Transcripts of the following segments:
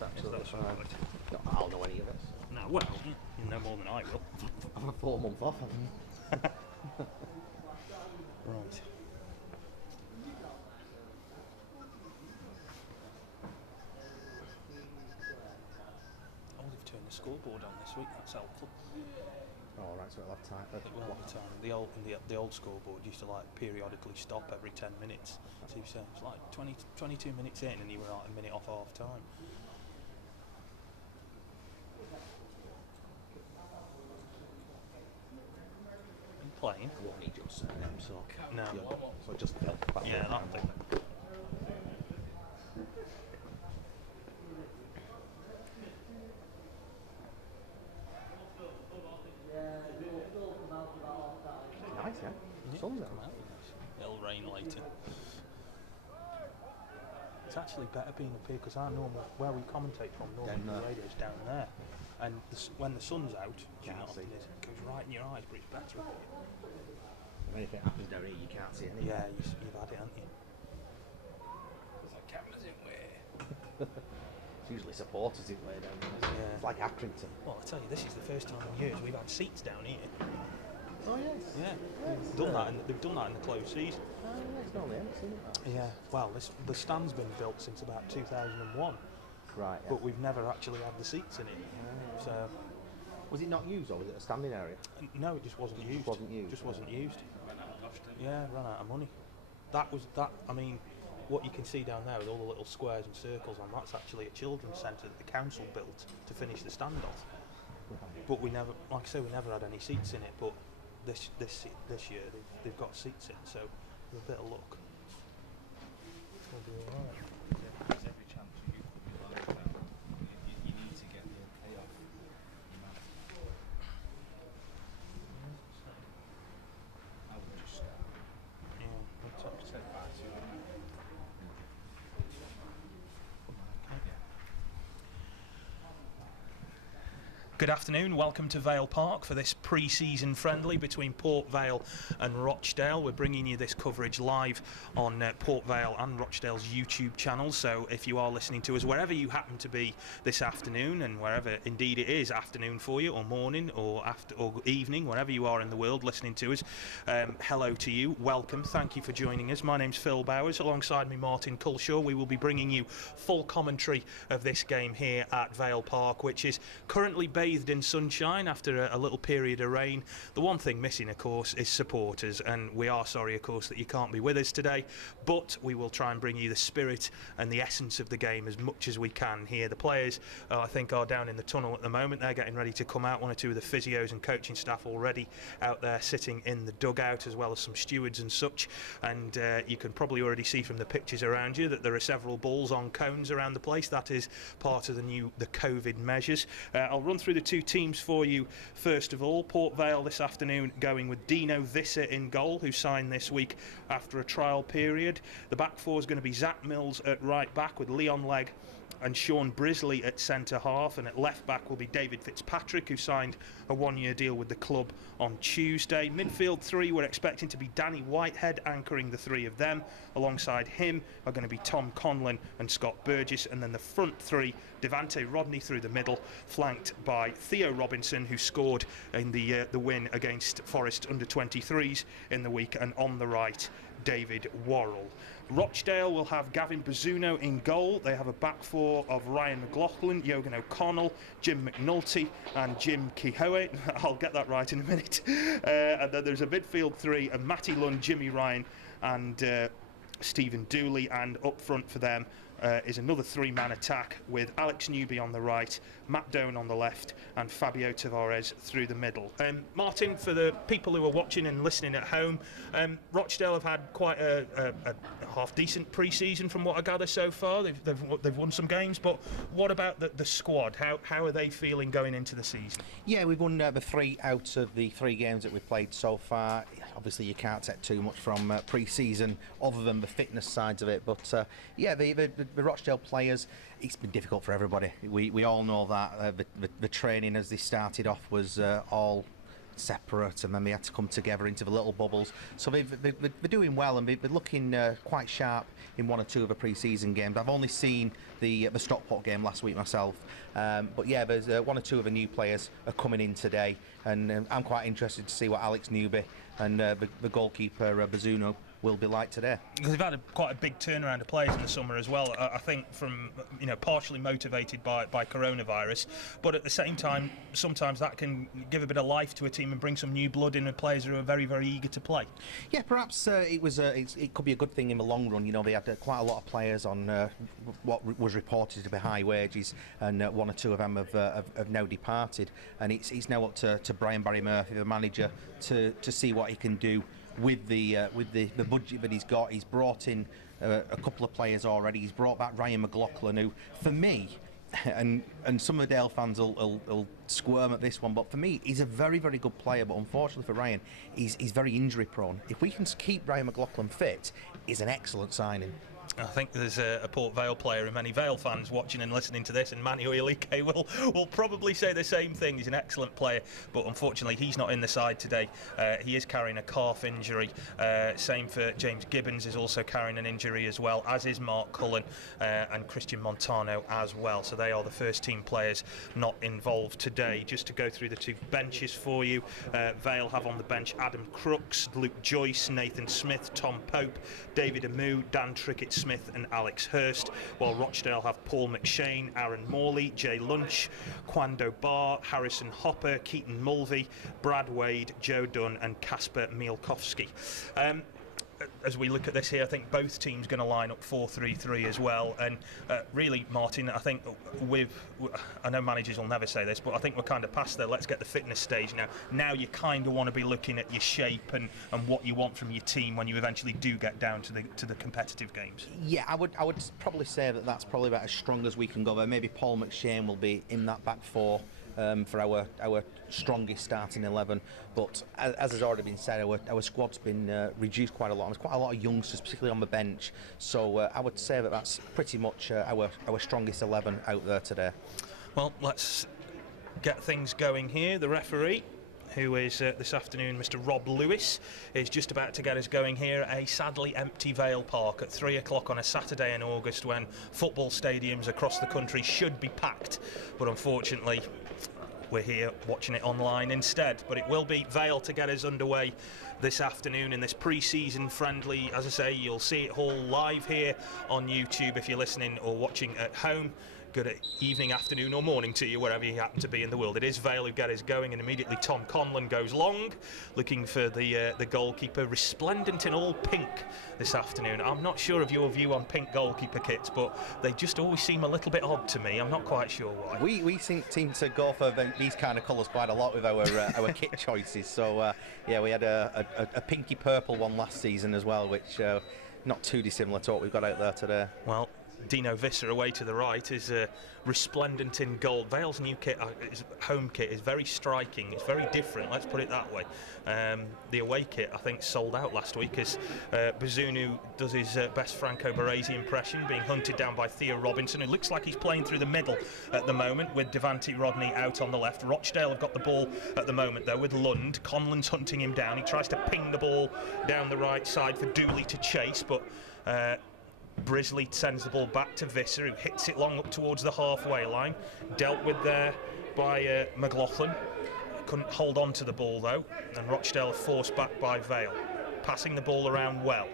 That's absolutely fine. Right. Not that I'll know any of this. No, well, you know more than I will. I'm a 4 month off, haven't you? Right. Oh, they've turned the scoreboard on this week. That's helpful. Oh, right, so it'll have time. It will have time. The old scoreboard used to like periodically stop every 10 minutes. So you say it's like 22 minutes in, and you were like a minute off half time. Are you playing? I won't need your surname, so... No. Yeah, so just Phil. Yeah, that'll do. Nice, yeah? Sun's out. It'll rain later. It's actually better being up here because our normal, where we commentate from, normally the radio's down there. And when the sun's out, it goes right in your eyes, but it's better up here. If anything happens down here, you can't see anything. Yeah, you've had it, haven't you? There's like cameras in where? It's usually supporters in way down there. Yeah. It's like Accrington. Well, I tell you, this is the first time in years we've had seats down here. Oh, yes. Yeah. Yes. They've done that in the closed season. Oh, it's normally empty, isn't it? Yeah. Well, the stand's been built since about 2001. Right, yeah. But we've never actually had the seats in it. Oh. So... Was it not used, or was it a standing area? No, it just wasn't used. Just wasn't used. Yeah, ran out of money. I mean, what you can see down there with all the little squares and circles on, that's actually a children's centre that the council built to finish the stand off. Right. But we never, like I say, we never had any seats in it. But this year they've got seats in, so with a bit of luck, it's going to be all right. Yeah, there's every chance you could be low down. You need to get the okay off. I would just Yeah, that's up. say bye to you. Good afternoon, welcome to Vale Park for this pre-season friendly between Port Vale and Rochdale. We're bringing you this coverage live on Port Vale and Rochdale's YouTube channel, so if you are listening to us wherever you happen to be this afternoon, and wherever indeed it is afternoon for you, or morning, or evening, wherever you are in the world listening to us, hello to you, welcome, thank you for joining us. My name's Phil Bowers, alongside me Martin Culshaw. We will be bringing you full commentary of this game here at Vale Park, which is currently bathed in sunshine after a little period of rain. The one thing missing, of course, is supporters, and we are sorry, of course, that you can't be with us today, but we will try and bring you the spirit and the essence of the game as much as we can here. The players, I think, are down in the tunnel at the moment. They're getting ready to come out. One or two of the physios and coaching staff already out there sitting in the dugout, as well as some stewards and such, and you can probably already see from the pictures around you that there are several balls on cones around the place. That is part of the COVID measures. I'll run through the two teams for you. First of all, Port Vale this afternoon going with Dino Visser in goal, who signed this week after a trial period. The back four is going to be Zach Mills at right back with Leon Legg and Sean Brisley at centre half, and at left back will be David Fitzpatrick, who signed a one-year deal with the club on Tuesday. Midfield three, we're expecting to be Danny Whitehead anchoring the three of them. Alongside him are going to be Tom Conlon and Scott Burgess, and then the front three, Devante Rodney through the middle, flanked by Theo Robinson, who scored in the win against Forest under-23s in the week, and on the right, David Worrell. Rochdale will have Gavin Bazzuno in goal. They have a back four of Ryan McLaughlin, Yogan O'Connell, Jim McNulty and Jim Kehoe. I'll get that right in a minute. And then there's a midfield three of Matty Lund, Jimmy Ryan and Stephen Dooley, and up front for them is another three-man attack with Alex Newby on the right, Matt Doan on the left and Fabio Tavares through the middle. Martin, for the people who are watching and listening at home, Rochdale have had quite a half-decent pre-season from what I gather so far. They've won some games, but what about the squad? How are they feeling going into the season? Yeah, we've won the 3 out of the 3 games that we've played so far. Obviously you can't take too much from pre-season other than the fitness sides of it, but yeah, the Rochdale players, it's been difficult for everybody. We all know that the training as they started off was all separate, and then they had to come together into the little bubbles. So they're doing well, and they're looking quite sharp in one or two of the pre-season games. I've only seen the Stockport game last week myself, but yeah, there's one or two of the new players are coming in today, and I'm quite interested to see what Alex Newby and the goalkeeper Bazzuno will be like today. Because they've had quite a big turnaround of players in the summer as well. I think from partially motivated by coronavirus, but at the same time, sometimes that can give a bit of life to a team and bring some new blood in, and players who are very, very eager to play. Yeah, perhaps it could be a good thing in the long run. They had quite a lot of players on what was reported to be high wages, and one or two of them have now departed, and it's now up to Brian Barry Murphy, the manager, to see what he can do with the budget that he's got. He's brought in a couple of players already. He's brought back Ryan McLaughlin, who, for me, and some of the Dale fans will squirm at this one, but for me, he's a very, very good player. But unfortunately for Ryan, he's very injury prone. If we can keep Ryan McLaughlin fit, he's an excellent signing. I think there's a Port Vale player and many Vale fans watching and listening to this, and Manny Oyelike will probably say the same thing. He's an excellent player, but unfortunately he's not in the side today. He is carrying a calf injury. Same for James Gibbons, is also carrying an injury as well, as is Mark Cullen and Christian Montano as well. So they are the first team players not involved today. Just to go through the two benches for you, Vale have on the bench Adam Crooks, Luke Joyce, Nathan Smith, Tom Pope, David Amu, Dan Trickett-Smith and Alex Hurst, while Rochdale have Paul McShane, Aaron Morley, Jay Lunch, Quando Barr, Harrison Hopper, Keaton Mulvey, Brad Wade, Joe Dunn and Kasper Mielkowski. As we look at this here, I think both teams going to line up 4-3-3 as well, and really, Martin, I think I know managers will never say this, but I think we're kind of past there. Let's get the fitness stage now you kind of want to be looking at your shape and what you want from your team when you eventually do get down to the competitive games. Yeah, I would probably say that's probably about as strong as we can go there. Maybe Paul McShane will be in that back four for our strongest starting 11, but as has already been said, our squad's been reduced quite a lot. There's quite a lot of youngsters, particularly on the bench, so I would say that's pretty much our strongest 11 out there today. Well, let's get things going here. The referee, who is this afternoon Mr. Rob Lewis, is just about to get us going here at a sadly empty Vale Park at 3 o'clock on a Saturday in August, when football stadiums across the country should be packed, but unfortunately we're here watching it online instead. But it will be Vale to get us underway this afternoon in this pre-season friendly. As I say, you'll see it all live here on YouTube if you're listening or watching at home. Good evening, afternoon or morning to you, wherever you happen to be in the world. It is Vale who get us going, and immediately Tom Conlon goes long, looking for the goalkeeper, resplendent in all pink this afternoon. I'm not sure of your view on pink goalkeeper kits, but they just always seem a little bit odd to me. I'm not quite sure why. We seem to go for these kind of colours quite a lot with our kit choices. So yeah, we had a pinky purple one last season as well, which not too dissimilar to what we've got out there today. Well, Dino Visser away to the right is resplendent in gold. Vale's new kit, his home kit, is very striking. It's very different, let's put it that way. The away kit, I think, sold out last week as Bazzuno does his best Franco Baresi impression, being hunted down by Theo Robinson, who looks like he's playing through the middle at the moment, with Devante Rodney out on the left. Rochdale have got the ball at the moment, though, with Lund. Conlon's hunting him down. He tries to ping the ball down the right side for Dooley to chase, but Brisley sends the ball back to Visser, who hits it long up towards the halfway line. Dealt with there by McLaughlin. Couldn't hold on to the ball, though, and Rochdale are forced back by Vale. Passing the ball around well.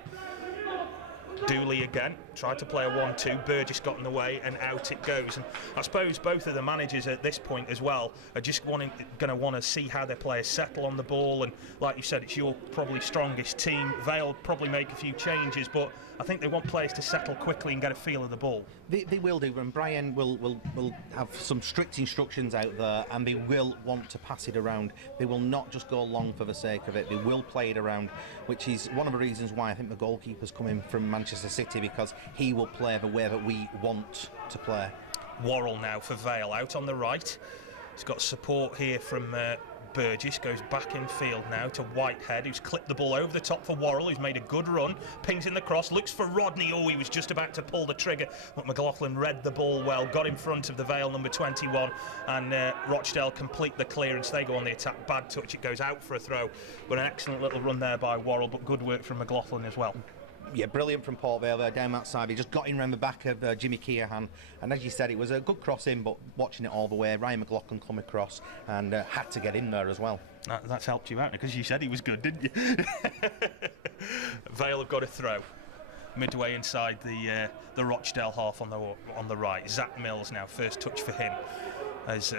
Dooley again, tried to play a 1-2, Burgess got in the way, and out it goes. And I suppose both of the managers at this point as well are just going to want to see how their players settle on the ball, and like you said, it's your probably strongest team. They'll probably make a few changes, but I think they want players to settle quickly and get a feel of the ball. They will do, and Brian will have some strict instructions out there, and they will want to pass it around. They will not just go long for the sake of it. They will play it around, which is one of the reasons why I think the goalkeeper's coming from Manchester City, because he will play the way that we want to play. Worrell now for Vale, out on the right. He's got support here from Burgess goes back in field now to Whitehead, who's clipped the ball over the top for Worrell, who's made a good run, pings in the cross, looks for Rodney. Oh, he was just about to pull the trigger, but McLaughlin read the ball well, got in front of the Vale number 21, and Rochdale complete the clearance. They go on the attack. Bad touch, it goes out for a throw, but an excellent little run there by Worrell, but good work from McLaughlin as well. Yeah, brilliant from Port Vale there down that side. He just got in around the back of Jimmy Keohan, and as you said, it was a good cross in, but watching it all the way, Ryan McLaughlin come across and had to get in there as well. That's helped you out, because you said he was good, didn't you? Vale have got a throw midway inside the Rochdale half on the right. Zach Mills now, first touch for him, as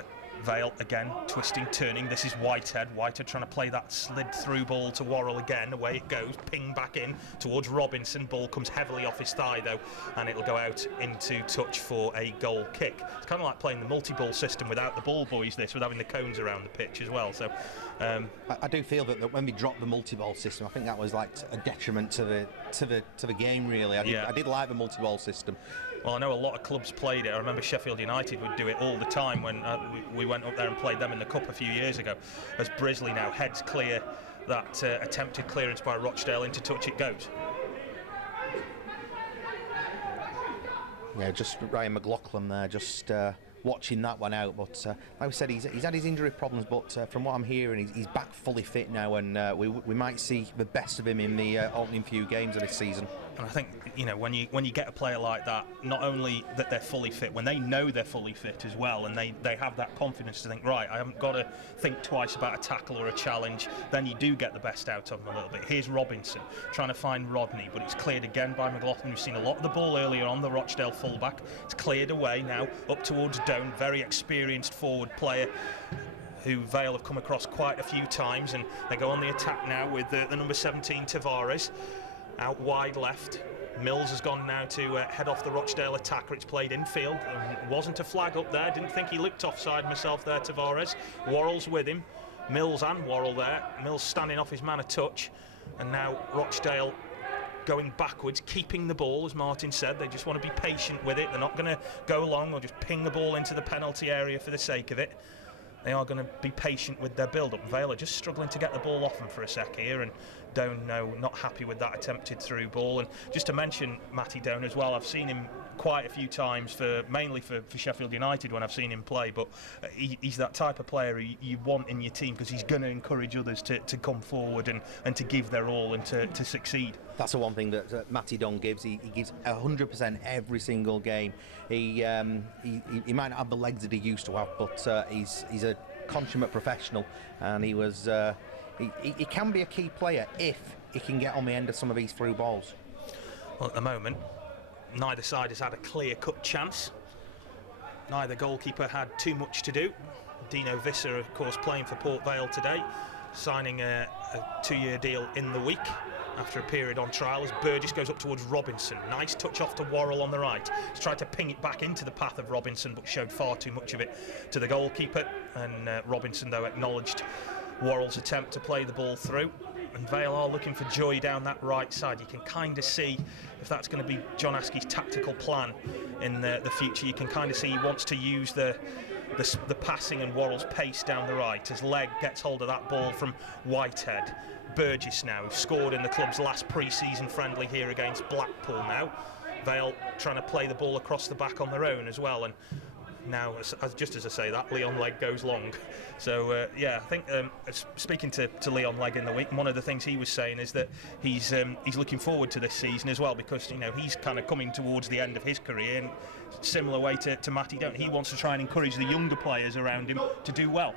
Vale again twisting, turning. This is Whitehead. Whitehead trying to play that slid through ball to Worrell again. Away it goes, ping back in towards Robinson. Ball comes heavily off his thigh though, and it'll go out into touch for a goal kick. It's kind of like playing the multi-ball system without the ball boys, this, with having the cones around the pitch as well. So I do feel that when we dropped the multi-ball system, I think that was like a detriment to the game really. I did like the multi-ball system. Well, I know a lot of clubs played it. I remember Sheffield United would do it all the time when we went up there and played them in the Cup a few years ago. As Brisley now heads clear that attempted clearance by Rochdale, into touch it goes. Yeah, just Ryan McLaughlin there, just watching that one out. But like we said, he's had his injury problems, but from what I'm hearing, he's back fully fit now, and we might see the best of him in the opening few games of this season. And I think, you know, when you get a player like that, not only that they're fully fit, when they know they're fully fit as well, and they have that confidence to think, right, I haven't got to think twice about a tackle or a challenge, then you do get the best out of them a little bit. Here's Robinson trying to find Rodney, but it's cleared again by McLaughlin. We've seen a lot of the ball earlier on, the Rochdale fullback. It's cleared away now, up towards Doan, very experienced forward player who Vale have come across quite a few times, and they go on the attack now with the number 17 Tavares. Out wide left. Mills has gone now to head off the Rochdale attacker. It's played infield. Wasn't a flag up there. Didn't think he looked offside myself there, Tavares. Worrell's with him. Mills and Worrell there. Mills standing off his man a touch. And now Rochdale going backwards, keeping the ball, as Martin said. They just want to be patient with it. They're not going to go long or just ping the ball into the penalty area for the sake of it. They are going to be patient with their build-up. Vale are just struggling to get the ball off them for a sec here, and Doan not happy with that attempted through ball. And just to mention Matty Doan as well, I've seen him quite a few times, mainly for Sheffield United when I've seen him play, but he's that type of player you want in your team, because he's going to encourage others to come forward and to give their all and to succeed. That's the one thing that Matty Doan gives. He gives 100% every single game. He might not have the legs that he used to have, but he's a consummate professional, and he can be a key player if he can get on the end of some of these through balls. Well, at the moment, neither side has had a clear-cut chance. Neither goalkeeper had too much to do. Dino Visser, of course, playing for Port Vale today, signing a 2-year deal in the week after a period on trial, as Burgess goes up towards Robinson. Nice touch off to Worrell on the right. He's tried to ping it back into the path of Robinson, but showed far too much of it to the goalkeeper. And Robinson, though, acknowledged Worrell's attempt to play the ball through. And Vale are looking for joy down that right side. You can kind of see if that's going to be John Askey's tactical plan in the future. You can kind of see he wants to use the passing and Worrell's pace down the right as Legg gets hold of that ball from Whitehead. Burgess now, who scored in the club's last pre-season friendly here against Blackpool now. Vale trying to play the ball across the back on their own as well, and now, just as I say that, Leon Legg goes long. So, yeah, I think speaking to Leon Legg in the week, one of the things he was saying is that he's looking forward to this season as well, because, you know, he's kind of coming towards the end of his career, and similar way to Matty Doan, he wants to try and encourage the younger players around him to do well.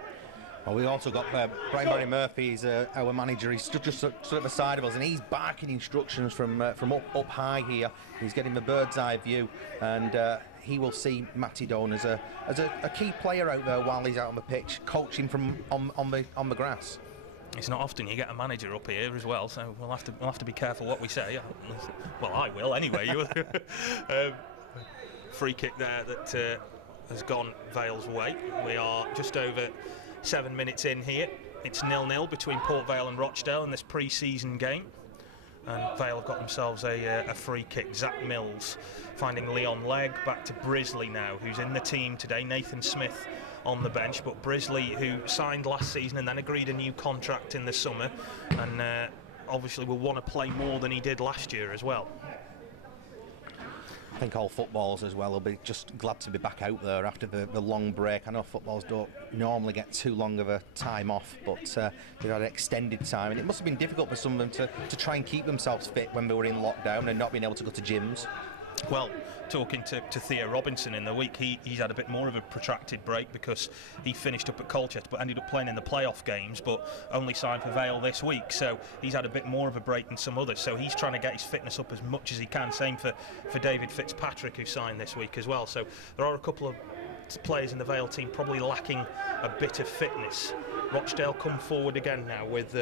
Well, we also got Brian Barry Murphy, he's our manager. He's just stood at the side of us, and he's barking instructions from up high here. He's getting the bird's eye view, and he will see Matty Doan as a key player out there while he's out on the pitch, coaching from on the grass. It's not often you get a manager up here as well, so we'll have to be careful what we say. Well, I will anyway. Free kick there that has gone Vale's way. We are just over 7 minutes in here. It's 0-0 between Port Vale and Rochdale in this pre-season game. And Vale have got themselves a free kick. Zach Mills finding Leon Legg, back to Brisley now, who's in the team today. Nathan Smith on the bench, but Brisley, who signed last season and then agreed a new contract in the summer, and obviously will want to play more than he did last year as well. I think all footballers as well will be just glad to be back out there after the long break. I know footballers don't normally get too long of a time off, but they've had an extended time, and it must have been difficult for some of them to try and keep themselves fit when they were in lockdown and not being able to go to gyms. Well, talking to Theo Robinson in the week, he's had a bit more of a protracted break because he finished up at Colchester but ended up playing in the playoff games, but only signed for Vale this week, so he's had a bit more of a break than some others, so he's trying to get his fitness up as much as he can. Same for David Fitzpatrick, who signed this week as well. So there are a couple of players in the Vale team probably lacking a bit of fitness. Rochdale come forward again now with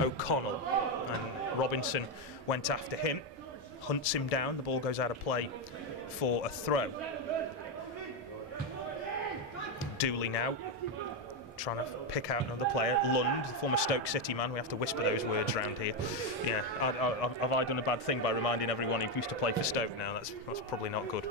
O'Connell, and Robinson went after him, hunts him down, the ball goes out of play for a throw. Dooley now trying to pick out another player. Lund, the former Stoke City man, we have to whisper those words round here. Yeah, have I done a bad thing by reminding everyone he used to play for Stoke now? That's probably not good.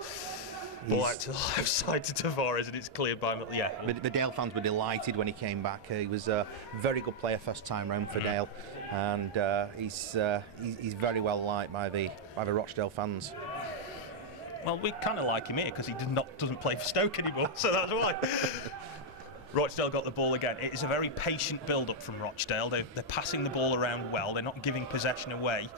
Ball out to the left side to Tavares, and it's cleared by... Yeah. The Dale fans were delighted when he came back. He was a very good player first time round for Dale, and he's very well liked by the Rochdale fans. Well, we kind of like him here because he doesn't play for Stoke anymore, so that's why. Rochdale got the ball again. It is a very patient build-up from Rochdale. They're passing the ball around well. They're not giving possession away.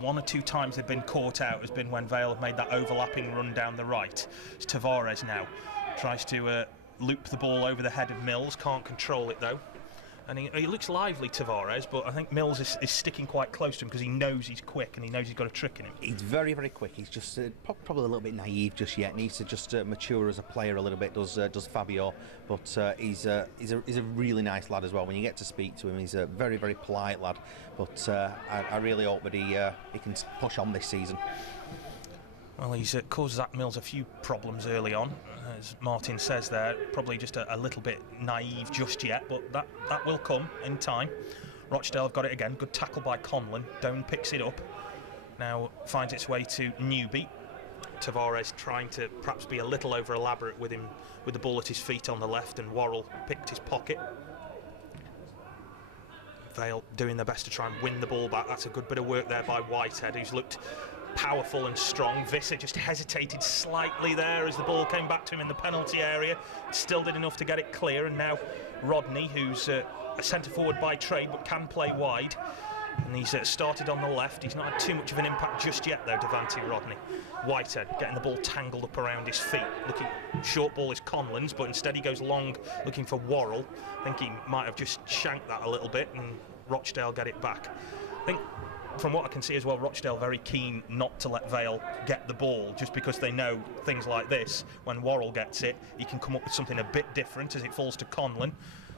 One or two times they've been caught out has been when Vale have made that overlapping run down the right. It's Tavares now. Tries to loop the ball over the head of Mills. Can't control it, though. And he looks lively, Tavares, but I think Mills is sticking quite close to him because he knows he's quick and he knows he's got a trick in him. He's very, very quick. He's just probably a little bit naive just yet. Needs to just mature as a player a little bit. Does Fabio, but he's a really nice lad as well. When you get to speak to him, he's a very, very polite lad. But I really hope that he can push on this season. Well, he's caused Zach Mills a few problems early on, as Martin says there. Probably just a little bit naive just yet, but that will come in time. Rochdale have got it again. Good tackle by Conlon. Doan picks it up. Now finds its way to Newby. Tavares trying to perhaps be a little over elaborate with him, with the ball at his feet on the left, and Worrell picked his pocket. Vale doing their best to try and win the ball back. That's a good bit of work there by Whitehead, who's looked powerful and strong. Visser just hesitated slightly there as the ball came back to him in the penalty area. Still did enough to get it clear, and now Rodney, who's a centre forward by trade but can play wide, and he's started on the left. He's not had too much of an impact just yet though, Devante Rodney. Whitehead getting the ball tangled up around his feet. Looking, short ball is Conlon's, but instead he goes long looking for Worrell. I think he might have just shanked that a little bit, and Rochdale get it back. I think from what I can see as well, Rochdale very keen not to let Vale get the ball, just because they know things like this. When Worrell gets it, he can come up with something a bit different as it falls to Conlon.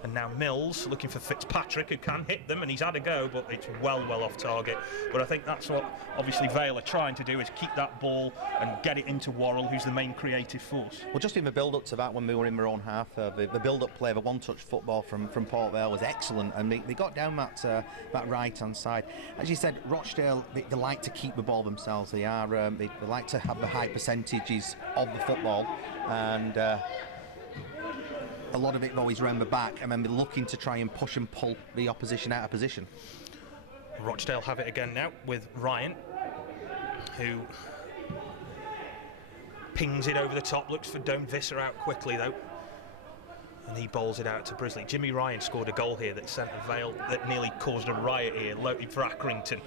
And now Mills looking for Fitzpatrick, who can hit them, and he's had a go, but it's well off target. But I think that's what obviously Vale are trying to do, is keep that ball and get it into Worrell, who's the main creative force. Well, just in the build-up to that, when we were in our own half, the build-up play, the one-touch football from Port Vale was excellent, and they got down that right-hand side. As you said, Rochdale, they like to keep the ball themselves. They like to have the high percentages of the football, and a lot of it always round the back, and then they're looking to try and push and pull the opposition out of position. Rochdale have it again now with Ryan, who pings it over the top, looks for Doan. Visser out quickly though, and he bowls it out to Brisley. Jimmy Ryan scored a goal here that sent a Vale, that nearly caused a riot here for Accrington.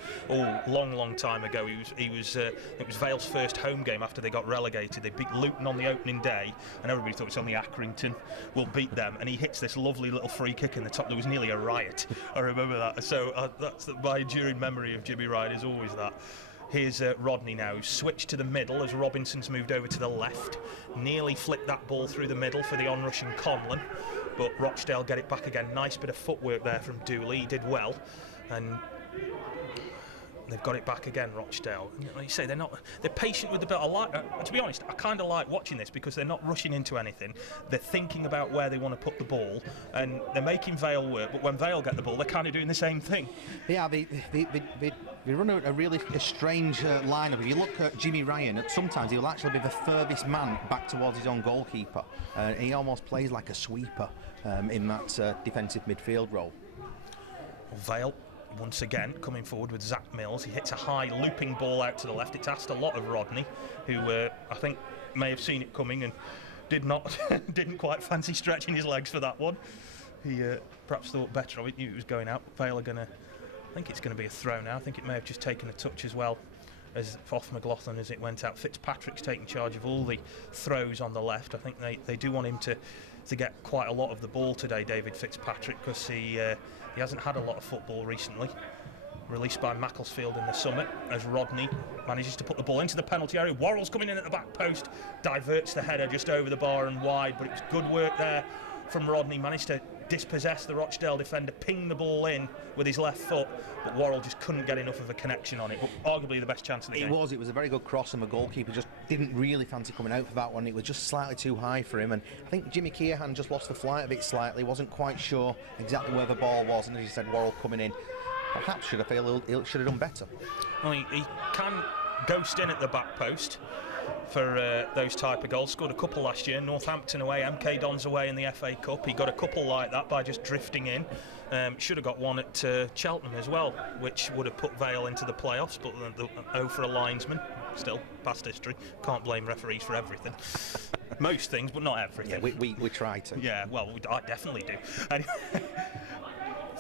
Long time ago. It was Vale's first home game after they got relegated. They beat Luton on the opening day, and everybody thought it's only Accrington will beat them. And he hits this lovely little free kick in the top. There was nearly a riot. I remember that. So that's my enduring memory of Jimmy Ryan is always that. Here's Rodney now, who's switched to the middle as Robinson's moved over to the left. Nearly flicked that ball through the middle for the onrushing Conlon, but Rochdale get it back again. Nice bit of footwork there from Dooley, he did well. And they've got it back again, Rochdale. Like you say, they're patient with the ball. To be honest, I kind of like watching this because they're not rushing into anything. They're thinking about where they want to put the ball, and they're making Vale work. But when Vale get the ball, they're kind of doing the same thing. Yeah, they run a really strange lineup. If you look at Jimmy Ryan, sometimes he will actually be the furthest man back towards his own goalkeeper. He almost plays like a sweeper in that defensive midfield role. Vale, once again, coming forward with Zach Mills. He hits a high looping ball out to the left. It's asked a lot of Rodney, who I think may have seen it coming and didn't quite fancy stretching his legs for that one. He perhaps thought better of it, knew it was going out. Vale are going to, I think it's going to be a throw now. I think it may have just taken a touch as well as off McLaughlin as it went out. Fitzpatrick's taking charge of all the throws on the left. I think they do want him to get quite a lot of the ball today, David Fitzpatrick, because he hasn't had a lot of football recently. Released by Macclesfield in the summit as Rodney manages to put the ball into the penalty area. Worrell's coming in at the back post, diverts the header just over the bar and wide, but it was good work there from Rodney. Managed to dispossess the Rochdale defender, ping the ball in with his left foot, but Worrell just couldn't get enough of a connection on it. But arguably the best chance of the game. It was a very good cross, and the goalkeeper just didn't really fancy coming out for that one. It was just slightly too high for him, and I think Jimmy Keohan just lost the flight a bit slightly. Wasn't quite sure exactly where the ball was, and as you said, Worrell coming in perhaps should have done better. Well, he can ghost in at the back post for those type of goals. Scored a couple last year, Northampton away, MK Dons away in the FA Cup. He got a couple like that by just drifting in. Should have got one at Cheltenham as well, which would have put Vale into the playoffs, but the for a linesman. Still, past history. Can't blame referees for everything. Most things, but not everything. Yeah, we try to. Yeah, well, I definitely do. Anyway,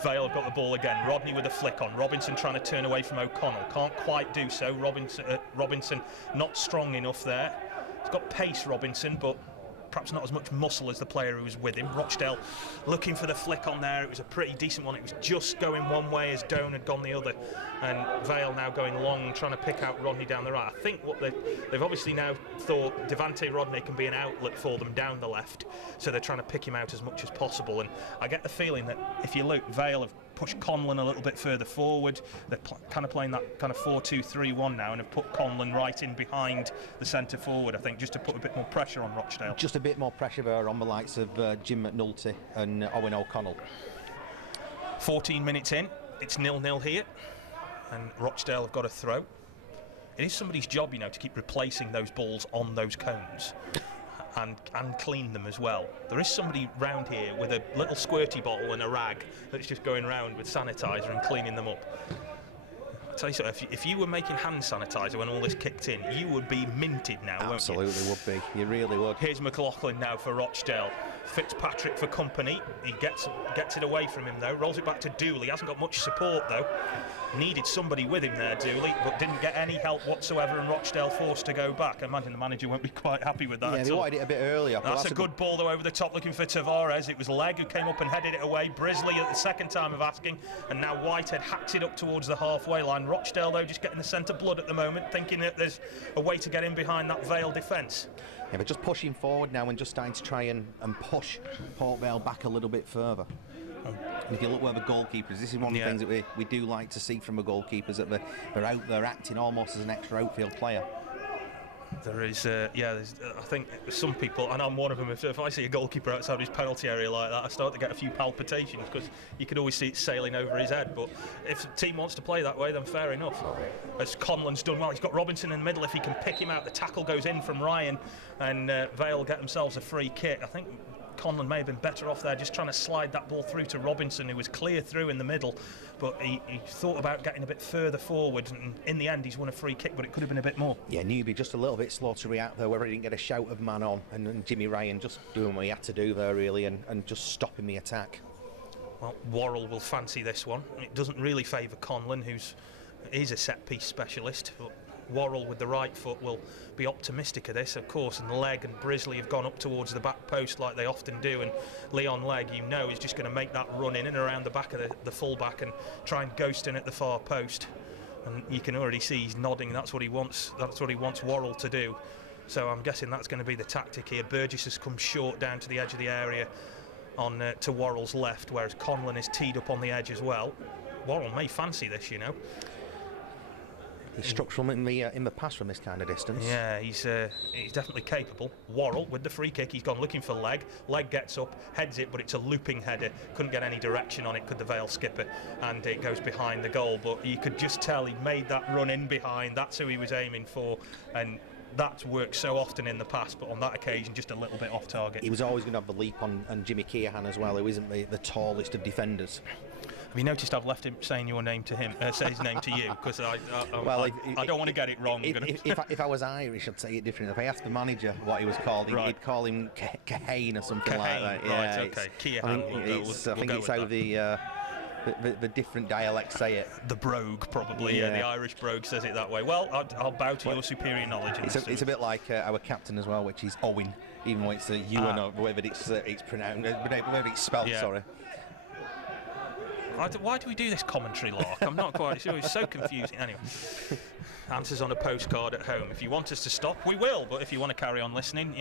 Vale have got the ball again. Rodney with a flick on. Robinson trying to turn away from O'Connell. Can't quite do so. Robinson not strong enough there. He's got pace, Robinson, but perhaps not as much muscle as the player who was with him. Rochdale looking for the flick on there. It was a pretty decent one. It was just going one way as Doan had gone the other. And Vale now going long, trying to pick out Rodney down the right. I think what they've obviously now thought Devante Rodney can be an outlet for them down the left. So they're trying to pick him out as much as possible. And I get the feeling that if you look, Vale have pushed Conlon a little bit further forward. They're kind of playing that kind of 4-2-3-1 now, and have put Conlon right in behind the centre forward, I think, just to put a bit more pressure on Rochdale. Just a bit more pressure there on the likes of Jim McNulty and Owen O'Connell. 14 minutes in, it's 0-0 here, and Rochdale have got a throw. It is somebody's job, to keep replacing those balls on those cones. And clean them as well. There is somebody round here with a little squirty bottle and a rag that's just going round with sanitizer and cleaning them up. I'll tell you so, if you were making hand sanitizer when all this kicked in, you would be minted now, Absolutely won't you? Would be. You really would. Here's McLaughlin now for Rochdale. Fitzpatrick for company. He gets it away from him though. Rolls it back to Dooley. Hasn't got much support though. Needed somebody with him there, Dooley, but didn't get any help whatsoever, and Rochdale forced to go back. I imagine the manager won't be quite happy with that. Yeah, they wanted it a bit earlier. That's a good ball though over the top, looking for Tavares. It was Legg who came up and headed it away. Brisley at the second time of asking, and now Whitehead hacks it up towards the halfway line. Rochdale though just getting the centre blood at the moment, thinking that there's a way to get in behind that Vale defence. Yeah, but just pushing forward now and just starting to try and push Port Vale back a little bit further. And if you look where the goalkeepers, this is one of the things that we do like to see from the goalkeepers, that they're out there acting almost as an extra outfield player. There is, there's, I think some people, and I'm one of them, if I see a goalkeeper outside his penalty area like that, I start to get a few palpitations, because you could always see it sailing over his head. But if the team wants to play that way, then fair enough. As Conlon's done well, he's got Robinson in the middle. If he can pick him out, the tackle goes in from Ryan, and Vale get themselves a free kick. I think Conlon may have been better off there, just trying to slide that ball through to Robinson, who was clear through in the middle, but he thought about getting a bit further forward, and in the end he's won a free kick, but it could have been a bit more. Yeah, Newby just a little bit slow to react there, whether he didn't get a shout of man on, and Jimmy Ryan just doing what he had to do there really, and just stopping the attack. Well, Worrell will fancy this one. It doesn't really favour Conlon, he's a set-piece specialist, but Worrell with the right foot will be optimistic of this, of course, and Legg and Brisley have gone up towards the back post like they often do, and Leon Legg, is just going to make that run in and around the back of the full-back and try and ghost in at the far post. And you can already see he's nodding. That's what he wants Worrell to do. So I'm guessing that's going to be the tactic here. Burgess has come short down to the edge of the area on to Worrell's left, whereas Conlon is teed up on the edge as well. Worrell may fancy this, He's structural in the pass from this kind of distance. Yeah, he's definitely capable. Worrell with the free kick. He's gone looking for Leg. Leg gets up, heads it, but it's a looping header. Couldn't get any direction on it, could the Vale skipper, and it goes behind the goal. But you could just tell he'd made that run in behind. That's who he was aiming for, and that's worked so often in the past, but on that occasion just a little bit off target. He was always going to have the leap on Jimmy Keohan as well, who isn't the tallest of defenders. Have you noticed I've left him saying your name to him, say his name to you, because I don't want to get it wrong. If I was Irish, I'd say it differently. If I asked the manager what he was called, he'd call him Keohan or something like that. Yeah, right, okay. Keohan. I think it's how the different dialects say it. The brogue, probably. Yeah, the Irish brogue says it that way. Well, I'll bow to your superior knowledge. It's a bit like our captain as well, which is Owen, even though it's Ewan or whatever it's pronounced, whatever it's spelled. Yeah. Sorry. Why do we do this commentary lark? I'm not quite sure. It's so confusing. Anyway, answers on a postcard at home. If you want us to stop, we will. But if you want to carry on listening,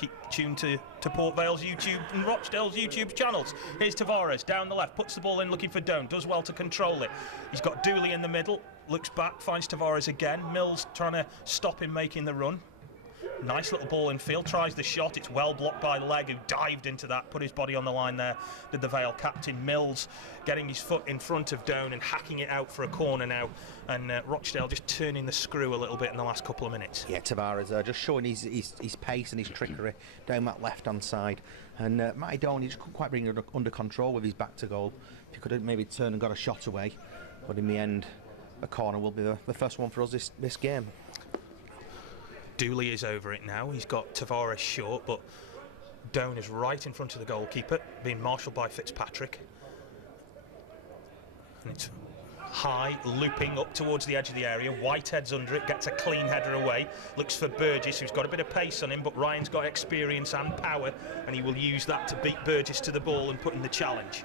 keep tuned to Port Vale's YouTube and Rochdale's YouTube channels. Here's Tavares down the left, puts the ball in, looking for Doan, does well to control it. He's got Dooley in the middle, looks back, finds Tavares again. Mills trying to stop him making the run. Nice little ball in field, tries the shot, it's well blocked by Leg, who dived into that, put his body on the line there, did the Vale captain. Mills getting his foot in front of Doan and hacking it out for a corner now, and Rochdale just turning the screw a little bit in the last couple of minutes. Yeah, Tavares just showing his pace and his trickery down that left-hand side, and Matty Doan, he just couldn't quite bring it under control with his back to goal. If he could have maybe turned and got a shot away, but in the end, a corner will be the first one for us this game. Dooley is over it now. He's got Tavares short, but Doan is right in front of the goalkeeper, being marshalled by Fitzpatrick. And it's high, looping up towards the edge of the area. Whitehead's under it, gets a clean header away. Looks for Burgess, who's got a bit of pace on him, but Ryan's got experience and power, and he will use that to beat Burgess to the ball and put in the challenge.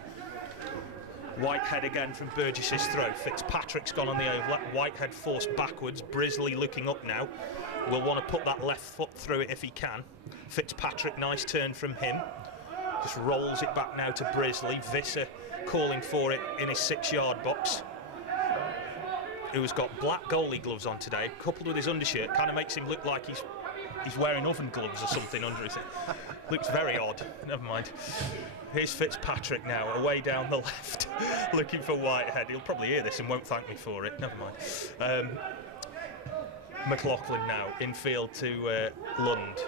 Whitehead again from Burgess's throw. Fitzpatrick's gone on the overlap. Whitehead forced backwards. Brisley looking up now. Will want to put that left foot through it if he can. Fitzpatrick, nice turn from him. Just rolls it back now to Brisley. Visser calling for it in his 6-yard box. Who's got black goalie gloves on today, coupled with his undershirt. Kind of makes him look like he's wearing oven gloves or something under his head. Looks very odd. Never mind. Here's Fitzpatrick now, away down the left, looking for Whitehead. He'll probably hear this and won't thank me for it. Never mind. McLaughlin now, infield to Lund.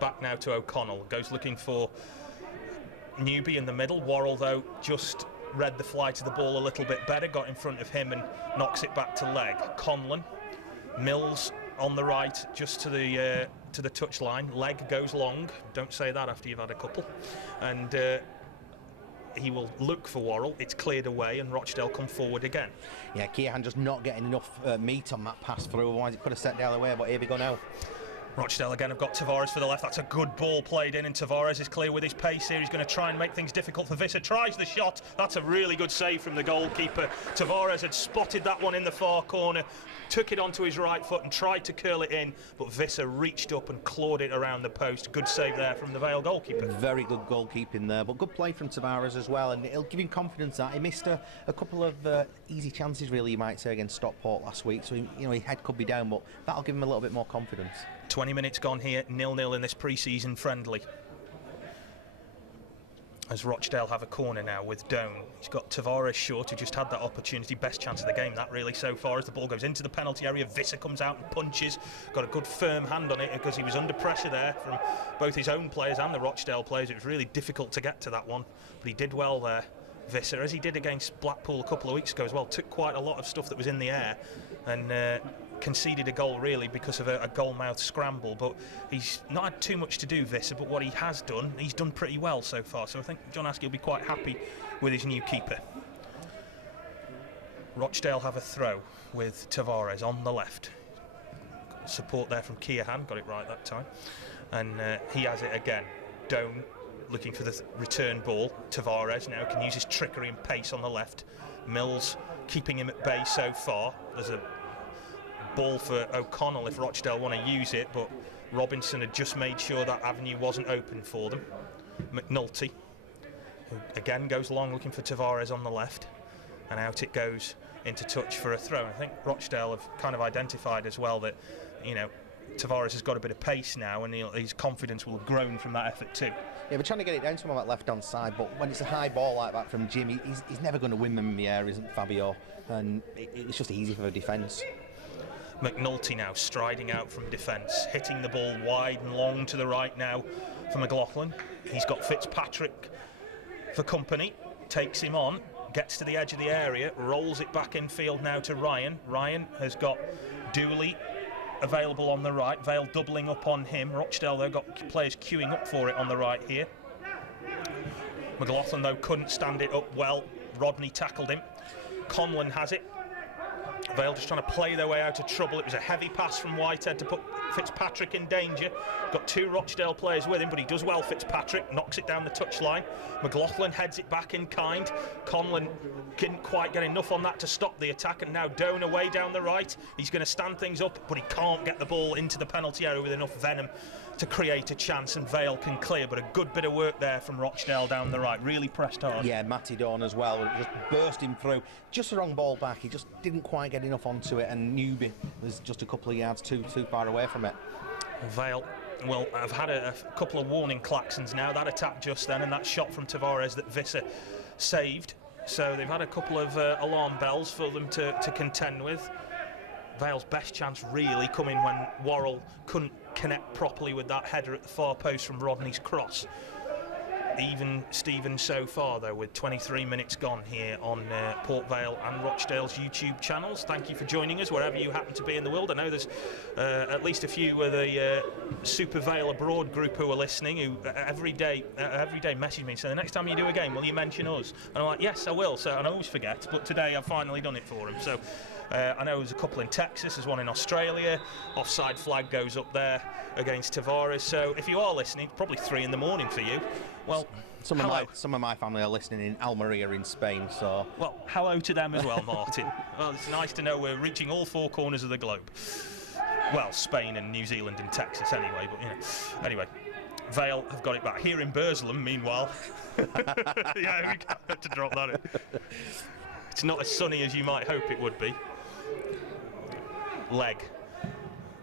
Back now to O'Connell. Goes looking for Newby in the middle. Worrell, though, just read the flight of the ball a little bit better, got in front of him and knocks it back to Leg. Conlon. Mills on the right, just to the touch line. Leg goes long. Don't say that after you've had a couple. And he will look for Worrell. It's cleared away, and Rochdale come forward again. Yeah, Keohan just not getting enough meat on that pass through, otherwise it could have set the other way, but here we go now. Rochdale again have got Tavares for the left. That's a good ball played in, and Tavares is clear with his pace here. He's going to try and make things difficult for Visser. Tries the shot. That's a really good save from the goalkeeper. Tavares had spotted that one in the far corner, took it onto his right foot and tried to curl it in, but Visser reached up and clawed it around the post. Good save there from the Vale goalkeeper. Very good goalkeeping there, but good play from Tavares as well, and it'll give him confidence that he missed a couple of easy chances, really, you might say, against Stockport last week, so his head could be down, but that'll give him a little bit more confidence. 20 minutes gone here, 0-0 in this pre-season friendly. As Rochdale have a corner now with Doan. He's got Tavares short, who just had that opportunity. Best chance of the game, that really, so far, as the ball goes into the penalty area. Visser comes out and punches. Got a good firm hand on it because he was under pressure there from both his own players and the Rochdale players. It was really difficult to get to that one, but he did well there, Visser, as he did against Blackpool a couple of weeks ago as well. Took quite a lot of stuff that was in the air and conceded a goal really because of a goal-mouth scramble, but he's not had too much to do, Visser, but what he has done, he's done pretty well so far, so I think John Askey will be quite happy with his new keeper. Rochdale have a throw with Tavares on the left. Support there from Keohan, got it right that time, and he has it again. Doan looking for the return ball. Tavares now can use his trickery and pace on the left. Mills keeping him at bay so far. There's a ball for O'Connell if Rochdale want to use it, but Robinson had just made sure that avenue wasn't open for them. McNulty, who again goes long looking for Tavares on the left, and out it goes into touch for a throw. I think Rochdale have kind of identified as well that, you know, Tavares has got a bit of pace now, and his confidence will have grown from that effort too. Yeah, we're trying to get it down to him on that left-hand side, but when it's a high ball like that from Jimmy, he's never going to win them in the air, isn't Fabio? And it's just easy for the defence. McNulty now striding out from defence, hitting the ball wide and long to the right now for McLaughlin. He's got Fitzpatrick for company, takes him on, gets to the edge of the area, rolls it back in field now to Ryan. Ryan has got Dooley available on the right, Vale doubling up on him. Rochdale, though, got players queuing up for it on the right here. McLaughlin, though, couldn't stand it up well. Rodney tackled him. Conlon has it. Vale just trying to play their way out of trouble. It was a heavy pass from Whitehead to put Fitzpatrick in danger. Got two Rochdale players with him, but he does well, Fitzpatrick, knocks it down the touchline. McLaughlin heads it back in kind. Conlon didn't quite get enough on that to stop the attack, and now Doan away down the right. He's going to stand things up, but he can't get the ball into the penalty area with enough venom to create a chance, and Vale can clear. But a good bit of work there from Rochdale down the right, really pressed hard. Yeah, Matty Dawn as well, just bursting through. Just the wrong ball back, he just didn't quite get enough onto it, and Newby was just a couple of yards too far away from it. Vale, well, I've had a couple of warning klaxons now. That attack just then and that shot from Tavares that Visser saved. So they've had a couple of alarm bells for them to contend with. Vale's best chance really coming when Worrell couldn't connect properly with that header at the far post from Rodney's cross. Even Steven so far, though, with 23 minutes gone here on Port Vale and Rochdale's YouTube channels. Thank you for joining us wherever you happen to be in the world. I know there's at least a few of the Super Vale Abroad group who are listening, who every day message me and say, the next time you do a game, will you mention us? And I'm like, yes, I will. So, and I always forget, but today I've finally done it for them. So I know there's a couple in Texas, there's one in Australia. Offside flag goes up there against Tavares. So if you are listening, probably 3 in the morning for you. Well, some of my family are listening in Almeria in Spain, so... Well, hello to them as well, Martin. Well, it's nice to know we're reaching all 4 corners of the globe. Well, Spain and New Zealand and Texas anyway, but, you know. Anyway, Vale have got it back. Here in Burslem, meanwhile... yeah, we had to drop that in. It's not as sunny as you might hope it would be. Leg.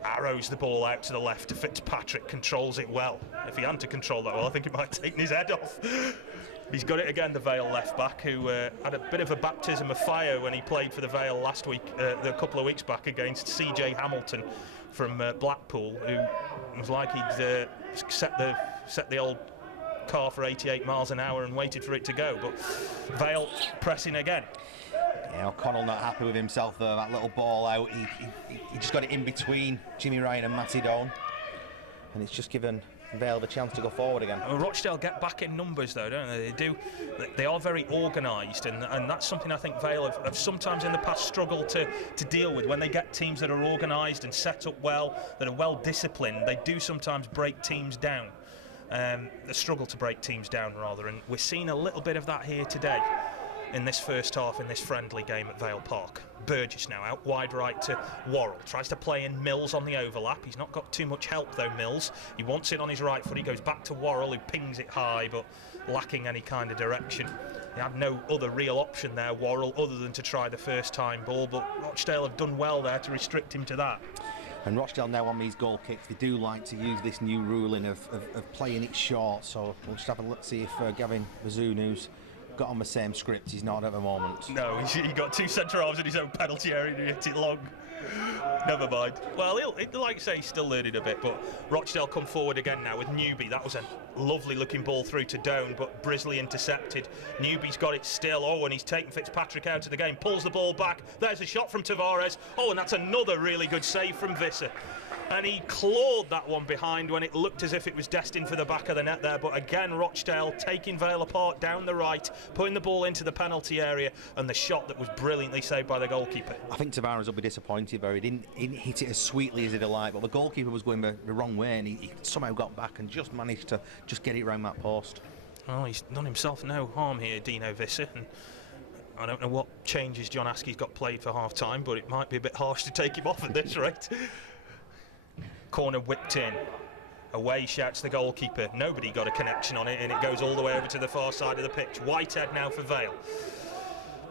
Arrows the ball out to the left to Fitzpatrick, controls it well. If he hadn't to control that well, I think he might have taken his head off. He's got it again, the Vale left back, who had a bit of a baptism of fire when he played for the Vale last week, a couple of weeks back against CJ Hamilton from Blackpool, who was like he'd set the old car for 88 miles an hour and waited for it to go. But Vale pressing again. Yeah, O'Connell not happy with himself though, that little ball out. He just got it in between Jimmy Ryan and Matty Dawn, and it's just given Vale the chance to go forward again. Well, Rochdale get back in numbers though, don't they? They are very organised, and that's something I think Vale have sometimes in the past struggled to deal with. When they get teams that are organised and set up well, that are well disciplined, they do sometimes break teams down. They struggle to break teams down rather, and we're seeing a little bit of that here today in this first half in this friendly game at Vale Park. Burgess now out wide right to Worrell, tries to play in Mills on the overlap. He's not got too much help though, Mills. He wants it on his right foot, he goes back to Worrell, who pings it high but lacking any kind of direction. He had no other real option there, Worrell, other than to try the first time ball, but Rochdale have done well there to restrict him to that. And Rochdale now on these goal kicks, they do like to use this new ruling of playing it short, so we'll just have a look, see if Gavin Bazoon, who's got on the same script, he's not at the moment. No, he got 2 centre halves in his own penalty area and he hit it long. Never mind. Well, he'll like I say, he's still learning a bit, but Rochdale come forward again now with Newby. That was a lovely looking ball through to Doan, but Brisley intercepted. Newby's got it still. Oh, and he's taken Fitzpatrick out of the game, pulls the ball back. There's a shot from Tavares. Oh, and that's another really good save from Visser. And he clawed that one behind when it looked as if it was destined for the back of the net there. But again, Rochdale taking Vale apart down the right, putting the ball into the penalty area, and the shot that was brilliantly saved by the goalkeeper. I think Tavares will be disappointed where he didn't hit it as sweetly as he'd have liked, but the goalkeeper was going the wrong way, and he somehow got back and just managed to just get it round that post. Well, he's done himself no harm here, Dino Visser, and I don't know what changes John Askey's got played for half-time, but it might be a bit harsh to take him off at this rate. Corner whipped in. Away shouts the goalkeeper. Nobody got a connection on it, and it goes all the way over to the far side of the pitch. Whitehead now for Vale.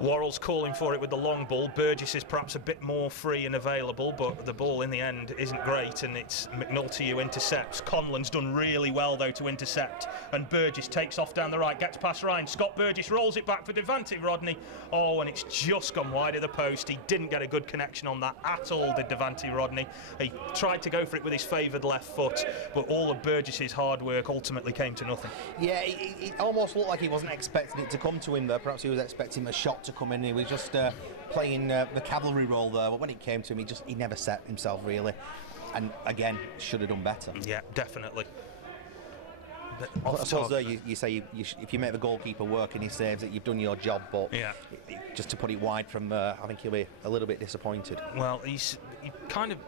Worrell's calling for it with the long ball. Burgess is perhaps a bit more free and available, but the ball in the end isn't great, and it's McNulty who intercepts. Conlon's done really well, though, to intercept, and Burgess takes off down the right, gets past Ryan. Scott Burgess rolls it back for Devante Rodney. Oh, and it's just gone wide of the post. He didn't get a good connection on that at all, did Devante Rodney. He tried to go for it with his favoured left foot, but all of Burgess's hard work ultimately came to nothing. Yeah, it almost looked like he wasn't expecting it to come to him there. Perhaps he was expecting a shot to come in. He was just playing the cavalry role there, but when it came to him, he never set himself really, and again should have done better. Yeah, definitely. I suppose there you say if you make the goalkeeper work and he saves it, you've done your job, but yeah, just to put it wide from there, I think he'll be a little bit disappointed. Well, he's kind of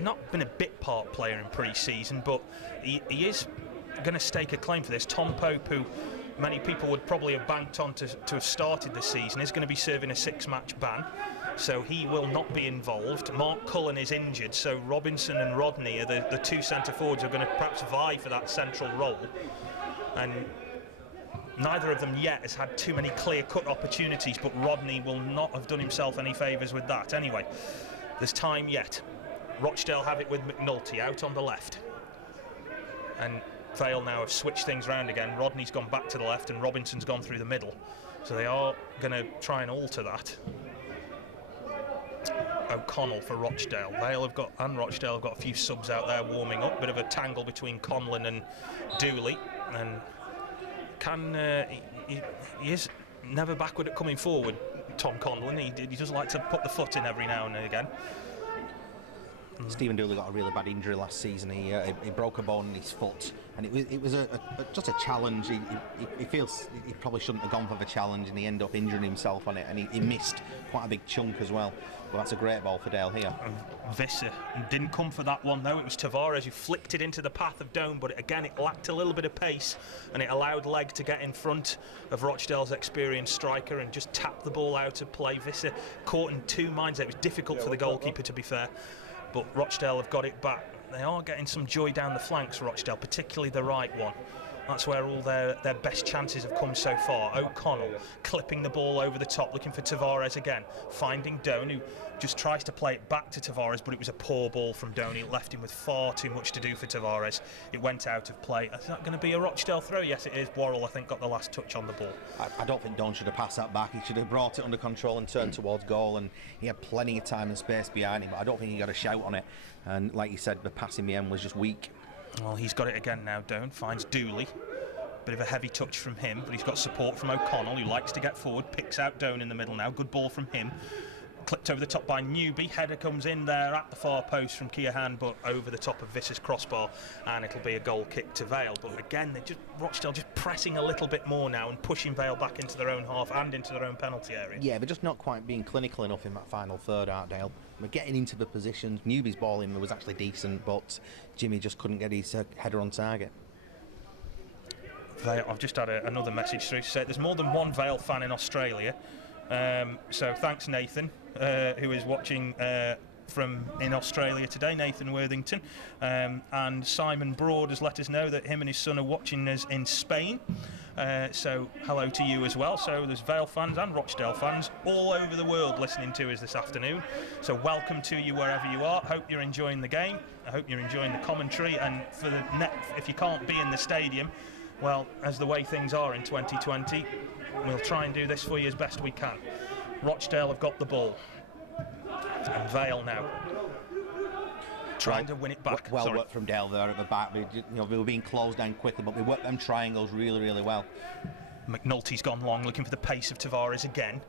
not been a bit part player in pre-season, but he is going to stake a claim for this. Tom Pope, who many people would probably have banked on to have started the season, is going to be serving a 6-match ban, so he will not be involved. Mark Cullen is injured, so Robinson and Rodney are the two centre forwards who are going to perhaps vie for that central role, and neither of them yet has had too many clear-cut opportunities, but Rodney will not have done himself any favours with that. Anyway, there's time yet. Rochdale have it with McNulty out on the left, and Vale now have switched things around again. Rodney's gone back to the left and Robinson's gone through the middle, so they are going to try and alter that. O'Connell for Rochdale. Vale have got, and Rochdale have got a few subs out there warming up. Bit of a tangle between Conlon and Dooley, and he is never backward at coming forward, Tom Conlon. He does like to put the foot in every now and again. Stephen Dooley got a really bad injury last season. He broke a bone in his foot, and it was just a challenge. He feels he probably shouldn't have gone for the challenge, and he ended up injuring himself on it, and he missed quite a big chunk as well. But that's a great ball for Dale here. Visser didn't come for that one though. It was Tavares who flicked it into the path of Doan, but again it lacked a little bit of pace, and it allowed Legg to get in front of Rochdale's experienced striker and just tap the ball out of play. Visser caught in two minds. It was difficult for the goalkeeper, to be fair, but Rochdale have got it back. They are getting some joy down the flanks, Rochdale, particularly the right one. That's where all their best chances have come so far. O'Connell clipping the ball over the top, looking for Tavares again, finding Doan, who just tries to play it back to Tavares, but it was a poor ball from Doan. It left him with far too much to do for Tavares. It went out of play. Is that going to be a Rochdale throw? Yes, it is. Worrell, I think, got the last touch on the ball. I don't think Doan should have passed that back. He should have brought it under control and turned towards goal, and he had plenty of time and space behind him, but I don't think he got a shout on it. And like you said, the pass in the end was just weak. Well, he's got it again now. Doan finds Dooley. Bit of a heavy touch from him, but he's got support from O'Connell, who likes to get forward, picks out Doan in the middle now. Good ball from him. Clipped over the top by Newby. Header comes in there at the far post from Keohane, but over the top of Visser's crossbar, and it'll be a goal kick to Vale. But again, Rochdale just pressing a little bit more now and pushing Vale back into their own half and into their own penalty area. Yeah, but just not quite being clinical enough in that final third, Artdale. We're getting into the positions. Newby's ball in was actually decent, but Jimmy just couldn't get his header on target. Vale, I've just had another message through to say there's more than one Vale fan in Australia. So thanks, Nathan, who is watching from in Australia today, Nathan Worthington. And Simon Broad has let us know that him and his son are watching us in Spain. So hello to you as well. So there's Vale fans and Rochdale fans all over the world listening to us this afternoon. So welcome to you wherever you are. Hope you're enjoying the game. I hope you're enjoying the commentary. And for the if you can't be in the stadium, well, as the way things are in 2020, we'll try and do this for you as best we can. Rochdale have got the ball. And Vale now trying to win it back. Well worked from Dale there at the back. They were being closed down quickly, but they worked them triangles really, really well. McNulty's gone long, looking for the pace of Tavares again.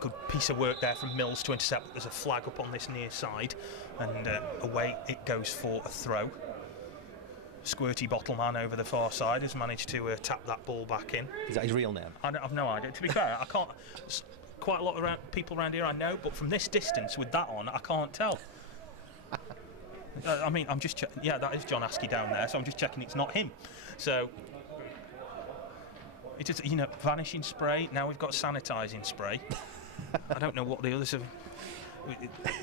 Good piece of work there from Mills to intercept. There's a flag up on this near side, and away it goes for a throw. Squirty Bottle Man over the far side has managed to tap that ball back in. Is that his real name? I've no idea. To be fair, I can't. Quite a lot of people around here I know, but from this distance with that on, I can't tell. I mean, I'm just checking. Yeah, that is John Askey down there, so I'm just checking it's not him. So it is, vanishing spray. Now we've got sanitising spray. I don't know what the others have.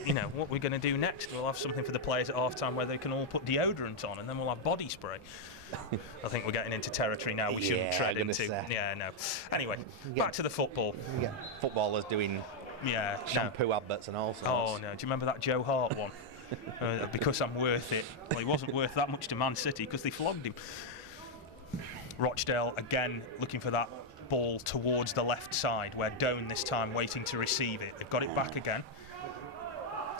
You know, what we're going to do next, we'll have something for the players at half-time where they can all put deodorant on, and then we'll have body spray. I think we're getting into territory now we shouldn't tread into. Yeah, no. Anyway, back to the football. Yeah, footballers doing shampoo adverts and all sorts. Oh, no. Do you remember that Joe Hart one? Because I'm worth it. Well, he wasn't worth that much to Man City because they flogged him. Rochdale, again, looking for that ball towards the left side, where Doan this time waiting to receive it. They've got it back again.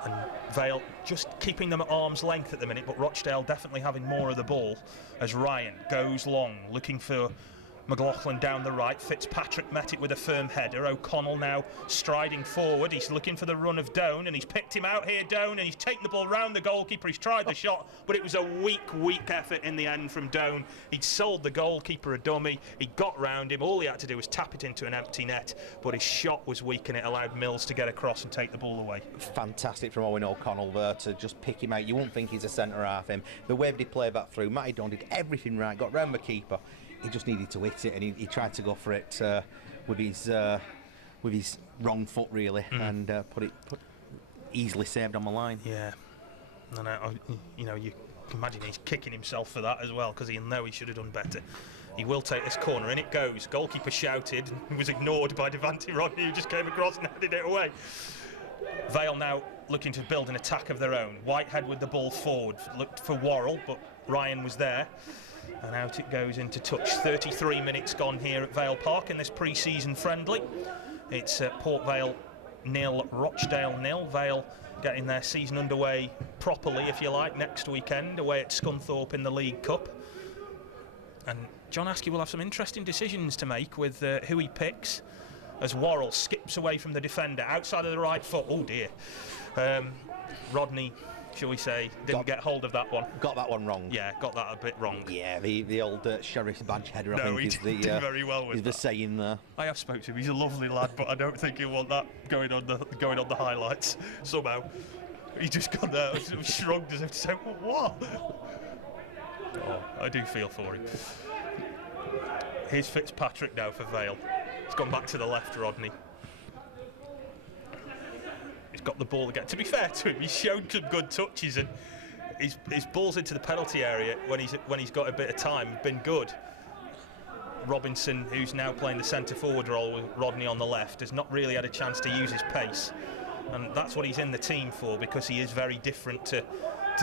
And Vale just keeping them at arm's length at the minute, but Rochdale definitely having more of the ball as Ryan goes long, looking for McLaughlin down the right. Fitzpatrick met it with a firm header. O'Connell now striding forward. He's looking for the run of Doan, and he's picked him out here, Doan, and he's taken the ball round the goalkeeper. He's tried the shot, but it was a weak effort in the end from Doan. He'd sold the goalkeeper a dummy. He got round him. All he had to do was tap it into an empty net, but his shot was weak, and it allowed Mills to get across and take the ball away. Fantastic from Owen O'Connell there to just pick him out. You won't think he's a centre half, him. The way that he played that through, Matty Doan did everything right, got round the keeper. He just needed to hit it, and he tried to go for it with his wrong foot, really, and put easily saved on the line. Yeah, and you know, you can imagine he's kicking himself for that as well, because he'll know he should have done better. He will take this corner, and it goes. Goalkeeper shouted and was ignored by Devante Rodney, who just came across and headed it away. Vale now looking to build an attack of their own. Whitehead with the ball forward, looked for Worrell, but Ryan was there. And out it goes into touch. 33 minutes gone here at Vale Park in this pre-season friendly. It's Port Vale 0, Rochdale 0. Vale getting their season underway properly, if you like, next weekend away at Scunthorpe in the League Cup. And John Askey will have some interesting decisions to make with who he picks, as Worrell skips away from the defender outside of the right foot. Oh dear. Rodney, shall we say, didn't get hold of that one. Got that one wrong. Yeah, got that a bit wrong. Yeah, the old sheriff's badge header, no, I think, is the very well with the saying there. I have spoke to him. He's a lovely lad, but I don't think he'll want that going on the highlights somehow. He just got there, shrugged as if to say, what? Oh, I do feel for him. Here's Fitzpatrick now for Vale. He's gone back to the left, Rodney. He's got the ball again. To be fair to him, he's shown some good touches, and his balls into the penalty area when he's got a bit of time have been good. Robinson, who's now playing the centre forward role with Rodney on the left, has not really had a chance to use his pace, and that's what he's in the team for, because he is very different to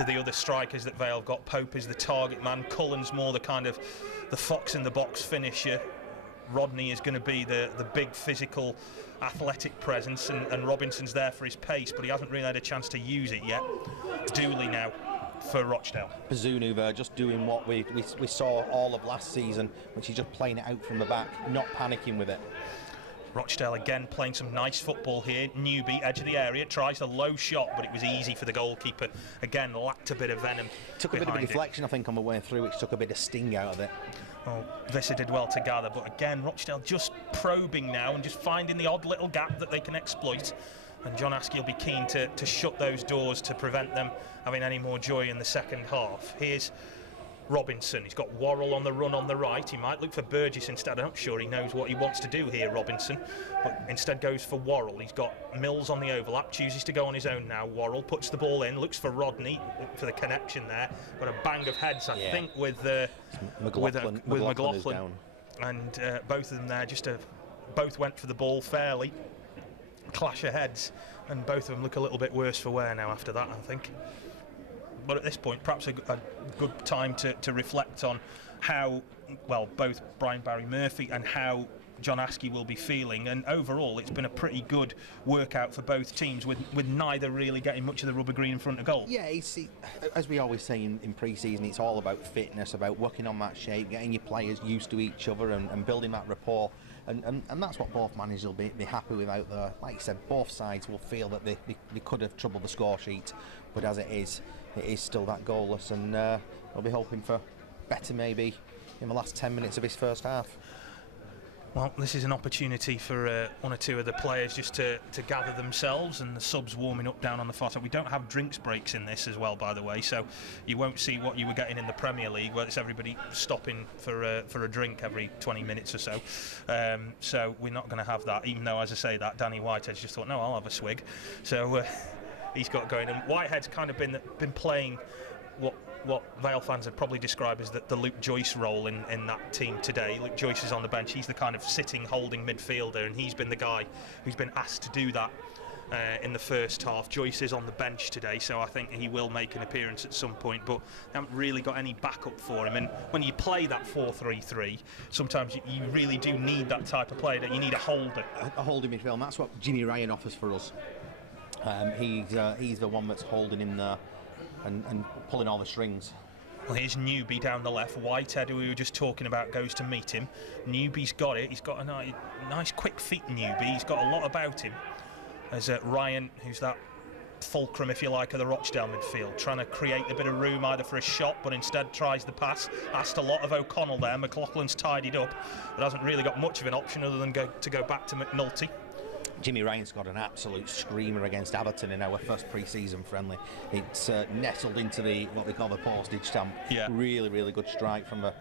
the other strikers that Vale have got. Pope is the target man, Cullen's more the kind of the fox in the box finisher. Rodney is going to be the big physical athletic presence, and Robinson's there for his pace, but he hasn't really had a chance to use it yet. Dooley now for Rochdale. Bazunu there just doing what we saw all of last season, which is just playing it out from the back, not panicking with it. Rochdale again playing some nice football here. Newby, edge of the area, tries a low shot, but it was easy for the goalkeeper. Again, lacked a bit of venom. Took a bit of a deflection, I think, on the way through, which took a bit of sting out of it. Well, Visser did well to gather, but again, Rochdale just probing now and just finding the odd little gap that they can exploit. And John Askey will be keen to shut those doors to prevent them having any more joy in the second half. Here's Robinson. He's got Worrell on the run on the right. He might look for Burgess instead. I'm not sure he knows what he wants to do here, Robinson, but instead goes for Worrell. He's got Mills on the overlap, chooses to go on his own now. Worrell puts the ball in, looks for Rodney for the connection there. Got a bang of heads, I think, with McLaughlin. And both of them there both went for the ball fairly. Clash of heads, and both of them look a little bit worse for wear now after that, I think. But at this point, perhaps a good time to reflect on how, well, both Brian Barry Murphy and how John Askey will be feeling. And overall, it's been a pretty good workout for both teams, with neither really getting much of the rubber green in front of goal. Yeah, as we always say in pre-season, it's all about fitness, about working on that shape, getting your players used to each other and building that rapport. And that's what both managers will be happy with out there. Like you said, both sides will feel that they could have troubled the score sheet, but as it is still that goalless, and we'll be hoping for better maybe in the last 10 minutes of his first half. Well, this is an opportunity for one or two of the players just to gather themselves, and the subs warming up down on the far side. We don't have drinks breaks in this as well, by the way, so you won't see what you were getting in the Premier League, where it's everybody stopping for a drink every 20 minutes or so. So we're not going to have that, even though, as I say that, Danny Whitehead's just thought, no, I'll have a swig. So he's got going. And Whitehead's kind of been playing what Vale fans have probably described as the Luke Joyce role in that team today. Luke Joyce is on the bench. He's the kind of sitting, holding midfielder, and he's been the guy who's been asked to do that in the first half. Joyce is on the bench today, so I think he will make an appearance at some point, but they haven't really got any backup for him. And when you play that 4-3-3, sometimes you really do need that type of player, that you need a holder. A holding midfield, and that's what Jimmy Ryan offers for us. He's the one that's holding him there and pulling all the strings. Well, here's Newby down the left. Whitehead, who we were just talking about, goes to meet him. Newby's got it. He's got a nice quick feet, Newby. He's got a lot about him. There's Ryan, who's that fulcrum, if you like, of the Rochdale midfield, trying to create a bit of room either for a shot, but instead tries the pass. Asked a lot of O'Connell there. McLaughlin's tidied up, but hasn't really got much of an option other than to go back to McNulty. Jimmy Ryan's got an absolute screamer against Everton in our first pre-season friendly. It's nestled into what we call the postage stamp. Yeah. Really, really good strike from a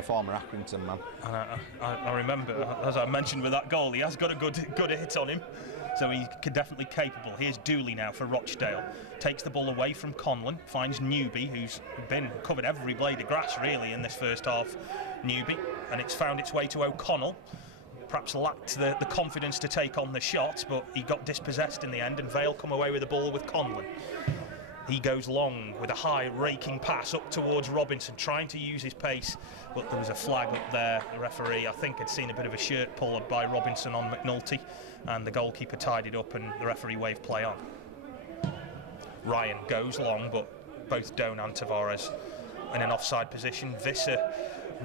former Accrington man. And I remember, as I mentioned with that goal, he has got a good hit on him, so he's definitely capable. Here's Dooley now for Rochdale. Takes the ball away from Conlon, finds Newby, who's covered every blade of grass really in this first half. Newby, and it's found its way to O'Connell. Perhaps lacked the confidence to take on the shot, but he got dispossessed in the end, and Vale come away with the ball with Conlon. He goes long with a high raking pass up towards Robinson, trying to use his pace, but there was a flag up there. The referee, I think, had seen a bit of a shirt pull by Robinson on McNulty, and the goalkeeper tied it up, and the referee waved play on. Ryan goes long, but both Doan and Tavares in an offside position. Visser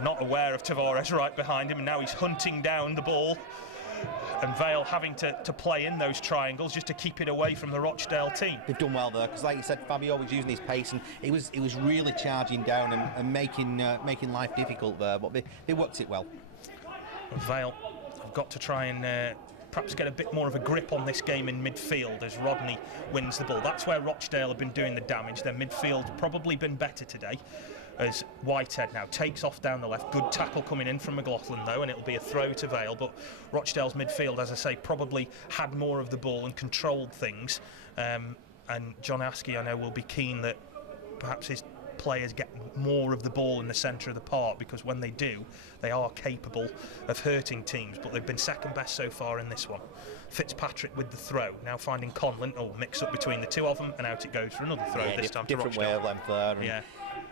not aware of Tavares right behind him, and now he's hunting down the ball, and Vale having to play in those triangles just to keep it away from the Rochdale team. They've done well there, because like you said, Fabio was using his pace, and he was really charging down and making life difficult there, but they worked it well. Vale have got to try and perhaps get a bit more of a grip on this game in midfield as Rodney wins the ball. That's where Rochdale have been doing the damage. Their midfield probably been better today, as Whitehead now takes off down the left. Good tackle coming in from McLaughlin though, and it'll be a throw to Vale, but Rochdale's midfield, as I say, probably had more of the ball and controlled things, and John Askey, I know, will be keen that perhaps his players get more of the ball in the centre of the park, because when they do, they are capable of hurting teams, but they've been second best so far in this one. Fitzpatrick with the throw, now finding Conlon, mix up between the two of them, and out it goes for another throw, this time to Rochdale. Different wavelength there. Yeah.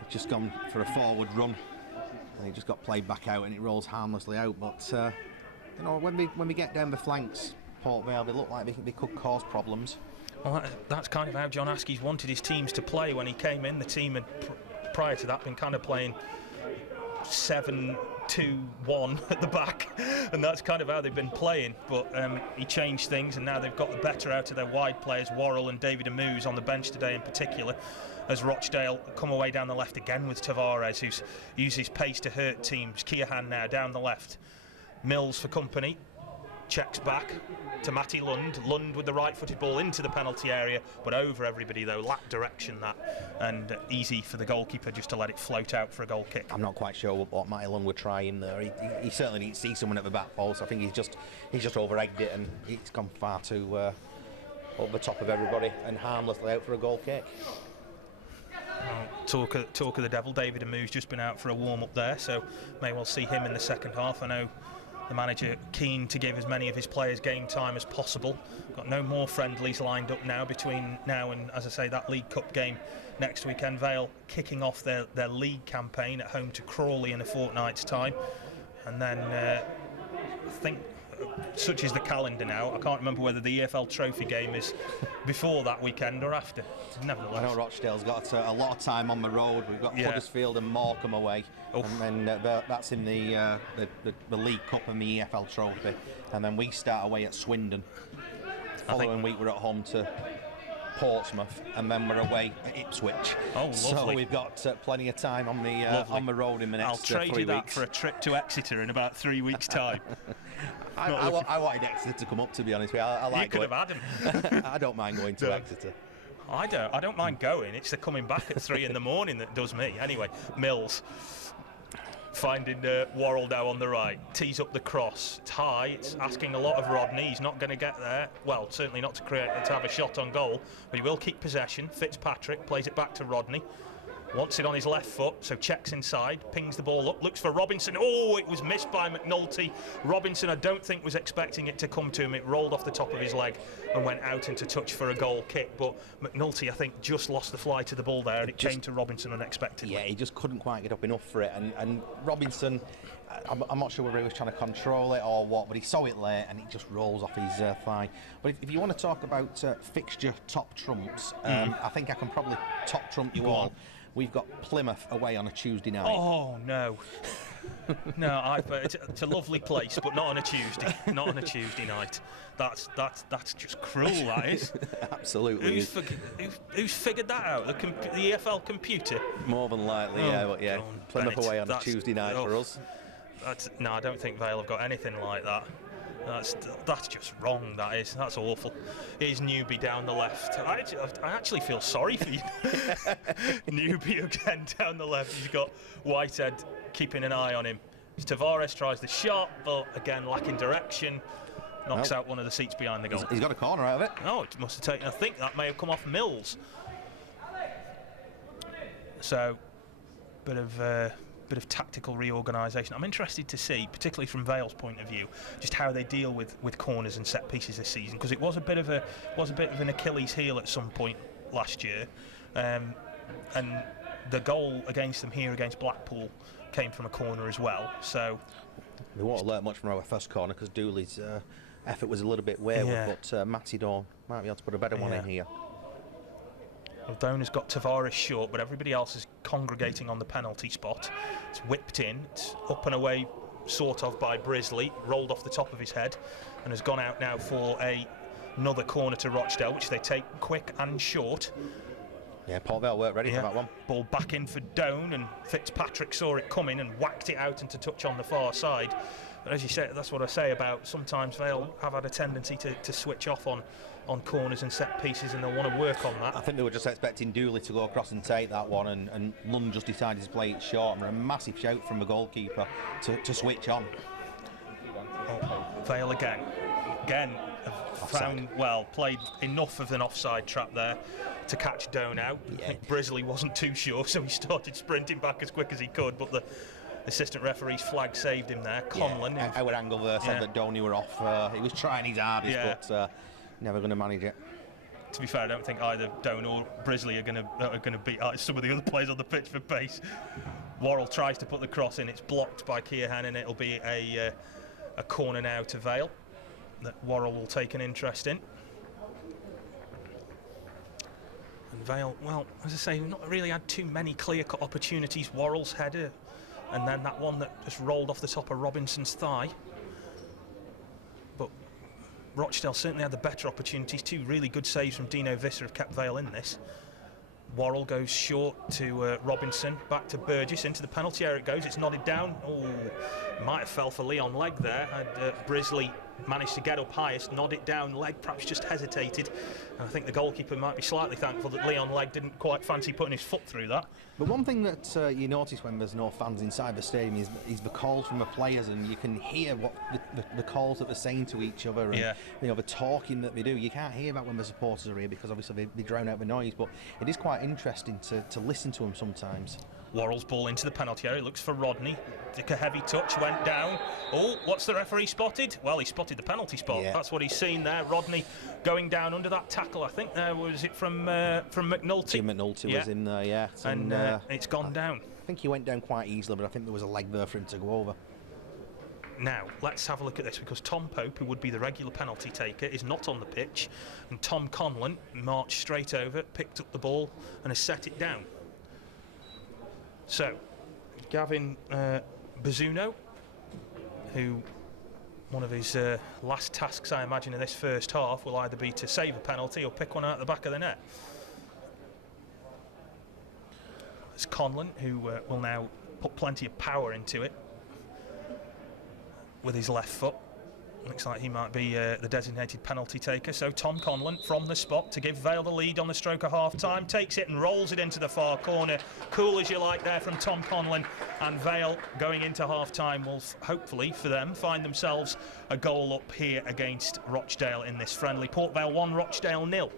Just gone for a forward run, and he just got played back out, and it rolls harmlessly out. But when we get down the flanks, Port Vale, they look like they could cause problems. Well, that's kind of how John Askey's wanted his teams to play when he came in. The team had prior to that been kind of playing 7-2-1 at the back, and that's kind of how they've been playing, but he changed things, and now they've got the better out of their wide players. Worrell and David Amuse on the bench today in particular, as Rochdale come away down the left again with Tavares, who's used his pace to hurt teams. Keohan now down the left. Mills for company. Checks back to Matty Lund. Lund with the right-footed ball into the penalty area, but over everybody though, lacked direction that, and easy for the goalkeeper just to let it float out for a goal kick. I'm not quite sure what Matty Lund would try in there. He certainly needs to see someone at the back post. I think he's just over-egged it, and it's gone far too up the top of everybody and harmlessly out for a goal kick. Talk of the devil, David Amu's just been out for a warm-up there, so may well see him in the second half. I know the manager keen to give as many of his players game time as possible. Got no more friendlies lined up now between now and, as I say, that League Cup game next weekend. Vale kicking off their league campaign at home to Crawley in a fortnight's time, and then I think, such is the calendar now, I can't remember whether the EFL Trophy game is before that weekend or after. Nevertheless, I know Rochdale's got a lot of time on the road. We've got Huddersfield and Morecambe away, and then that's in the League Cup and the EFL Trophy, and then we start away at Swindon. Following week we're at home to Portsmouth, and then we're away at Ipswich. Oh, so lovely. we've got plenty of time on the road in the next I'll trade 3 you that weeks. for a trip to Exeter in about 3 weeks' time. I wanted Exeter to come up, to be honest with you. I like You could going. have had him. I don't mind going to No. Exeter. I don't mind going. It's the coming back at 3 in the morning that does me. Anyway, Mills finding Worrell now on the right, tees up the cross. It's high. It's asking a lot of Rodney. He's not going to get there. Well, certainly not to have a shot on goal, but he will keep possession. Fitzpatrick plays it back to Rodney. Wants it on his left foot, so checks inside, pings the ball up, looks for Robinson. Oh, it was missed by McNulty. Robinson, I don't think, was expecting it to come to him. It rolled off the top of his leg and went out into touch for a goal kick. But McNulty, I think, just lost the fly to the ball there, and it came to Robinson unexpectedly. Yeah, he just couldn't quite get up enough for it. And Robinson, I'm not sure whether he was trying to control it or what, but he saw it late and it just rolls off his thigh. But if you want to talk about fixture top trumps, I think I can probably top trump you all. We've got Plymouth away on a Tuesday night. Oh no, no! It's a lovely place, but not on a Tuesday. Not on a Tuesday night. That's just cruel. That is. Absolutely. Who's figured that out? The EFL computer. More than likely, yeah. Plymouth away on a Tuesday night for us. No, I don't think Vale have got anything like that. That's just wrong. That's awful. Here's Newby down the left. I actually feel sorry for you. Newby again down the left. He's got Whitehead keeping an eye on him. Tavares tries the shot, but again lacking direction. Knocks out one of the seats behind the goal. He's got a corner out of it. Oh, it must have taken. I think that may have come off Mills. So, bit of tactical reorganisation. I'm interested to see, particularly from Vale's point of view, just how they deal with corners and set pieces this season, because it was a bit of an Achilles heel at some point last year, and the goal against them here against Blackpool came from a corner as well. So we won't learn much from our first corner because Dooley's effort was a little bit wayward, but Matty Dawn might be able to put a better one in here. Well, Dona's got Tavares short, but everybody else is congregating on the penalty spot. It's whipped in, it's up and away sort of by Brisley, rolled off the top of his head, and has gone out now for another corner to Rochdale, which they take quick and short. Yeah, Port Vale weren't ready for that one. Ball back in for Doan, and Fitzpatrick saw it coming and whacked it out into touch on the far side. But as you said, that's what I say about sometimes Vale have had a tendency to switch off on corners and set pieces, and they'll want to work on that. I think they were just expecting Dooley to go across and take that one, and Lund just decided to play it short, and a massive shout from the goalkeeper to switch on. Vale again played enough of an offside trap there to catch Doan out. I think Brisley wasn't too sure, so he started sprinting back as quick as he could, but the assistant referee's flag saved him there. Conlon. Our angle there said that Donny were off. He was trying his hardest, but never going to manage it. To be fair, I don't think either Doan or Brisley are going to beat some of the other players on the pitch for pace. Worrell tries to put the cross in. It's blocked by Keohan, and it'll be a corner now to Vale that Worrell will take an interest in. And Vale, well, as I say, not really had too many clear-cut opportunities. Worrell's header, and then that one that just rolled off the top of Robinson's thigh. But Rochdale certainly had the better opportunities. Two really good saves from Dino Visser have kept Vale in this. Worrell goes short to Robinson, back to Burgess, into the penalty area it goes. It's nodded down. Oh, might have fell for Leon Legg there. Had Brisley managed to get up highest, nod it down. Legg perhaps just hesitated. And I think the goalkeeper might be slightly thankful that Leon Legg didn't quite fancy putting his foot through that. But one thing that you notice when there's no fans inside the stadium is the calls from the players, and you can hear what the calls that they're saying to each other, and the talking that they do. You can't hear that when the supporters are here because obviously they drown out the noise, but it is quite interesting to listen to them sometimes. Worrell's ball into the penalty area, looks for Rodney. Took a heavy touch, went down. Oh, what's the referee spotted? Well, he spotted the penalty spot. Yeah. That's what he's seen there. Rodney going down under that tackle. I think was it from McNulty? Jim McNulty was in there, yeah. And it's gone down. I think he went down quite easily, but I think there was a leg there for him to go over. Now, let's have a look at this, because Tom Pope, who would be the regular penalty taker, is not on the pitch. And Tom Conlon marched straight over, picked up the ball, and has set it down. So, Gavin Bazzuno, who one of his last tasks, I imagine, in this first half will either be to save a penalty or pick one out the back of the net. It's Conlon who will now put plenty of power into it with his left foot. Looks like he might be the designated penalty taker. So Tom Conlon from the spot to give Vale the lead on the stroke of half-time. Takes it and rolls it into the far corner. Cool as you like there from Tom Conlon. And Vale going into half-time will hopefully for them find themselves a goal up here against Rochdale in this friendly. Port Vale 1, Rochdale 0.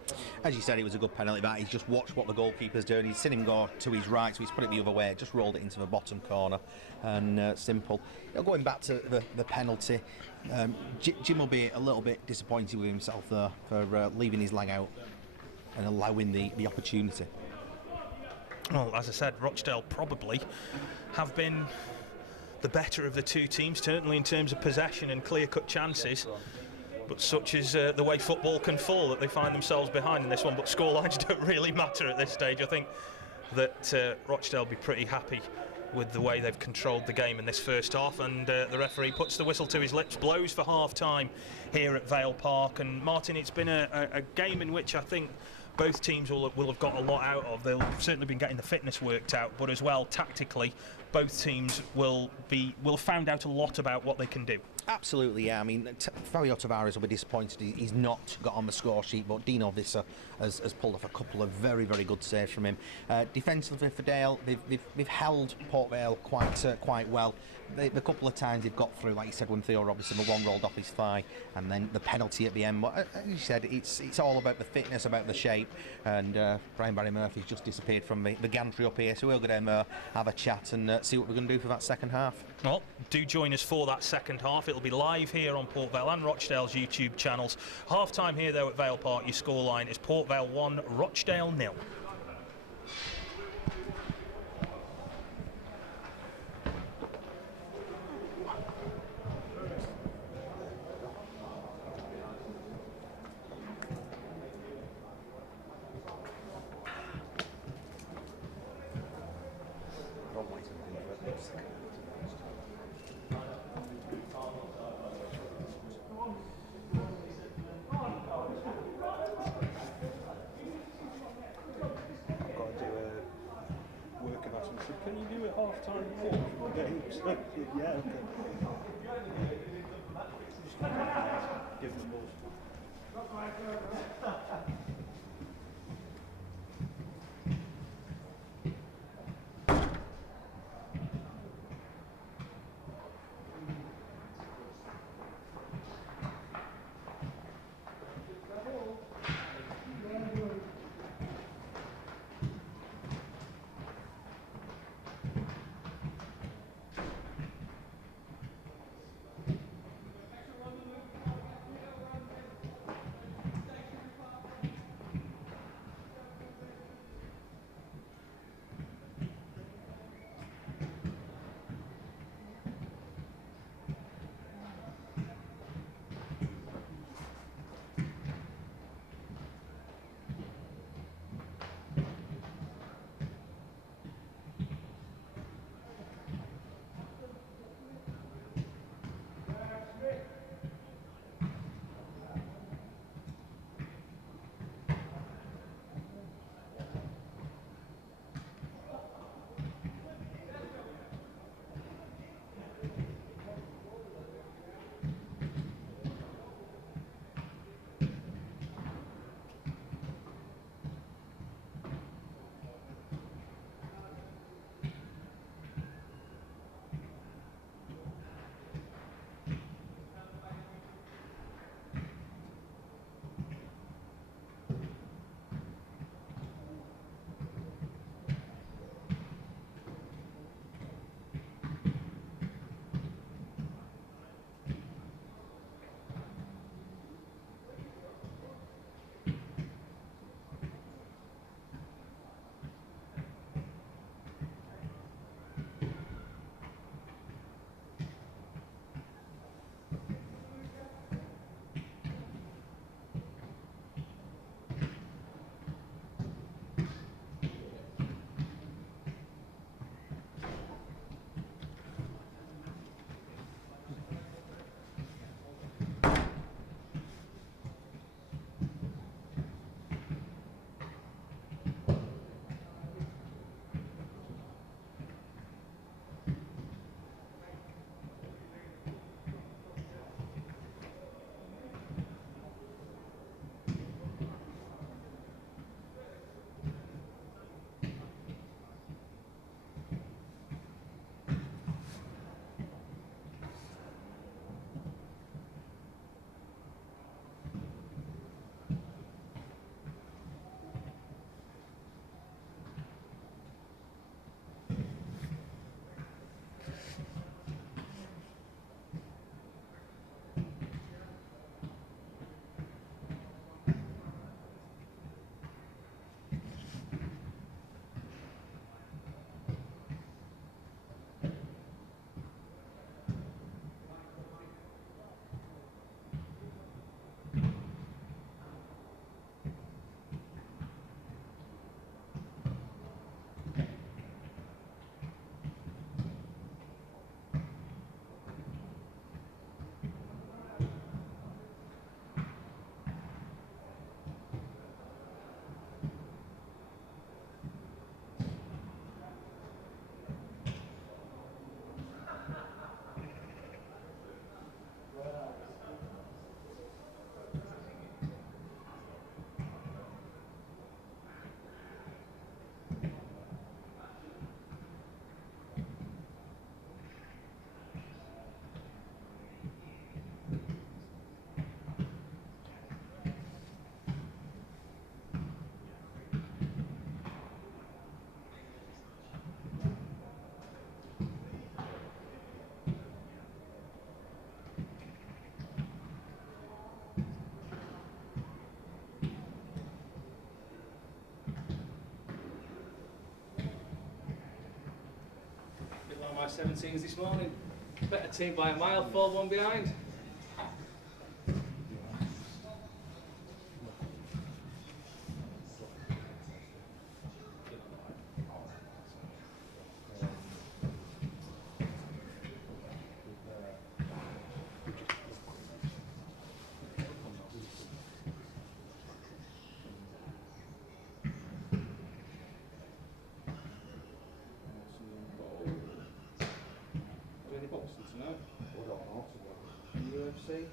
As you said, it was a good penalty back. He's just watched what the goalkeeper's doing. He's seen him go to his right, so he's put it the other way, just rolled it into the bottom corner. And simple. Going back to the penalty, Jim will be a little bit disappointed with himself there for leaving his leg out and allowing the opportunity. Well, as I said, Rochdale probably have been the better of the two teams, certainly in terms of possession and clear-cut chances. But such is the way football can fall, that they find themselves behind in this one. But scorelines don't really matter at this stage. I think that Rochdale will be pretty happy with the way they've controlled the game in this first half, and the referee puts the whistle to his lips, blows for half-time here at Vale Park. And Martin, it's been a game in which I think both teams will have got a lot out of. They'll certainly been getting the fitness worked out, but as well tactically, both teams will have found out a lot about what they can do. Absolutely, yeah. I mean, Fabio Tavares will be disappointed he's not got on the score sheet, but Dino Visser has pulled off a couple of very, very good saves from him. Defensively for Dale, they've held Port Vale quite well. The couple of times they've got through, like you said, when Theo Robinson, the one rolled off his thigh, and then the penalty at the end. But as you said, it's all about the fitness, about the shape, and Brian Barry Murphy's just disappeared from the gantry up here, so we'll go down there, have a chat, and see what we're going to do for that second half. Well, do join us for that second half. It'll be live here on Port Vale and Rochdale's YouTube channels. Half-time here, though, at Vale Park. Your scoreline is Port Vale 1, Rochdale 0. Can you do a half-time walk for the game? Yeah, okay. Give them the ball. 17s this morning. Better team by a mile, 4-1 behind. UFC?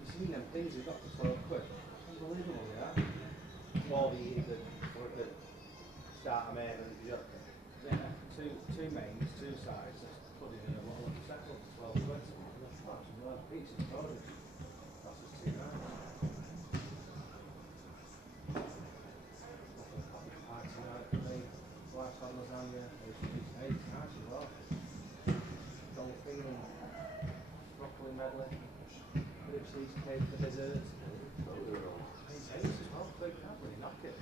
You've seen them things they've got for 12 quid? Unbelievable they are. Or the starter main and the other. Yeah, two mains, two sides, that's put in a lot of settle for 12 quid. That's a large piece of storage. That's just too nice. Pie tonight for me. Wife's on lasagna. It's nice as well. Dolphin and broccoli medley. Bit of cheesecake for dessert. It's ace as well. They can't really knock it.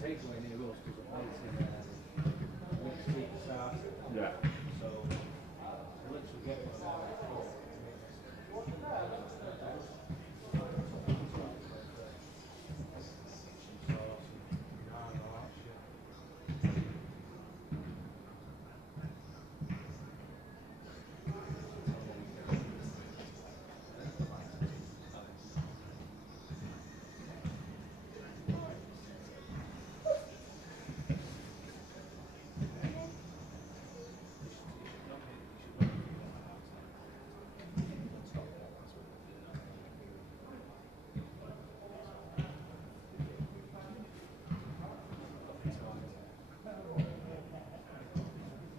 Takeaway near us because the place in next week starts. Yeah. So literally get one now.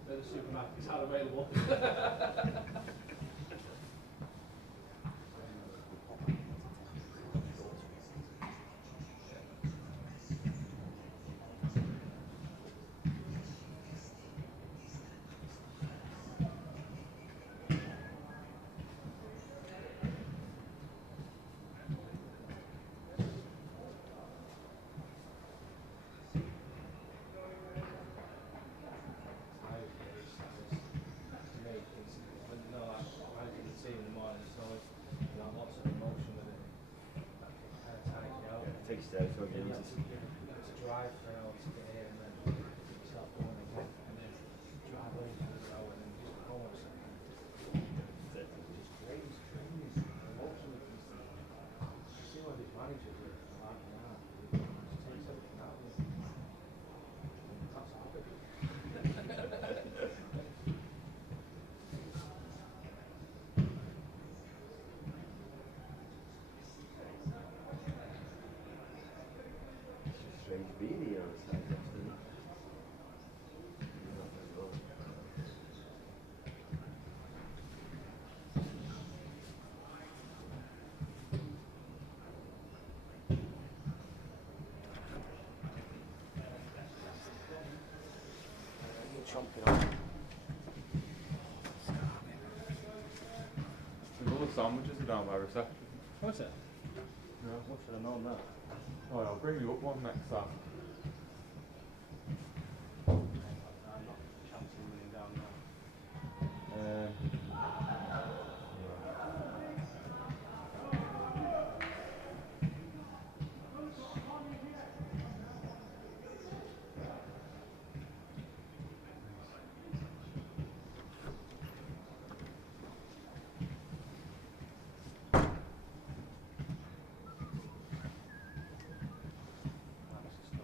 The supermarkets are available. Chomping on. The other sandwiches are down by reception. What's it? Yeah. What should I know that? Oh, I'll bring you up one next time. I'm not chancing running down now. That's just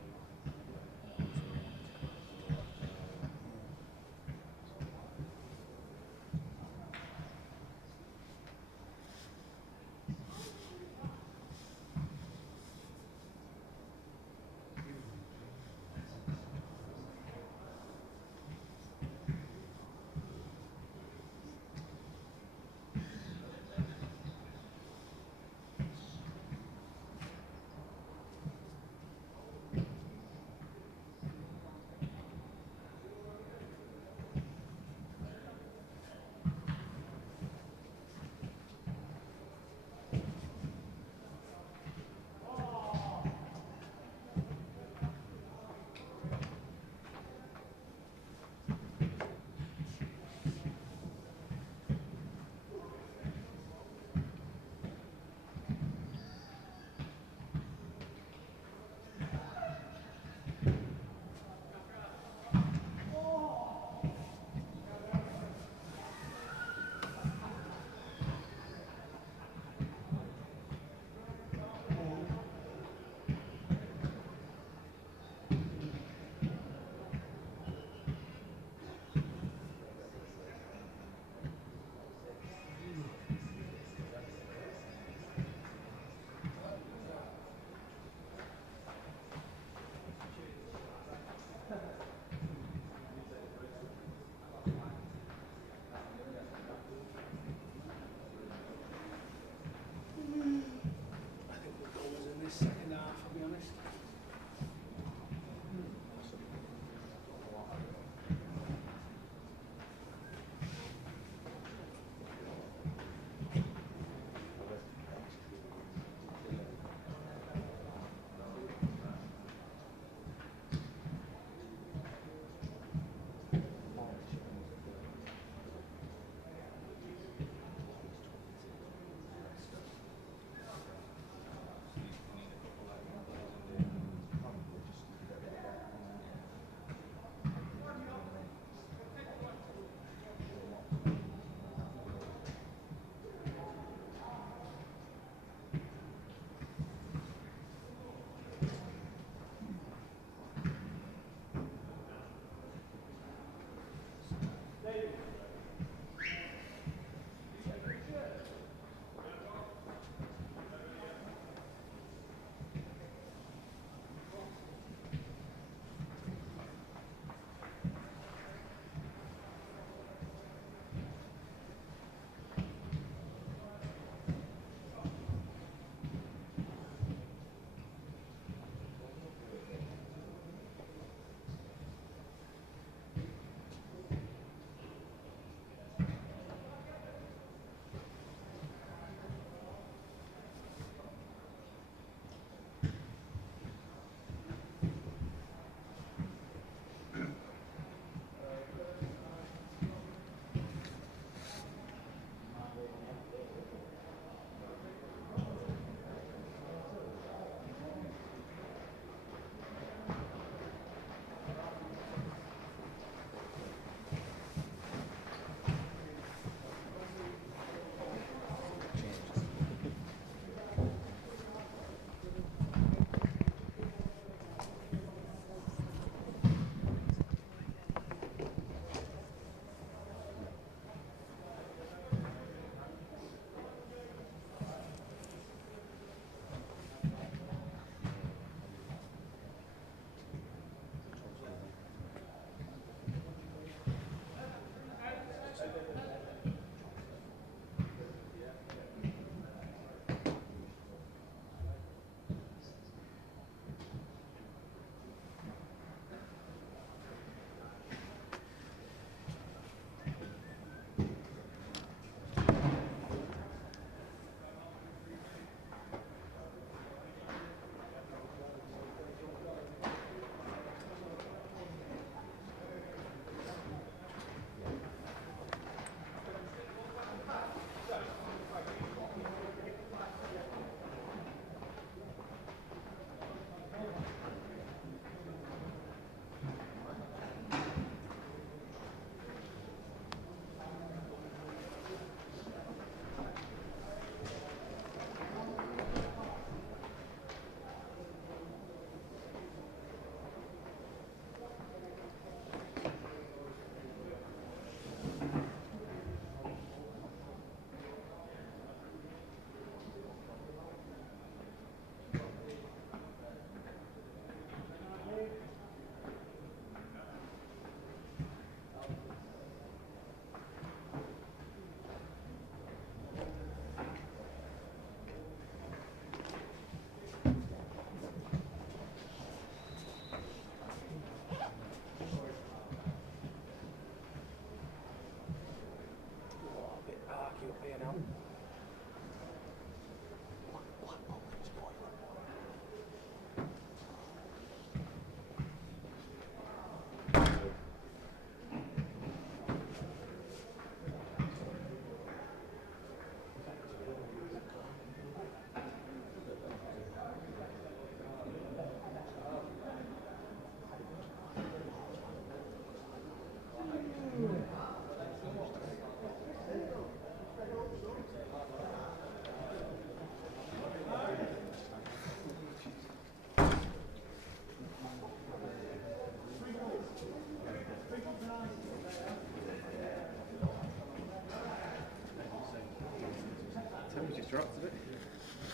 here now.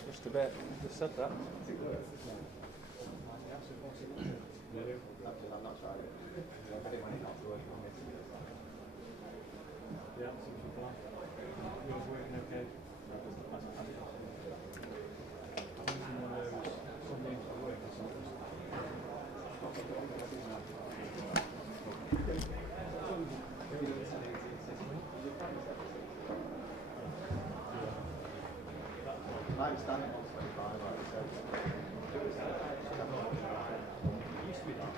Just a bit. Just said that. I'm not trying it. I didn't want it not to work on this. Yeah, seems to be fine. Yours working okay? I'm standing on 25, like I said. It used to be that.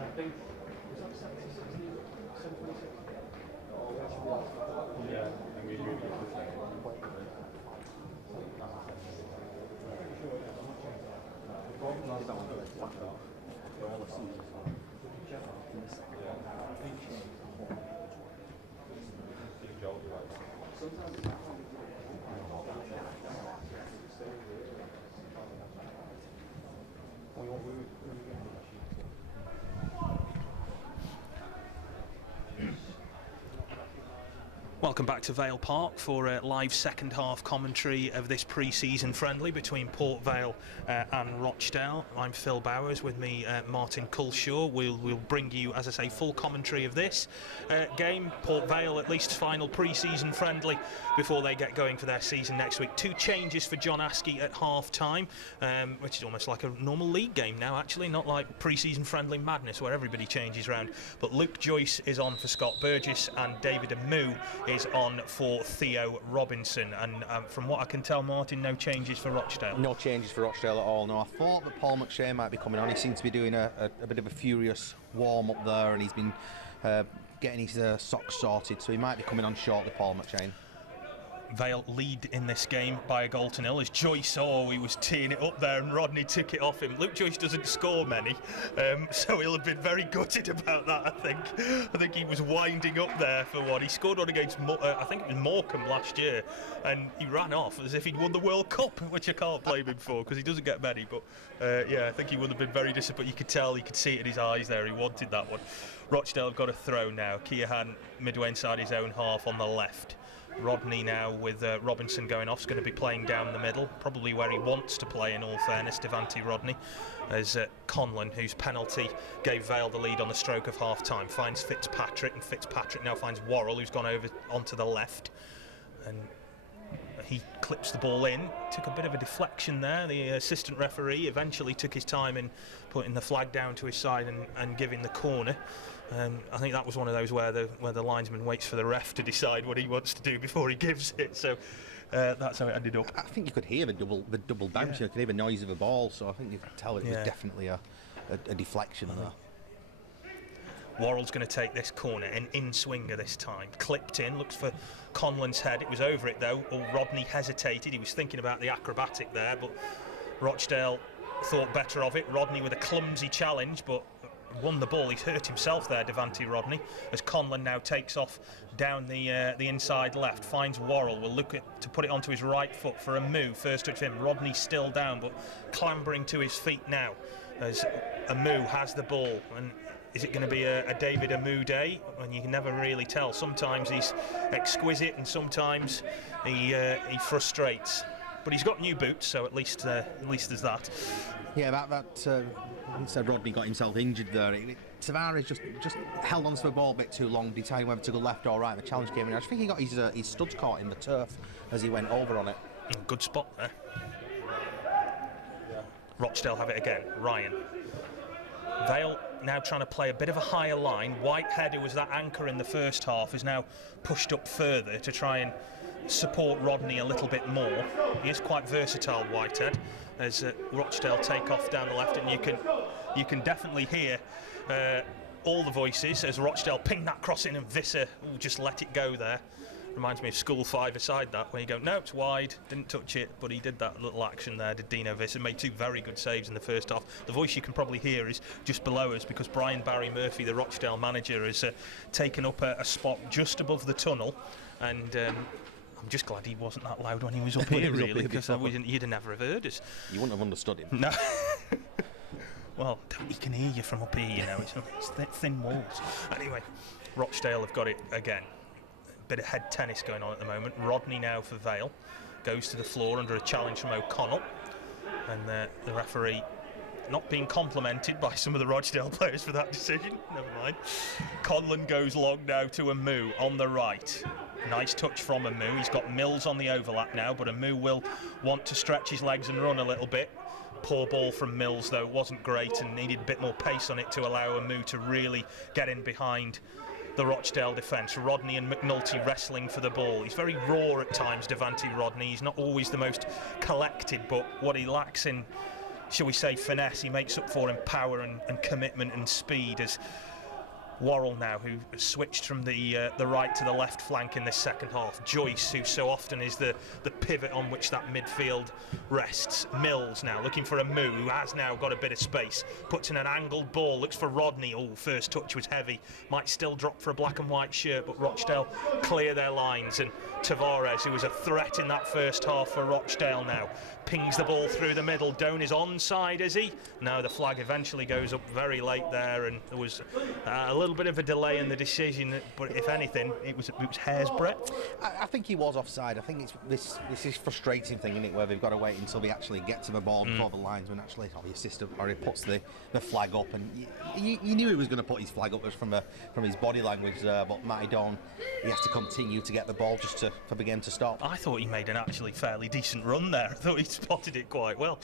I think, was that 726? Yeah, I mean, really good for second. Welcome back to Vale Park for a live second half commentary of this pre-season friendly between Port Vale and Rochdale. I'm Phil Bowers, with me Martin Culshaw. We'll bring you, as I say, full commentary of this game. Port Vale at least final pre-season friendly before they get going for their season next week. 2 changes for John Askey at half-time, which is almost like a normal league game now, actually, not like pre-season friendly madness where everybody changes round. But Luke Joyce is on for Scott Burgess and David Amu is on for Theo Robinson, and from what I can tell, Martin, no changes for Rochdale. No changes for Rochdale at all. No, I thought that Paul McShane might be coming on. He seems to be doing a bit of a furious warm up there, and he's been getting his socks sorted, so he might be coming on shortly, Paul McShane. Vale lead in this game by a goal to nil as Joyce, he was teeing it up there and Rodney took it off him. Luke Joyce doesn't score many, so he'll have been very gutted about that, I think. I think he was winding up there for one. He scored one against, I think it was Morecambe last year, and he ran off as if he'd won the World Cup, which I can't blame him for because he doesn't get many, but yeah, I think he would have been very disappointed. You could tell, you could see it in his eyes there, he wanted that one. Rochdale have got a throw now. Keohan midway inside his own half on the left. Rodney now with Robinson going off is going to be playing down the middle, probably where he wants to play in all fairness, Devante Rodney, as Conlon, whose penalty gave Vale the lead on the stroke of half-time, finds Fitzpatrick, and Fitzpatrick now finds Worrell, who's gone over onto the left, and he clips the ball in. Took a bit of a deflection there. The assistant referee eventually took his time in putting the flag down to his side and giving the corner. I think that was one of those where the linesman waits for the ref to decide what he wants to do before he gives it. So that's how it ended up. I think you could hear the double bounce. You could hear the noise of the ball, so I think you could tell it was definitely a deflection there. Worrell's going to take this corner, an in-swinger this time. Clipped in, looks for Conlon's head. It was over it though. Rodney hesitated. He was thinking about the acrobatic there, but Rochdale thought better of it. Rodney with a clumsy challenge, but won the ball. He's hurt himself there, Devante Rodney, as Conlon now takes off down the inside left, finds Worrell, will look to put it onto his right foot for a move. First touch for him. Rodney still down, but clambering to his feet now as Amu has the ball. And is it going to be a David Amu day? And you can never really tell. Sometimes he's exquisite and sometimes he frustrates. But he's got new boots, so at least there's that. Yeah, that said Rodney got himself injured there. Tavares just held on to the ball a bit too long, deciding whether to go left or right. The challenge came in. I think he got his studs caught in the turf as he went over on it. Good spot there. Rochdale have it again. Ryan. Vale now trying to play a bit of a higher line. Whitehead, who was that anchor in the first half, is now pushed up further to try and support Rodney a little bit more. He is quite versatile, Whitehead, as Rochdale take off down the left, and you can definitely hear all the voices as Rochdale ping that cross in, and Visser just let it go there. Reminds me of school five-a-side, that, when you go, no, it's wide, didn't touch it, but he did that little action there, did Dino Visser, made 2 very good saves in the first half. The voice you can probably hear is just below us, because Brian Barry Murphy, the Rochdale manager, has taken up a spot just above the tunnel, and I'm just glad he wasn't that loud when he was up here, really, because you'd have never have heard us. You wouldn't have understood him. No. Well, he can hear you from up here, you know, it's thin walls. Anyway, Rochdale have got it again. Bit of head tennis going on at the moment. Rodney now for Vale goes to the floor under a challenge from O'Connell, and the referee not being complimented by some of the Rochdale players for that decision. Never mind. Conlon goes long now to Amu on the right. Nice touch from Amu. He's got Mills on the overlap now, but Amu will want to stretch his legs and run a little bit. Poor ball from Mills, though, wasn't great, and needed a bit more pace on it to allow Amu to really get in behind the Rochdale defence. Rodney and McNulty wrestling for the ball. He's very raw at times, Devante Rodney. He's not always the most collected, but what he lacks in, shall we say, finesse, he makes up for in power and commitment and speed, as Worrell now, who switched from the right to the left flank in this second half. Joyce, who so often is the pivot on which that midfield rests. Mills now looking for Amu, who has now got a bit of space. Puts in an angled ball, looks for Rodney. Oh, first touch was heavy. Might still drop for a black and white shirt, but Rochdale clear their lines. And Tavares, who was a threat in that first half for Rochdale now, pings the ball through the middle. Doan is onside, is he? No, the flag eventually goes up very late there, and there was a little bit of a delay in the decision, but if anything, it was hair's breadth. I think he was offside. I think this is frustrating thing, isn't it, where they've got to wait until they actually get to the ball before the linesman actually, or the assistant, or he puts the flag up, and you knew he was going to put his flag up from his body language there, but Matty Dawn, he has to continue to get the ball just for the game to stop. I thought he made an actually fairly decent run there. I thought he spotted it quite well.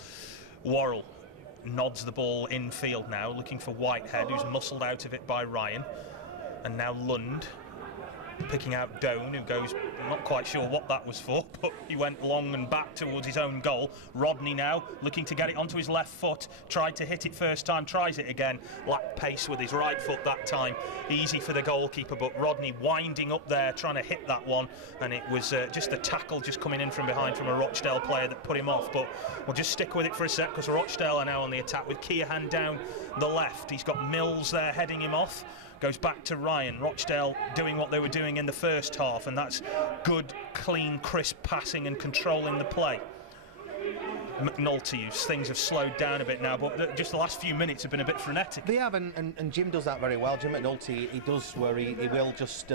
Worrell nods the ball infield now, looking for Whitehead, who's muscled out of it by Ryan, and now Lund picking out Doan, who goes, not quite sure what that was for, but he went long and back towards his own goal. Rodney now looking to get it onto his left foot, tried to hit it first time, tries it again, lacked pace with his right foot that time. Easy for the goalkeeper, but Rodney winding up there trying to hit that one, and it was just the tackle just coming in from behind from a Rochdale player that put him off. But we'll just stick with it for a sec, because Rochdale are now on the attack with Keohan down the left. He's got Mills there heading him off. Goes back to Ryan. Rochdale doing what they were doing in the first half, and that's good, clean, crisp passing and controlling the play. McNulty, things have slowed down a bit now, but just the last few minutes have been a bit frenetic. They have, and Jim does that very well. Jim McNulty, he does where he will just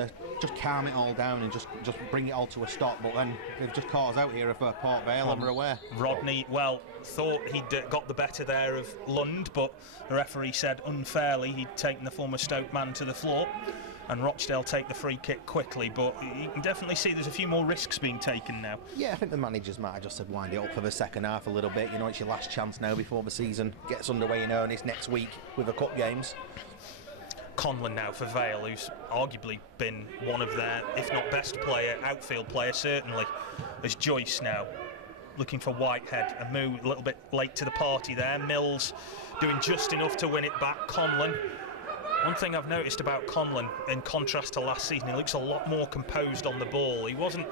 calm it all down and just bring it all to a stop. But then they've just caught us out here for Port Vale, and we're aware. Rodney, well, thought he'd got the better there of Lund, but the referee said unfairly he'd taken the former Stoke man to the floor. And Rochdale take the free kick quickly, but you can definitely see there's a few more risks being taken now. Yeah, I think the managers might have just said wind it up for the second half a little bit. You know, it's your last chance now before the season gets underway in earnest next week with the cup games. Conlon now for Vale, who's arguably been one of their, if not best player, outfield player certainly. There's Joyce now looking for Whitehead. Amu a little bit late to the party there. Mills doing just enough to win it back. Conlon. One thing I've noticed about Conlon, in contrast to last season, he looks a lot more composed on the ball. He wasn't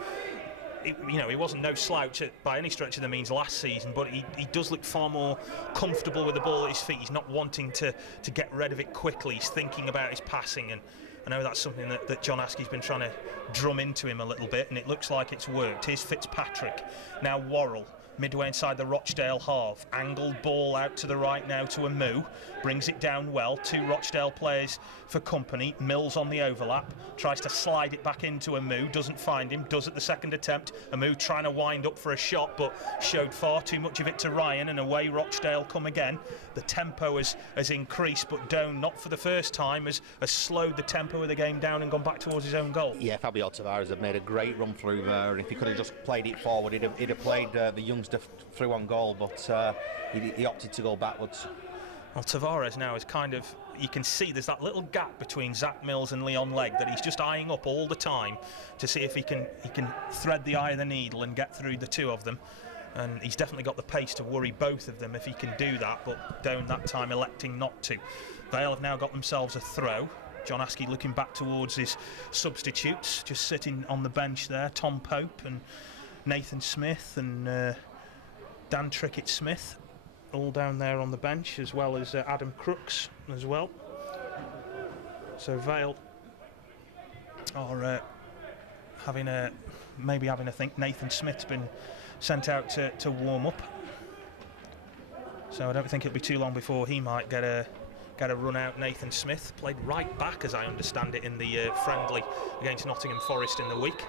no slouch by any stretch of the means last season, but he does look far more comfortable with the ball at his feet. He's not wanting to get rid of it quickly. He's thinking about his passing, and I know that's something that John Askey's been trying to drum into him a little bit, and it looks like it's worked. Here's Fitzpatrick. Now Worrell. Midway inside the Rochdale half, angled ball out to the right now to Amu, brings it down well. 2 Rochdale players for company. Mills on the overlap, tries to slide it back into Amu, doesn't find him, does at the second attempt. Amu trying to wind up for a shot, but showed far too much of it to Ryan, and away Rochdale come again. The tempo has increased, but Doan, not for the first time, has slowed the tempo of the game down and gone back towards his own goal. Yeah, Fabio Tavares have made a great run through there, and if he could have just played it forward, he'd have played the youngster through on goal, but he opted to go backwards. Well, Tavares now is kind of, you can see there's that little gap between Zach Mills and Leon Legg that he's just eyeing up all the time to see if he can thread the eye of the needle and get through the two of them. And he's definitely got the pace to worry both of them if he can do that, but Doan that time electing not to. Vale have now got themselves a throw. John Askey looking back towards his substitutes, just sitting on the bench there. Tom Pope and Nathan Smith and Dan Trickett-Smith all down there on the bench, as well as Adam Crooks as well. So Vale are maybe having a think. Nathan Smith's been sent out to warm up, so I don't think it'll be too long before he might get a run out. Nathan Smith played right back, as I understand it, in the friendly against Nottingham Forest in the week.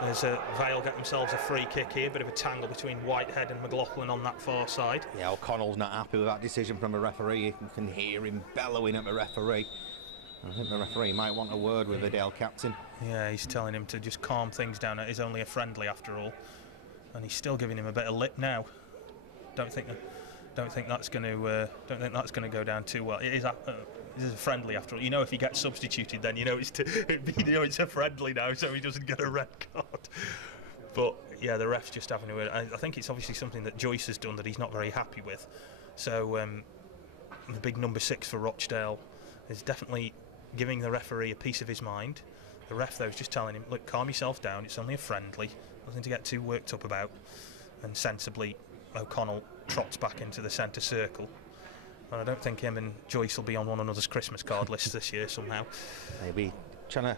As Vale get themselves a free kick here, bit of a tangle between Whitehead and McLaughlin on that far side. Yeah, O'Connell's not happy with that decision from the referee. You can hear him bellowing at the referee. I think the referee might want a word with the Dale captain. Yeah, he's telling him to just calm things down. It is only a friendly after all, and he's still giving him a bit of lip now. Don't think that's going to go down too well. It is a friendly after all. You know, if he gets substituted, then you know it's a friendly now, so he doesn't get a red card. But yeah, the ref's just having to. I think it's obviously something that Joyce has done that he's not very happy with. So the big number 6 for Rochdale is definitely giving the referee a piece of his mind. The ref, though, is just telling him, look, calm yourself down. It's only a friendly. Nothing to get too worked up about. And sensibly, O'Connell trots back into the centre circle. And I don't think him and Joyce will be on one another's Christmas card list this year somehow. Maybe trying to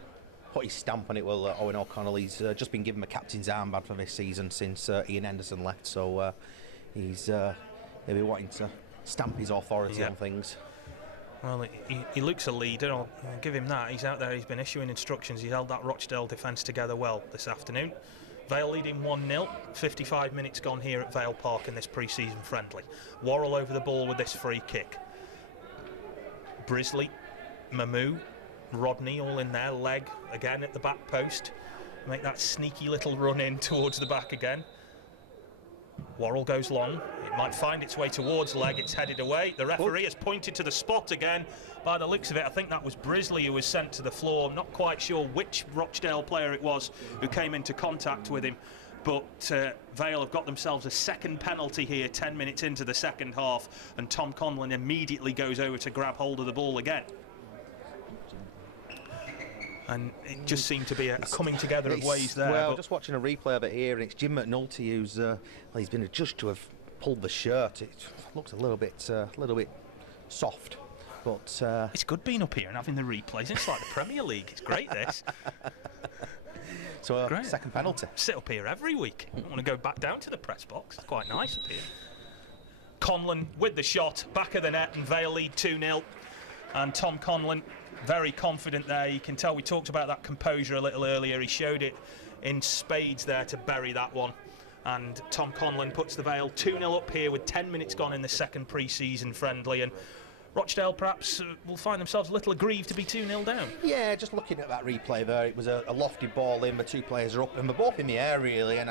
put his stamp on it. Well, Owen O'Connell, he's just been given a captain's armband for this season since Ian Henderson left, so he's maybe wanting to stamp his authority on things. Well, he looks a leader. I'll give him that. He's out there, he's been issuing instructions. He's held that Rochdale defence together well this afternoon. Vale leading 1-0, 55 minutes gone here at Vale Park in this pre-season friendly. Worrell over the ball with this free kick. Brisley, Mamou, Rodney all in there. Legg again at the back post. Make that sneaky little run in towards the back again. Worrell goes long. It might find its way towards Legg. It's headed away. The referee has pointed to the spot again. By the looks of it, I think that was Brisley who was sent to the floor. I'm not quite sure which Rochdale player it was who came into contact with him. But Vale have got themselves a second penalty here, 10 minutes into the second half. And Tom Conlon immediately goes over to grab hold of the ball again. And it just seemed to be a coming together of ways there. Well, just watching a replay of it here, and it's Jim McNulty who's he's been adjudged to have pulled the shirt. It looks a little bit soft, but it's good being up here and having the replays. It's like the Premier League. It's great, this. So great. Second penalty. Sit up here every week. I want to go back down to the press box. It's quite nice up here. Conlon with the shot, back of the net, and Vale lead 2-0. And Tom Conlon very confident there. You can tell we talked about that composure a little earlier. He showed it in spades there to bury that one. And Tom Conlon puts the Vale 2-0 up here with 10 minutes gone in the second pre-season friendly. And Rochdale perhaps will find themselves a little aggrieved to be 2-0 down. Yeah, just looking at that replay there, it was a lofty ball in. The two players are up and they're both in the air really. And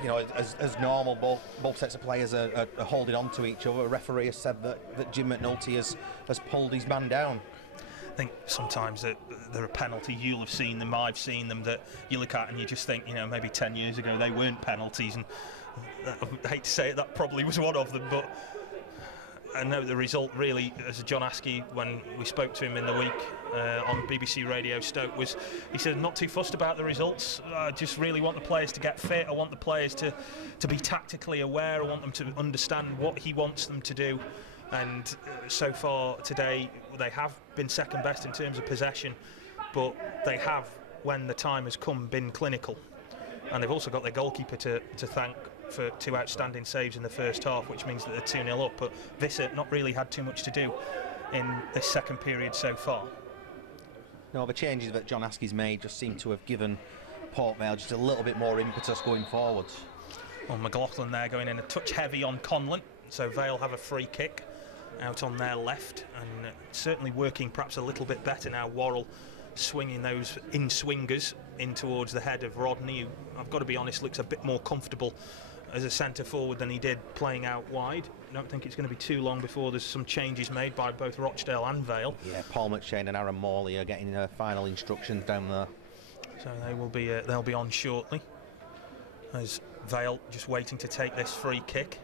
you know, as normal, both sets of players are holding on to each other. A referee has said that Jim McNulty has pulled his man down. I think sometimes that there are penalties, you'll have seen them, I've seen them, that you look at and you just think, you know, maybe 10 years ago they weren't penalties, and I hate to say it, that probably was one of them. But I know the result really, as John Askey, when we spoke to him in the week on BBC Radio Stoke, was he said, not too fussed about the results. I just really want the players to get fit. I want the players to be tactically aware. I want them to understand what he wants them to do. And so far today, they have been second best in terms of possession, but they have, when the time has come, been clinical. And they've also got their goalkeeper to thank for 2 outstanding saves in the first half, which means that they're 2-0 up. But Visser not really had too much to do in this second period so far. No, the changes that John Askey's made just seem to have given Port Vale just a little bit more impetus going forwards. Well, McLaughlin there going in a touch heavy on Conlon, so Vale have a free kick out on their left, and certainly working perhaps a little bit better now. Worrell swinging those in-swingers in towards the head of Rodney, who, I've got to be honest, looks a bit more comfortable as a centre forward than he did playing out wide. I don't think it's going to be too long before there's some changes made by both Rochdale and Vale. Yeah, Paul McShane and Aaron Morley are getting final instructions down there. So they'll be on shortly. As Vale just waiting to take this free kick.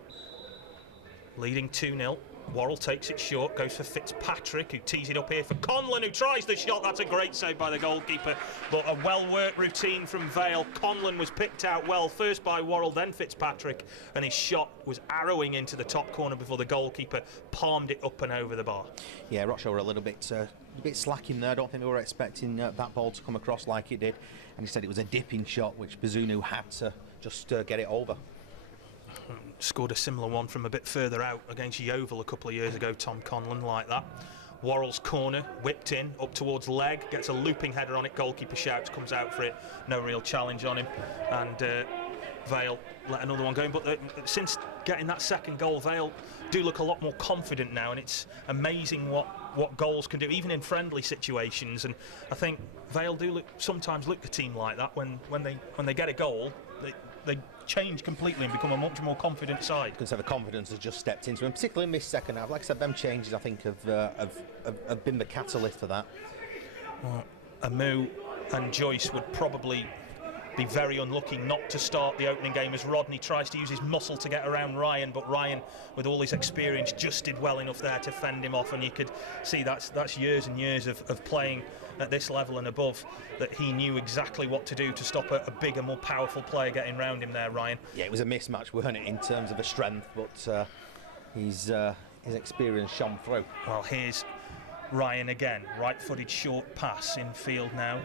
Leading 2-0. Worrell takes it short, goes for Fitzpatrick, who tees it up here for Conlon, who tries the shot. That's a great save by the goalkeeper, but a well-worked routine from Vale. Conlon was picked out well, first by Worrell, then Fitzpatrick, and his shot was arrowing into the top corner before the goalkeeper palmed it up and over the bar. Yeah, Rochdale were a little bit slacking there. I don't think we were expecting that ball to come across like it did, and he said it was a dipping shot, which Bazunu had to just get it over. Scored a similar one from a bit further out against Yeovil a couple of years ago, Tom Conlon, like that. Worrell's corner, whipped in, up towards leg, gets a looping header on it, goalkeeper shouts, comes out for it, no real challenge on him, and Vale let another one go in. But since getting that second goal, Vale do look a lot more confident now, and it's amazing what goals can do, even in friendly situations. And I think Vale do sometimes look a team like that when they get a goal, they change completely and become a much more confident side. Because the confidence has just stepped into them, particularly in this second half. Like I said, them changes I think have been the catalyst for that. Well, Amu and Joyce would probably be very unlucky not to start the opening game, as Rodney tries to use his muscle to get around Ryan, but Ryan, with all his experience, just did well enough there to fend him off, and you could see that's years and years of playing at this level and above, that he knew exactly what to do to stop a bigger, more powerful player getting round him there, Ryan. Yeah, it was a mismatch, weren't it, in terms of the strength, but his experience shone through. Well, here's Ryan again, right-footed short pass in field now.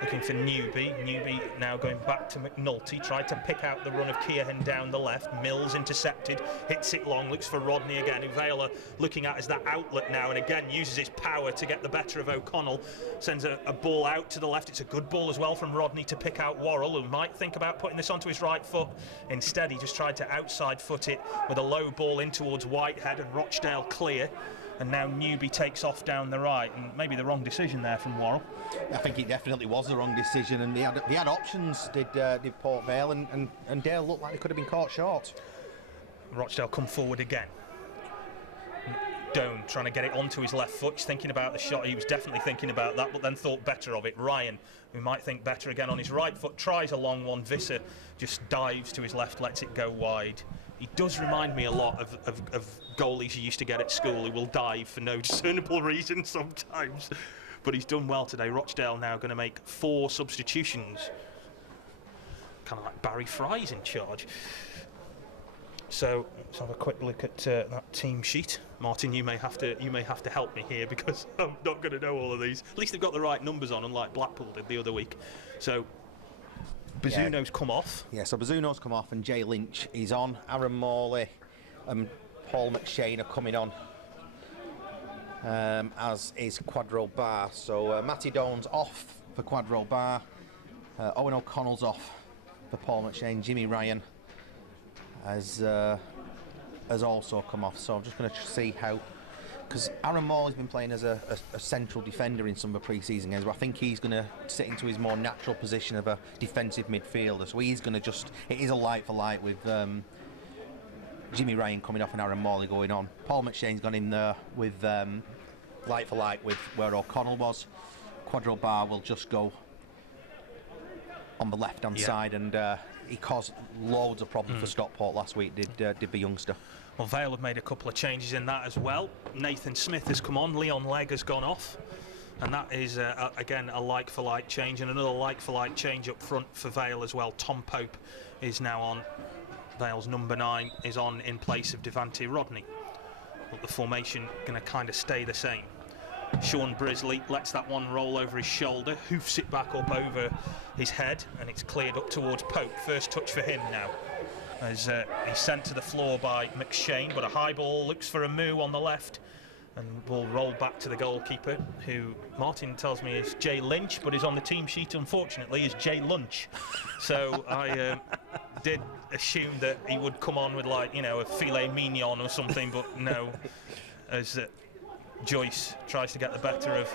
Looking for Newby. Newby now going back to McNulty. Tried to pick out the run of Keohan down the left. Mills intercepted. Hits it long. Looks for Rodney again, who Vale are looking at as that outlet now. And again uses his power to get the better of O'Connell. Sends a ball out to the left. It's a good ball as well from Rodney to pick out Worrell, who might think about putting this onto his right foot. Instead, he just tried to outside foot it with a low ball in towards Whitehead, and Rochdale clear. And now Newby takes off down the right, and maybe the wrong decision there from Worrell. I think it definitely was the wrong decision, and they had options, did Port Vale, and Dale looked like they could have been caught short. Rochdale come forward again. Doan trying to get it onto his left foot. He's thinking about the shot. He was definitely thinking about that, but then thought better of it. Ryan, who might think better again on his right foot, tries a long one. Visser just dives to his left, lets it go wide. He does remind me a lot of goalies you used to get at school who will dive for no discernible reason sometimes. But he's done well today. Rochdale now going to make 4 substitutions. Kind of like Barry Fry's in charge. So let's have a quick look at that team sheet. Martin, you may have to help me here, because I'm not going to know all of these. At least they've got the right numbers on, unlike Blackpool did the other week. So Bazuno's come off. Yeah, so Bazuno's come off and Jay Lynch is on. Aaron Morley and Paul McShane are coming on, as is Quadro Bar. So Matty Doan's off for Quadro Bar. Owen O'Connell's off for Paul McShane. Jimmy Ryan has also come off. So I'm just going to see how, because Aaron Morley's been playing as a central defender in some of the pre-season games, but I think he's going to sit into his more natural position of a defensive midfielder. So he's going to it is a light for light with Jimmy Ryan coming off and Aaron Morley going on. Paul McShane's gone in there with light for light with where O'Connell was. Quadro Bar will just go on the left-hand side, and he caused loads of problems for Stockport last week, did the youngster. Well, Vale have made a couple of changes in that as well. Nathan Smith has come on, Leon Legg has gone off, and that is again a like-for-like change, and another like-for-like change up front for Vale as well. Tom Pope is now on. Vale's number 9 is on in place of Devante Rodney, but the formation going to kind of stay the same. Sean Brisley lets that one roll over his shoulder, hoofs it back up over his head, and it's cleared up towards Pope. First touch for him now, as he's sent to the floor by McShane, but a high ball looks for a moo on the left, and will roll back to the goalkeeper, who Martin tells me is Jay Lynch, but is on the team sheet unfortunately is Jay Lunch. So I did assume that he would come on with, like, you know, a filet mignon or something, but no, as Joyce tries to get the better of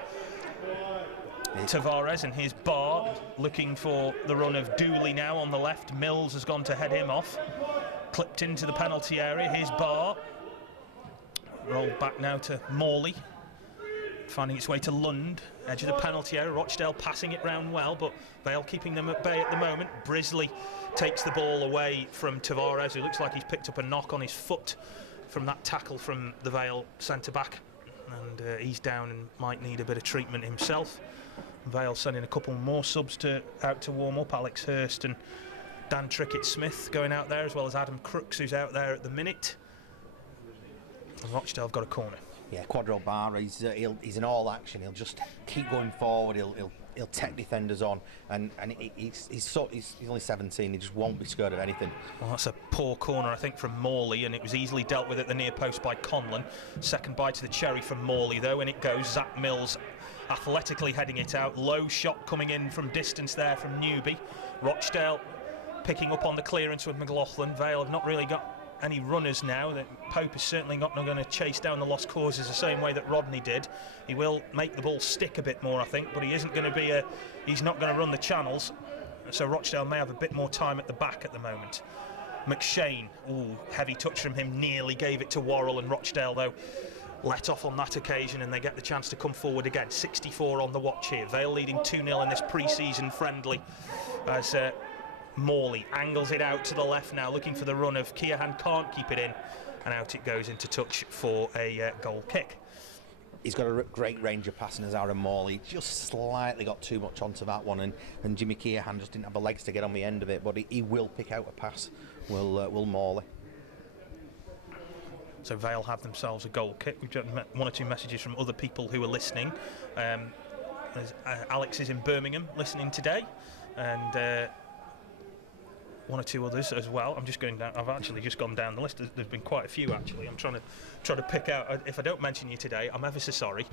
Tavares, and here's Barr looking for the run of Dooley now on the left. Mills has gone to head him off. Clipped into the penalty area. Here's Barr. Rolled back now to Morley. Finding its way to Lund. Edge of the penalty area. Rochdale passing it round well, but Vale keeping them at bay at the moment. Brisley takes the ball away from Tavares, who looks like he's picked up a knock on his foot from that tackle from the Vale centre-back. And he's down and might need a bit of treatment himself. Vale sending a couple more subs out to warm up. Alex Hurst and Dan Trickett-Smith going out there, as well as Adam Crooks, who's out there at the minute. And Rochdale have got a corner. Yeah, Quadro Barr, he's in all action. He'll just keep going forward. He'll take defenders on, and he's only 17. He just won't be scared of anything. Well, that's a poor corner, I think, from Morley, and it was easily dealt with at the near post by Conlon. Second bite to the cherry from Morley, though, and it goes. Zach Mills athletically heading it out. Low shot coming in from distance there from Newby. Rochdale picking up on the clearance with McLaughlin. Vale have not really got any runners now. That Pope is certainly not going to chase down the lost causes the same way that Rodney did. He will make the ball stick a bit more, I think, but he isn't going to be he's not going to run the channels, so Rochdale may have a bit more time at the back at the moment. McShane, ooh, heavy touch from him, nearly gave it to Worrell, and Rochdale though let off on that occasion, and they get the chance to come forward again. 64 on the watch here. Vale leading 2-0 in this pre-season friendly as Morley angles it out to the left now, looking for the run of Keohan, can't keep it in, and out it goes into touch for a goal kick. He's got a great range of passing as Aaron Morley. Just slightly got too much onto that one, and Jimmy Keohan just didn't have the legs to get on the end of it, but he will pick out a pass, will Morley. So Vale have themselves a goal kick. We've got one or two messages from other people who are listening. Alex is in Birmingham listening today, and one or two others as well. I'm just going down. I've actually just gone down the list. There's been quite a few actually. I'm trying to pick out. If I don't mention you today, I'm ever so sorry.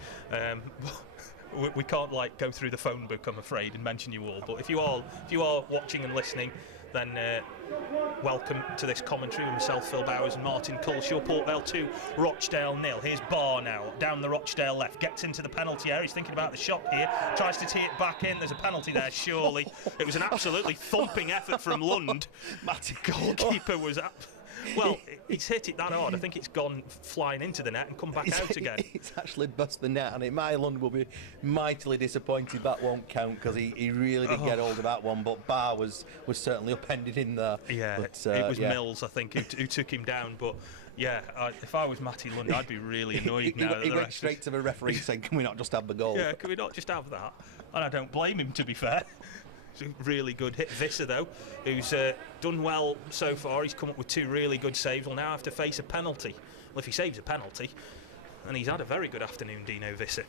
We can't like go through the phone book, I'm afraid, and mention you all. But if you are watching and listening, then welcome to this commentary with myself, Phil Bowers, and Martin Culshaw. Port Vale 2, Rochdale 0. Here's Barr now, down the Rochdale left, gets into the penalty area. He's thinking about the shot here, tries to tee it back in. There's a penalty there, surely. It was an absolutely thumping effort from Lund. Matty goalkeeper was up. Well, it's hit it that hard. I think it's gone flying into the net and come back out again. It's actually bust the net, and Lund will be mightily disappointed that won't count, because he really did get hold of that one. But Barr was certainly upended in there. Yeah, but, it was Mills, I think, who took him down. But yeah, if I was Matty Lund, I'd be really annoyed now. He went straight to the referee saying, "Can we not just have the goal?" Yeah, can we not just have that? And I don't blame him, to be fair. It's a really good hit. Visser, though, who's done well so far. He's come up with two really good saves. Will now have to face a penalty. Well, if he saves a penalty, and he's had a very good afternoon, Dino Visser.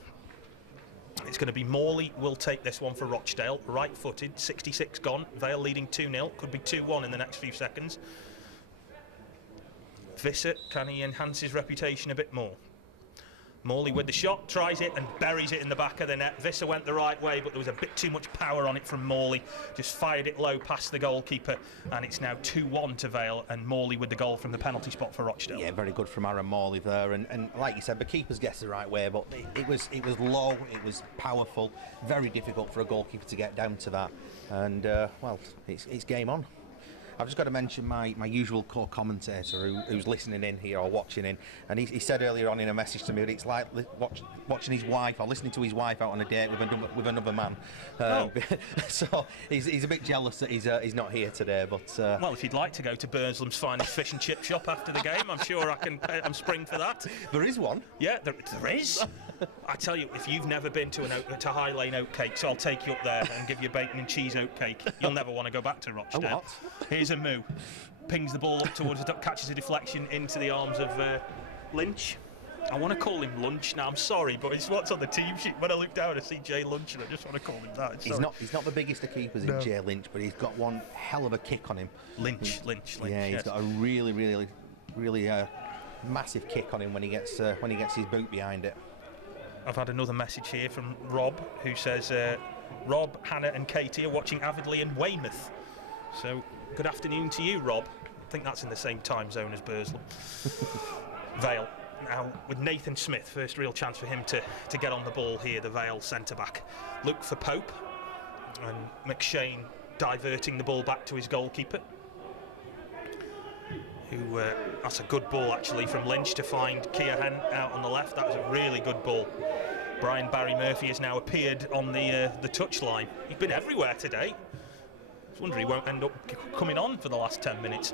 It's going to be Morley will take this one for Rochdale. Right-footed, 66 gone. Vale leading 2-0. Could be 2-1 in the next few seconds. Visser, can he enhance his reputation a bit more? Morley with the shot, tries it and buries it in the back of the net. Visser went the right way, but there was a bit too much power on it from Morley. Just fired it low past the goalkeeper, and it's now 2-1 to Vale, and Morley with the goal from the penalty spot for Rochdale. Yeah, very good from Aaron Morley there, and like you said, the keeper's guessed the right way, but it was low, it was powerful, very difficult for a goalkeeper to get down to that, and well, it's game on. I've just got to mention my usual co-commentator who's listening in here or watching in, and he said earlier on in a message to me that it's like watching his wife or listening to his wife out on a date with another man. So he's a bit jealous that he's not here today. But well, if you'd like to go to Burnslam's finest fish and chip shop after the game, I'm sure I'm spring for that. There is one. Yeah, there is. I tell you, if you've never been to High Lane Oatcakes, I'll take you up there and give you bacon and cheese oatcake. You'll never want to go back to Rochdale. A what? Here's a moo. Pings the ball up towards the duck, catches a deflection into the arms of Lynch. I want to call him Lunch now. I'm sorry, but it's what's on the team sheet. When I look down, I see Jay Lunch, and I just want to call him that. He's not the biggest of keepers in Jay Lynch, but he's got one hell of a kick on him. Lynch. Yeah, he's got a really massive kick on him when he gets his boot behind it. I've had another message here from Rob, who says Rob, Hannah and Katie are watching avidly in Weymouth. So good afternoon to you, Rob. I think that's in the same time zone as Burslem. Vale Now, with Nathan Smith, first real chance for him to get on the ball here, the Vale centre-back. Look for Pope, and McShane diverting the ball back to his goalkeeper. That's a good ball, actually, from Lynch to find Keohane out on the left. That was a really good ball. Brian Barry Murphy has now appeared on the touchline. He's been everywhere today. I was wondering he won't end up coming on for the last 10 minutes.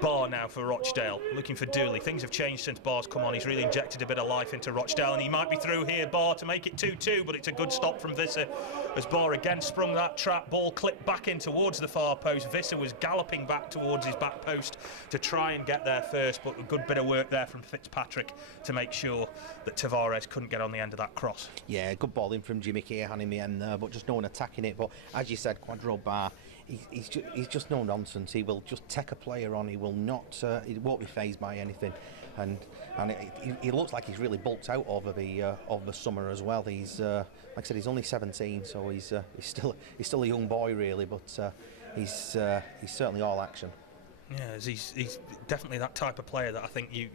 Barr now for Rochdale, looking for Dooley. Things have changed since Barr's come on. He's really injected a bit of life into Rochdale, and he might be through here, Barr, to make it 2-2, but it's a good stop from Visser as Barr again sprung that trap. Ball clipped back in towards the far post. Visser was galloping back towards his back post to try and get there first, but a good bit of work there from Fitzpatrick to make sure that Tavares couldn't get on the end of that cross. Yeah, good ball in from Jimmy Keohane in the end there, but just no one attacking it. But as you said, Quadro Barr, he's just no nonsense. He will just take a player on. He will not. He won't be fazed by anything, and he looks like he's really bulked out over the summer as well. He's like I said, he's only 17, so he's still a young boy really, but he's certainly all action. Yeah, he's definitely that type of player that I think you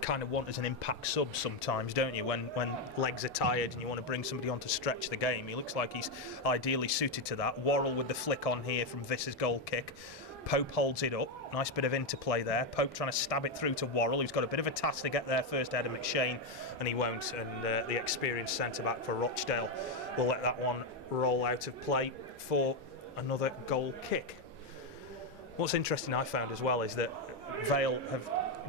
kind of want as an impact sub sometimes, don't you? When legs are tired and you want to bring somebody on to stretch the game. He looks like he's ideally suited to that. Worrell with the flick on here from Visser's goal kick. Pope holds it up. Nice bit of interplay there. Pope trying to stab it through to Worrell, who's got a bit of a task to get there first ahead of McShane, and he won't. And the experienced centre-back for Rochdale will let that one roll out of play for another goal kick. What's interesting I found as well is that Vale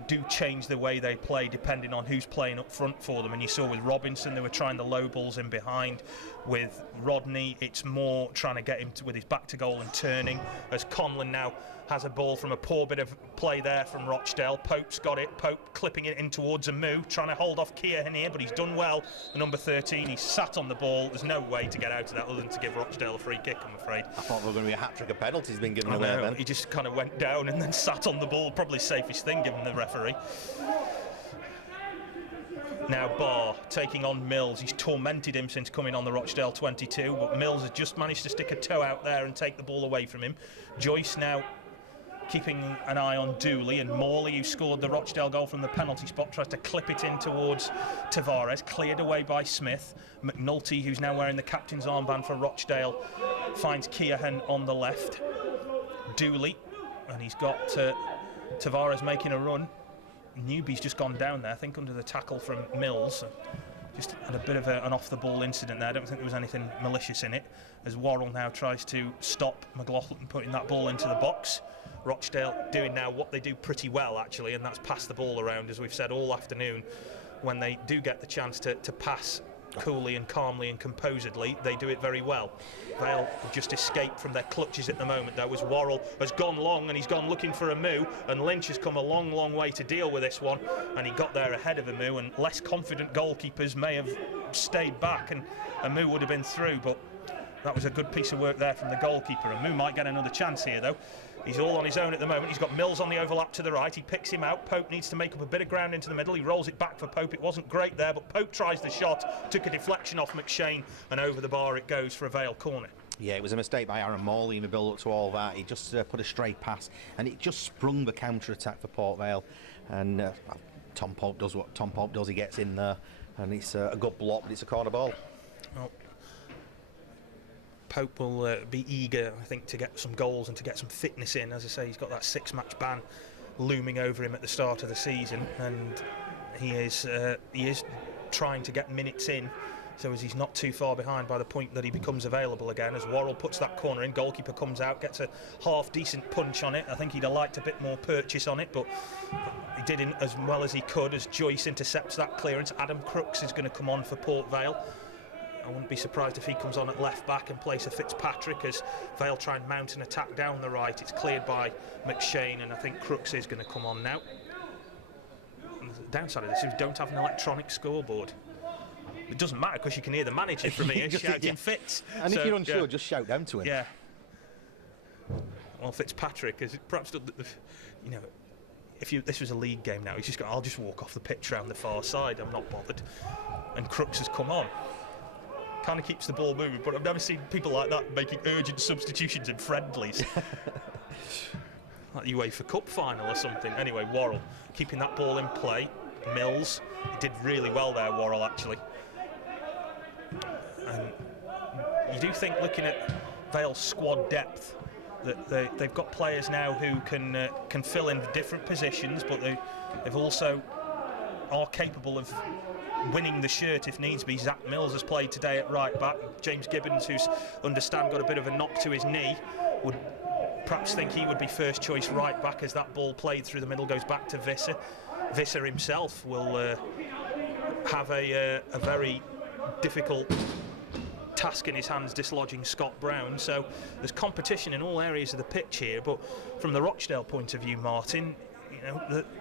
do change the way they play depending on who's playing up front for them, and you saw with Robinson they were trying the low balls in behind. With Rodney it's more trying to get him with his back to goal and turning, as Conlon now has a ball from a poor bit of play there from Rochdale. Pope's got it. Pope clipping it in towards Amu, trying to hold off Keohane here, but he's done well. The number 13, he's sat on the ball. There's no way to get out of that other than to give Rochdale a free kick, I'm afraid. I thought there were going to be a hat-trick of penalties being given away then. He just kind of went down and then sat on the ball, probably safest thing given the referee. Now Barr taking on Mills. He's tormented him since coming on the Rochdale 22, but Mills has just managed to stick a toe out there and take the ball away from him. Joyce now keeping an eye on Dooley, and Morley, who scored the Rochdale goal from the penalty spot, tries to clip it in towards Tavares, cleared away by Smith. McNulty, who's now wearing the captain's armband for Rochdale, finds Keohane on the left. Dooley, and he's got Tavares making a run. Newby's just gone down there, I think under the tackle from Mills. Just had a bit of an off-the-ball incident there. I don't think there was anything malicious in it, as Worrell now tries to stop McLaughlin putting that ball into the box. Rochdale doing now what they do pretty well, actually, and that's pass the ball around, as we've said all afternoon. When they do get the chance to pass coolly and calmly and composedly, they do it very well. Vale have just escaped from their clutches at the moment, though, as Worrell has gone long and he's gone looking for Amu, and Lynch has come a long, long way to deal with this one, and he got there ahead of Amu, and less confident goalkeepers may have stayed back and Amu would have been through, but that was a good piece of work there from the goalkeeper. Amu might get another chance here, though. He's all on his own at the moment. He's got Mills on the overlap to the right. He picks him out. Pope needs to make up a bit of ground into the middle. He rolls it back for Pope. It wasn't great there, but Pope tries the shot, took a deflection off McShane, and over the bar it goes for a Vale corner. Yeah, it was a mistake by Aaron Morley in the build-up to all that. He just put a stray pass, and it just sprung the counter-attack for Port Vale. And Tom Pope does what Tom Pope does. He gets in there, and it's a good block, but it's a corner ball. Oh. Pope will be eager, I think, to get some goals and to get some fitness in. As I say, he's got that 6-match ban looming over him at the start of the season, and he is trying to get minutes in, so as he's not too far behind by the point that he becomes available again. As Worrell puts that corner in, goalkeeper comes out, gets a half-decent punch on it. I think he'd have liked a bit more purchase on it, but he did it as well as he could, as Joyce intercepts that clearance. Adam Crooks is going to come on for Port Vale. I wouldn't be surprised if he comes on at left back in place of Fitzpatrick, as Vale try and mount an attack down the right. It's cleared by McShane, and I think Crooks is going to come on now. And the downside of this is we don't have an electronic scoreboard. It doesn't matter because you can hear the manager from here shouting Fitz. And if you're unsure, just shout down to him. Yeah. Well, Fitzpatrick is perhaps, you know, if this was a league game now, he's just going, I'll just walk off the pitch round the far side. I'm not bothered. And Crooks has come on. Kind of keeps the ball moving, but I've never seen people like that making urgent substitutions in friendlies. Like the UEFA Cup final or something. Anyway, Worrell keeping that ball in play. Mills. He did really well there, Worrell, actually. And you do think, looking at Vale's squad depth, that they've got players now who can fill in different positions, but they've also are capable of winning the shirt if needs be. Zach Mills has played today at right back. James Gibbons, who's got a bit of a knock to his knee, would perhaps think he would be first choice right back as that ball played through the middle goes back to Visser. Visser himself will have a very difficult task in his hands dislodging Scott Brown. So there's competition in all areas of the pitch here, but from the Rochdale point of view, Martin,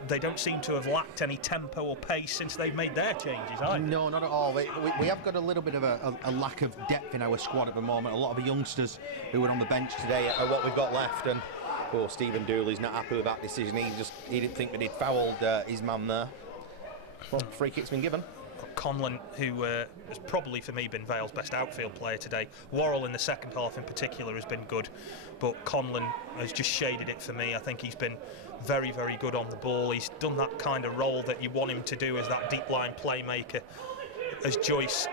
they don't seem to have lacked any tempo or pace since they've made their changes, either. No, not at all. We have got a little bit of a lack of depth in our squad at the moment. A lot of the youngsters who were on the bench today are what we've got left, and Stephen Dooley's not happy with that decision. He didn't think that he'd fouled his man there. Well, free kick's been given. Conlon, who has probably for me been Vale's best outfield player today. Worrell in the second half in particular has been good, but Conlon has just shaded it for me. I think he's been very, very good on the ball. He's done that kind of role that you want him to do as that deep line playmaker. As Joyce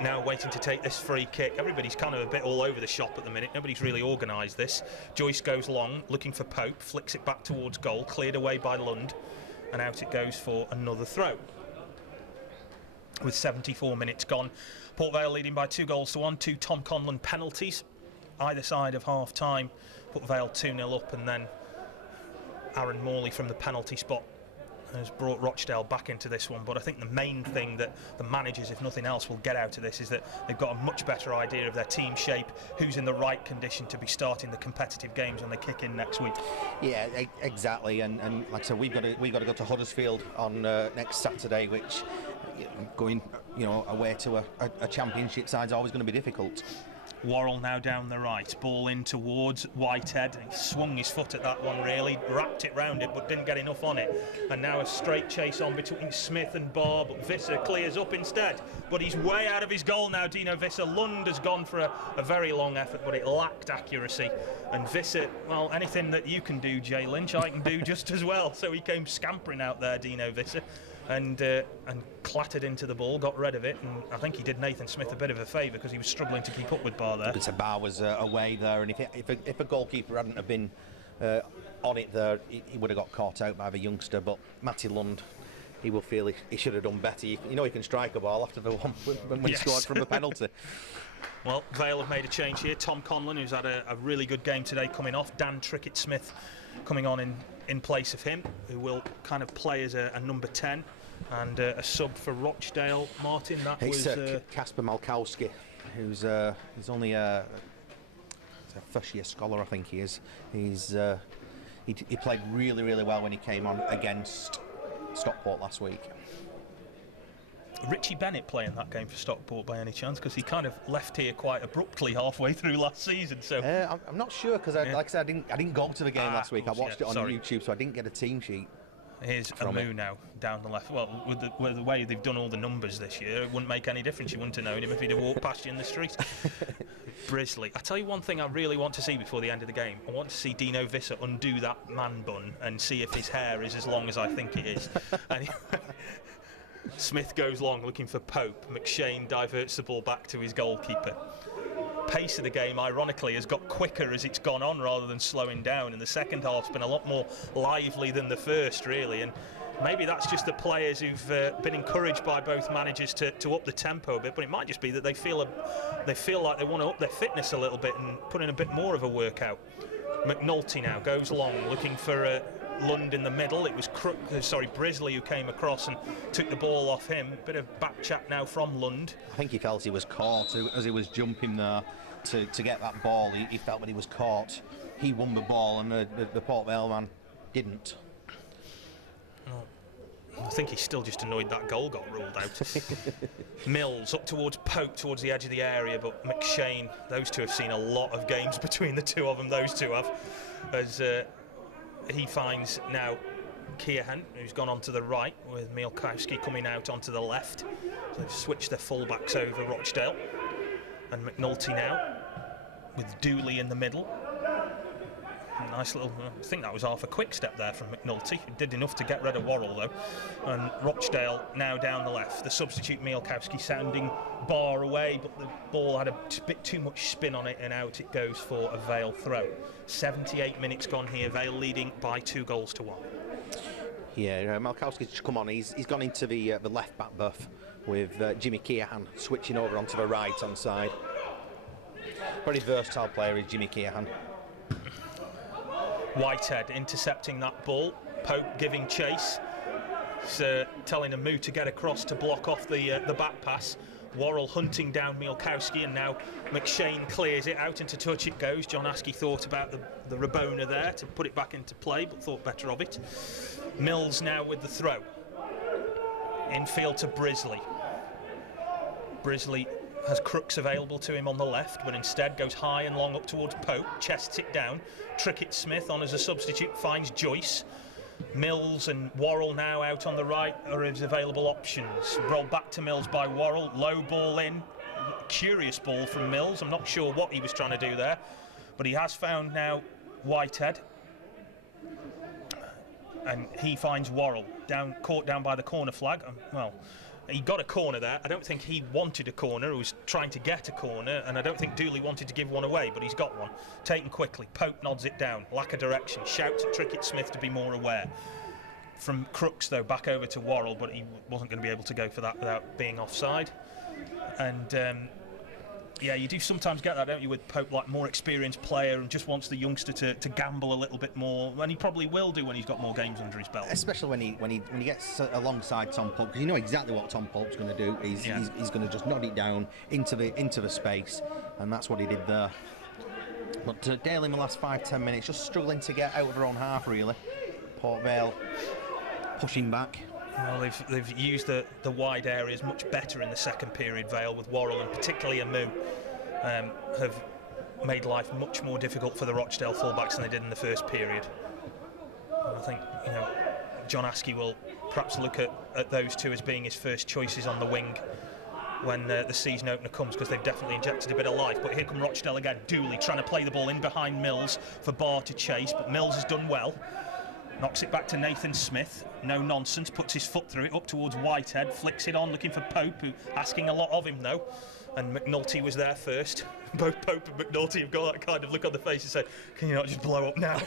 now waiting to take this free kick, everybody's kind of a bit all over the shop at the minute. Nobody's really organised this. Joyce goes long, looking for Pope, flicks it back towards goal, cleared away by Lund, and out it goes for another throw. With 74 minutes gone, Port Vale leading by 2-1, 2 Tom Conlon penalties either side of half time. Put Vale 2-0 up, and then Aaron Morley from the penalty spot has brought Rochdale back into this one. But I think the main thing that the managers, if nothing else, will get out of this is that they've got a much better idea of their team shape, who's in the right condition to be starting the competitive games when they kick in next week. Yeah, exactly. And like I said, we've got to go to Huddersfield on next Saturday, which going away to a championship side is always going to be difficult. Worrell now down the right, ball in towards Whitehead. He swung his foot at that one, really, wrapped it round it, but didn't get enough on it. And now a straight chase on between Smith and Barr, but Visser clears up instead. But he's way out of his goal now, Dino Visser. Lund has gone for a very long effort, but it lacked accuracy. And Visser, well, anything that you can do, Jay Lynch, I can do just as well. So he came scampering out there, Dino Visser, and clattered into the ball, got rid of it, and I think he did Nathan Smith a bit of a favour because he was struggling to keep up with Barr there. But Barr was away there, and if a goalkeeper hadn't have been on it there, he would have got caught out by the youngster. But Matty Lund, he will feel he should have done better. He can strike a ball after the one when he scored from a penalty. Well, Vale have made a change here. Tom Conlon, who's had a really good game today, coming off. Dan Trickett-Smith coming on in place of him, who will kind of play as a number 10. And a sub for Rochdale, Martin. That was Kasper Malkowski, who's he's only a first-year scholar, I think he is. He played really, really well when he came on against Stockport last week. Richie Bennett playing that game for Stockport by any chance? Because he kind of left here quite abruptly halfway through last season. So I'm not sure because, like I said, I didn't go to the game last week. I watched it on YouTube, so I didn't get a team sheet. Here's Amu now down the left. Well, with the way they've done all the numbers this year, it wouldn't make any difference. You wouldn't have known him if he'd have walked past you in the street. Brisley. I tell you one thing I really want to see before the end of the game. I want to see Dino Visser undo that man bun and see if his hair is as long as I think it is. Anyway, Smith goes long looking for Pope. McShane diverts the ball back to his goalkeeper. Pace of the game, ironically, has got quicker as it's gone on rather than slowing down, and the second half's been a lot more lively than the first, really. And maybe that's just the players who've been encouraged by both managers to up the tempo a bit, but it might just be that they feel like they want to up their fitness a little bit and put in a bit more of a workout. McNulty now goes long looking for Lund in the middle. It was Brisley who came across and took the ball off him. Bit of back chat now from Lund. I think he felt he was caught as he was jumping there to get that ball. He felt that he was caught. He won the ball and the Port Vale man didn't. I think he's still just annoyed that goal got ruled out. Mills up towards Pope, towards the edge of the area, but McShane, those two have seen a lot of games between the two of them, those two have, as he finds now Keohan, who's gone on to the right, with Mielkowski coming out onto the left. So they've switched their full-backs over Rochdale. And McNulty now, with Dooley in the middle. Nice little, I think that was half a quick step there from McNulty. He did enough to get rid of Worrell though. And Rochdale now down the left. The substitute Mielkowski sounding bar away, but the ball had a bit too much spin on it, and out it goes for a Vale throw. 78 minutes gone here, Vale leading by 2-1. Yeah, Mielkowski's come on. He's gone into the left back berth with Jimmy Keohan switching over onto the right hand side. Very versatile player is Jimmy Keohan. Whitehead intercepting that ball. Pope giving chase. He's telling Amu to get across to block off the back pass. Worrell hunting down Mielkowski, and now McShane clears it out into touch. It goes. John Askey thought about the Rabona there to put it back into play, but thought better of it. Mills now with the throw. Infield to Brisley. Brisley has Crooks available to him on the left, but instead goes high and long up towards Pope, chests it down. Trickett Smith on as a substitute, finds Joyce. Mills and Worrell now out on the right are his available options. Rolled back to Mills by Worrell, low ball in. Curious ball from Mills, I'm not sure what he was trying to do there, but he has found now Whitehead. And he finds Worrell, caught down by the corner flag. Well, he got a corner there. I don't think he wanted a corner. He was trying to get a corner, and I don't think Dooley wanted to give one away, but he's got one. Taken quickly. Pope nods it down. Lack of direction. Shouts at Trickett Smith to be more aware. From Crooks, though, back over to Worrell, but he wasn't going to be able to go for that without being offside. And yeah, you do sometimes get that, don't you, with Pope, like more experienced player and just wants the youngster to gamble a little bit more, and he probably will do when he's got more games under his belt. Especially when he gets alongside Tom Pope, because you know exactly what Tom Pope's going to do. He's going to just nod it down into the space, and that's what he did there. But Dale in the last 5-10 minutes just struggling to get out of their own half, really. Port Vale pushing back. Well, they've used the wide areas much better in the second period, Vale, with Worrell and particularly Amu have made life much more difficult for the Rochdale fullbacks than they did in the first period. And I think, you know, John Askey will perhaps look at those two as being his first choices on the wing when the season opener comes, because they've definitely injected a bit of life. But here come Rochdale again. Dooley trying to play the ball in behind Mills for Barr to chase, but Mills has done well. Knocks it back to Nathan Smith. No nonsense. Puts his foot through it up towards Whitehead. Flicks it on, looking for Pope, who asking a lot of him though. And McNulty was there first. Both Pope and McNulty have got that kind of look on the face and said, "Can you not just blow up now?"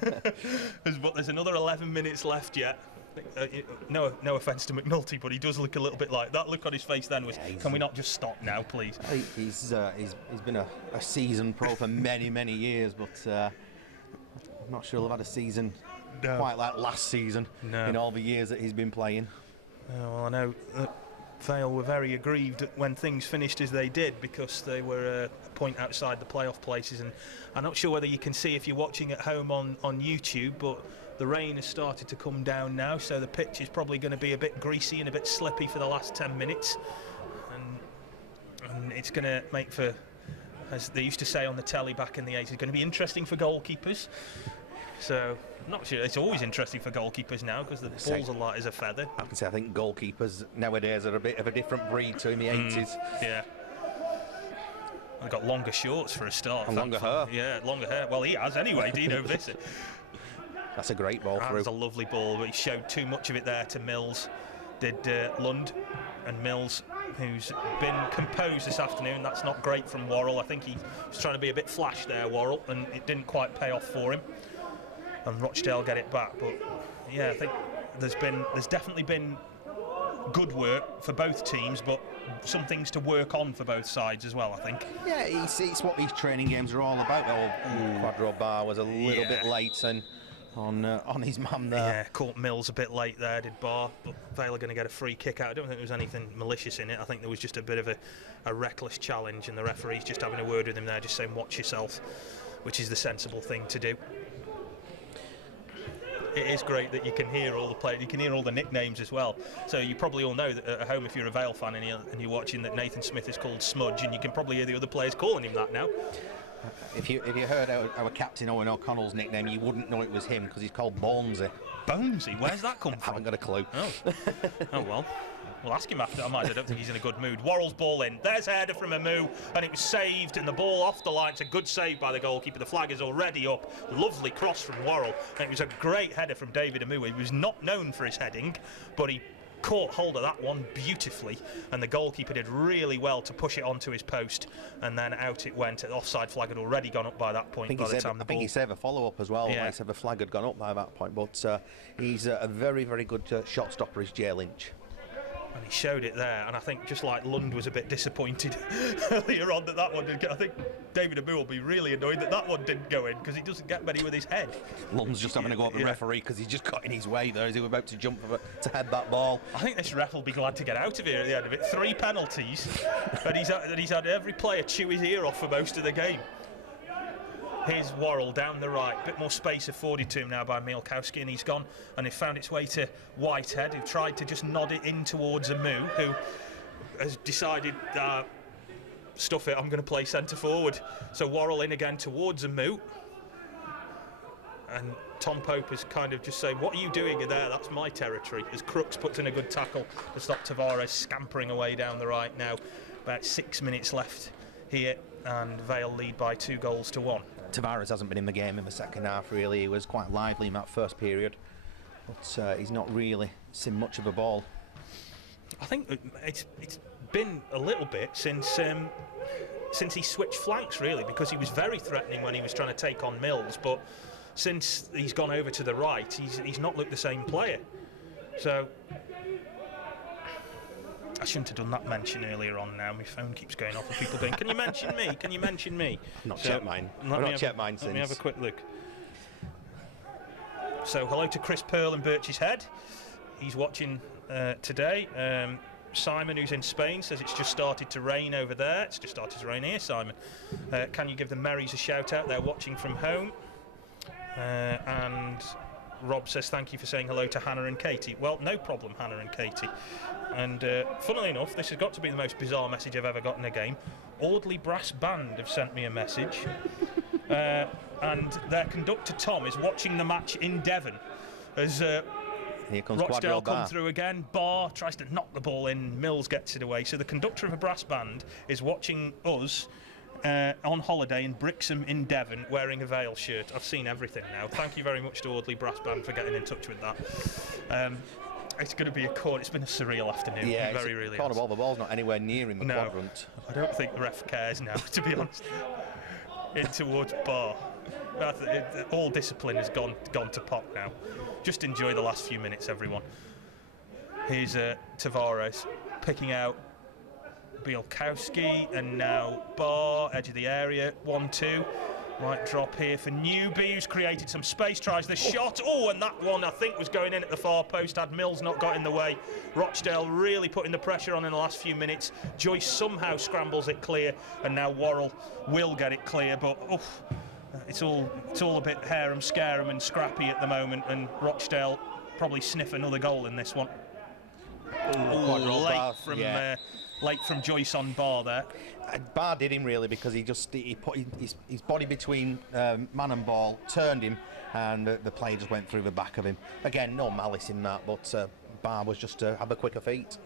But there's another 11 minutes left yet. No offence to McNulty, but he does look a little bit like that. Look on his face then was, "Can we not just stop now, please?" He's been a seasoned pro for many years, but I'm not sure he'll have had a season quite like last season in all the years that he's been playing. Well, I know Vale were very aggrieved when things finished as they did, because they were a point outside the playoff places, and I'm not sure whether you can see if you're watching at home on YouTube, but the rain has started to come down now, so the pitch is probably going to be a bit greasy and a bit slippy for the last 10 minutes, and it's going to make for, as they used to say on the telly back in the 80s, going to be interesting for goalkeepers. So, I'm not sure. It's always interesting for goalkeepers now, because the balls are light as a feather. I can say I think goalkeepers nowadays are a bit of a different breed to in the 80s. Yeah. They've got longer shorts for a start. And longer hair. Yeah, longer hair. Well, he has anyway. Do you know this? That's a great ball through. That's a lovely ball, but he showed too much of it there to Mills. Did Lund, and Mills, who's been composed this afternoon. That's not great from Worrell. I think he was trying to be a bit flash there, Worrell, and it didn't quite pay off for him. And Rochdale get it back, but yeah, I think there's definitely been good work for both teams, but some things to work on for both sides as well, I think. Yeah, it's what these training games are all about. Quadro Bar was a little bit late and on his man there. Yeah, caught Mills a bit late there, did Barr, but Vale are going to get a free kick out. I don't think there was anything malicious in it. I think there was just a bit of a reckless challenge, and the referee's just having a word with him there, just saying watch yourself, which is the sensible thing to do. It is great that you can hear all the players, you can hear all the nicknames as well. So you probably all know that at home, if you're a Vale fan and you're watching, that Nathan Smith is called Smudge, and you can probably hear the other players calling him that now. If you heard our captain Owen O'Connell's nickname, you wouldn't know it was him, because he's called Bonesy. Bonesy? Where's that come from? I haven't got a clue. Oh well. We'll ask him after. I don't think he's in a good mood. Worrell's ball in. There's a header from Amu, and it was saved, and the ball off the line. It's a good save by the goalkeeper. The flag is already up. Lovely cross from Worrell. And it was a great header from David Amu. He was not known for his heading, but he caught hold of that one beautifully, and the goalkeeper did really well to push it onto his post, and then out it went. The offside flag had already gone up by that point. I think he saved a follow-up as well. Yeah. He said the flag had gone up by that point, but he's a very, very good shot stopper, is Jay Lynch. And he showed it there, and I think just like Lund was a bit disappointed earlier on that one didn't get. I think David Amu will be really annoyed that one didn't go in, because he doesn't get many with his head. Lund's just having to go at the referee because he's just got in his way there as he was about to jump to head that ball. I think this ref will be glad to get out of here at the end of it. 3 penalties, and he's had every player chew his ear off for most of the game. Here's Worrell down the right, bit more space afforded to him now by Mielkowski, and he's gone and it found its way to Whitehead, who tried to just nod it in towards Amu, who has decided, stuff it, I'm going to play centre forward. So Worrell in again towards Amu, and Tom Pope is kind of just saying, what are you doing there? That's my territory. As Crooks puts in a good tackle to stop Tavares scampering away down the right now. About 6 minutes left here, and Vale lead by 2-1. Tavares hasn't been in the game in the second half, really. He was quite lively in that first period, but he's not really seen much of a ball. I think it's been a little bit since he switched flanks, really, because he was very threatening when he was trying to take on Mills, but since he's gone over to the right, he's not looked the same player. So I shouldn't have done that mention earlier on now. My phone keeps going off and people going, can you mention me? Can you mention me? I've not checked mine. Let me have a quick look. So hello to Chris Pearl in Birch's Head. He's watching today. Simon, who's in Spain, says it's just started to rain over there. It's just started to rain here, Simon. Can you give the Merrys a shout out? They're watching from home. And Rob says thank you for saying hello to Hannah and Katie. Well, no problem, Hannah and Katie. And funnily enough, this has got to be the most bizarre message I've ever got in a game. Audley Brass Band have sent me a message, and their conductor Tom is watching the match in Devon as here comes Rochdale come through again. Barr tries to knock the ball in, Mills gets it away. So the conductor of a brass band is watching us on holiday in Brixham in Devon wearing a Vale shirt. I've seen everything now. Thank you very much to Audley Brass Band for getting in touch with that. It's going to be it's been a surreal afternoon. Yeah, it very really ball. The ball's not anywhere near in the quadrant. I don't think the ref cares now, to be honest. In towards Barr. All discipline has gone to pot now. Just enjoy the last few minutes, everyone. Here's Tavares picking out Bielkowski, and now Barr, edge of the area, 1-2. Right drop here for Newby, who's created some space, tries the shot. Oh, and that one I think was going in at the far post had Mills not got in the way. Rochdale really putting the pressure on in the last few minutes. Joyce somehow scrambles it clear, and now Worrell will get it clear, but it's all a bit harum-scarum and scrappy at the moment, and Rochdale probably sniff another goal in this one. Late from Joyce on Barr there. Barr did him really because he put his body between man and ball, turned him, and the player just went through the back of him. Again, no malice in that, but Barr was just had the quicker feet.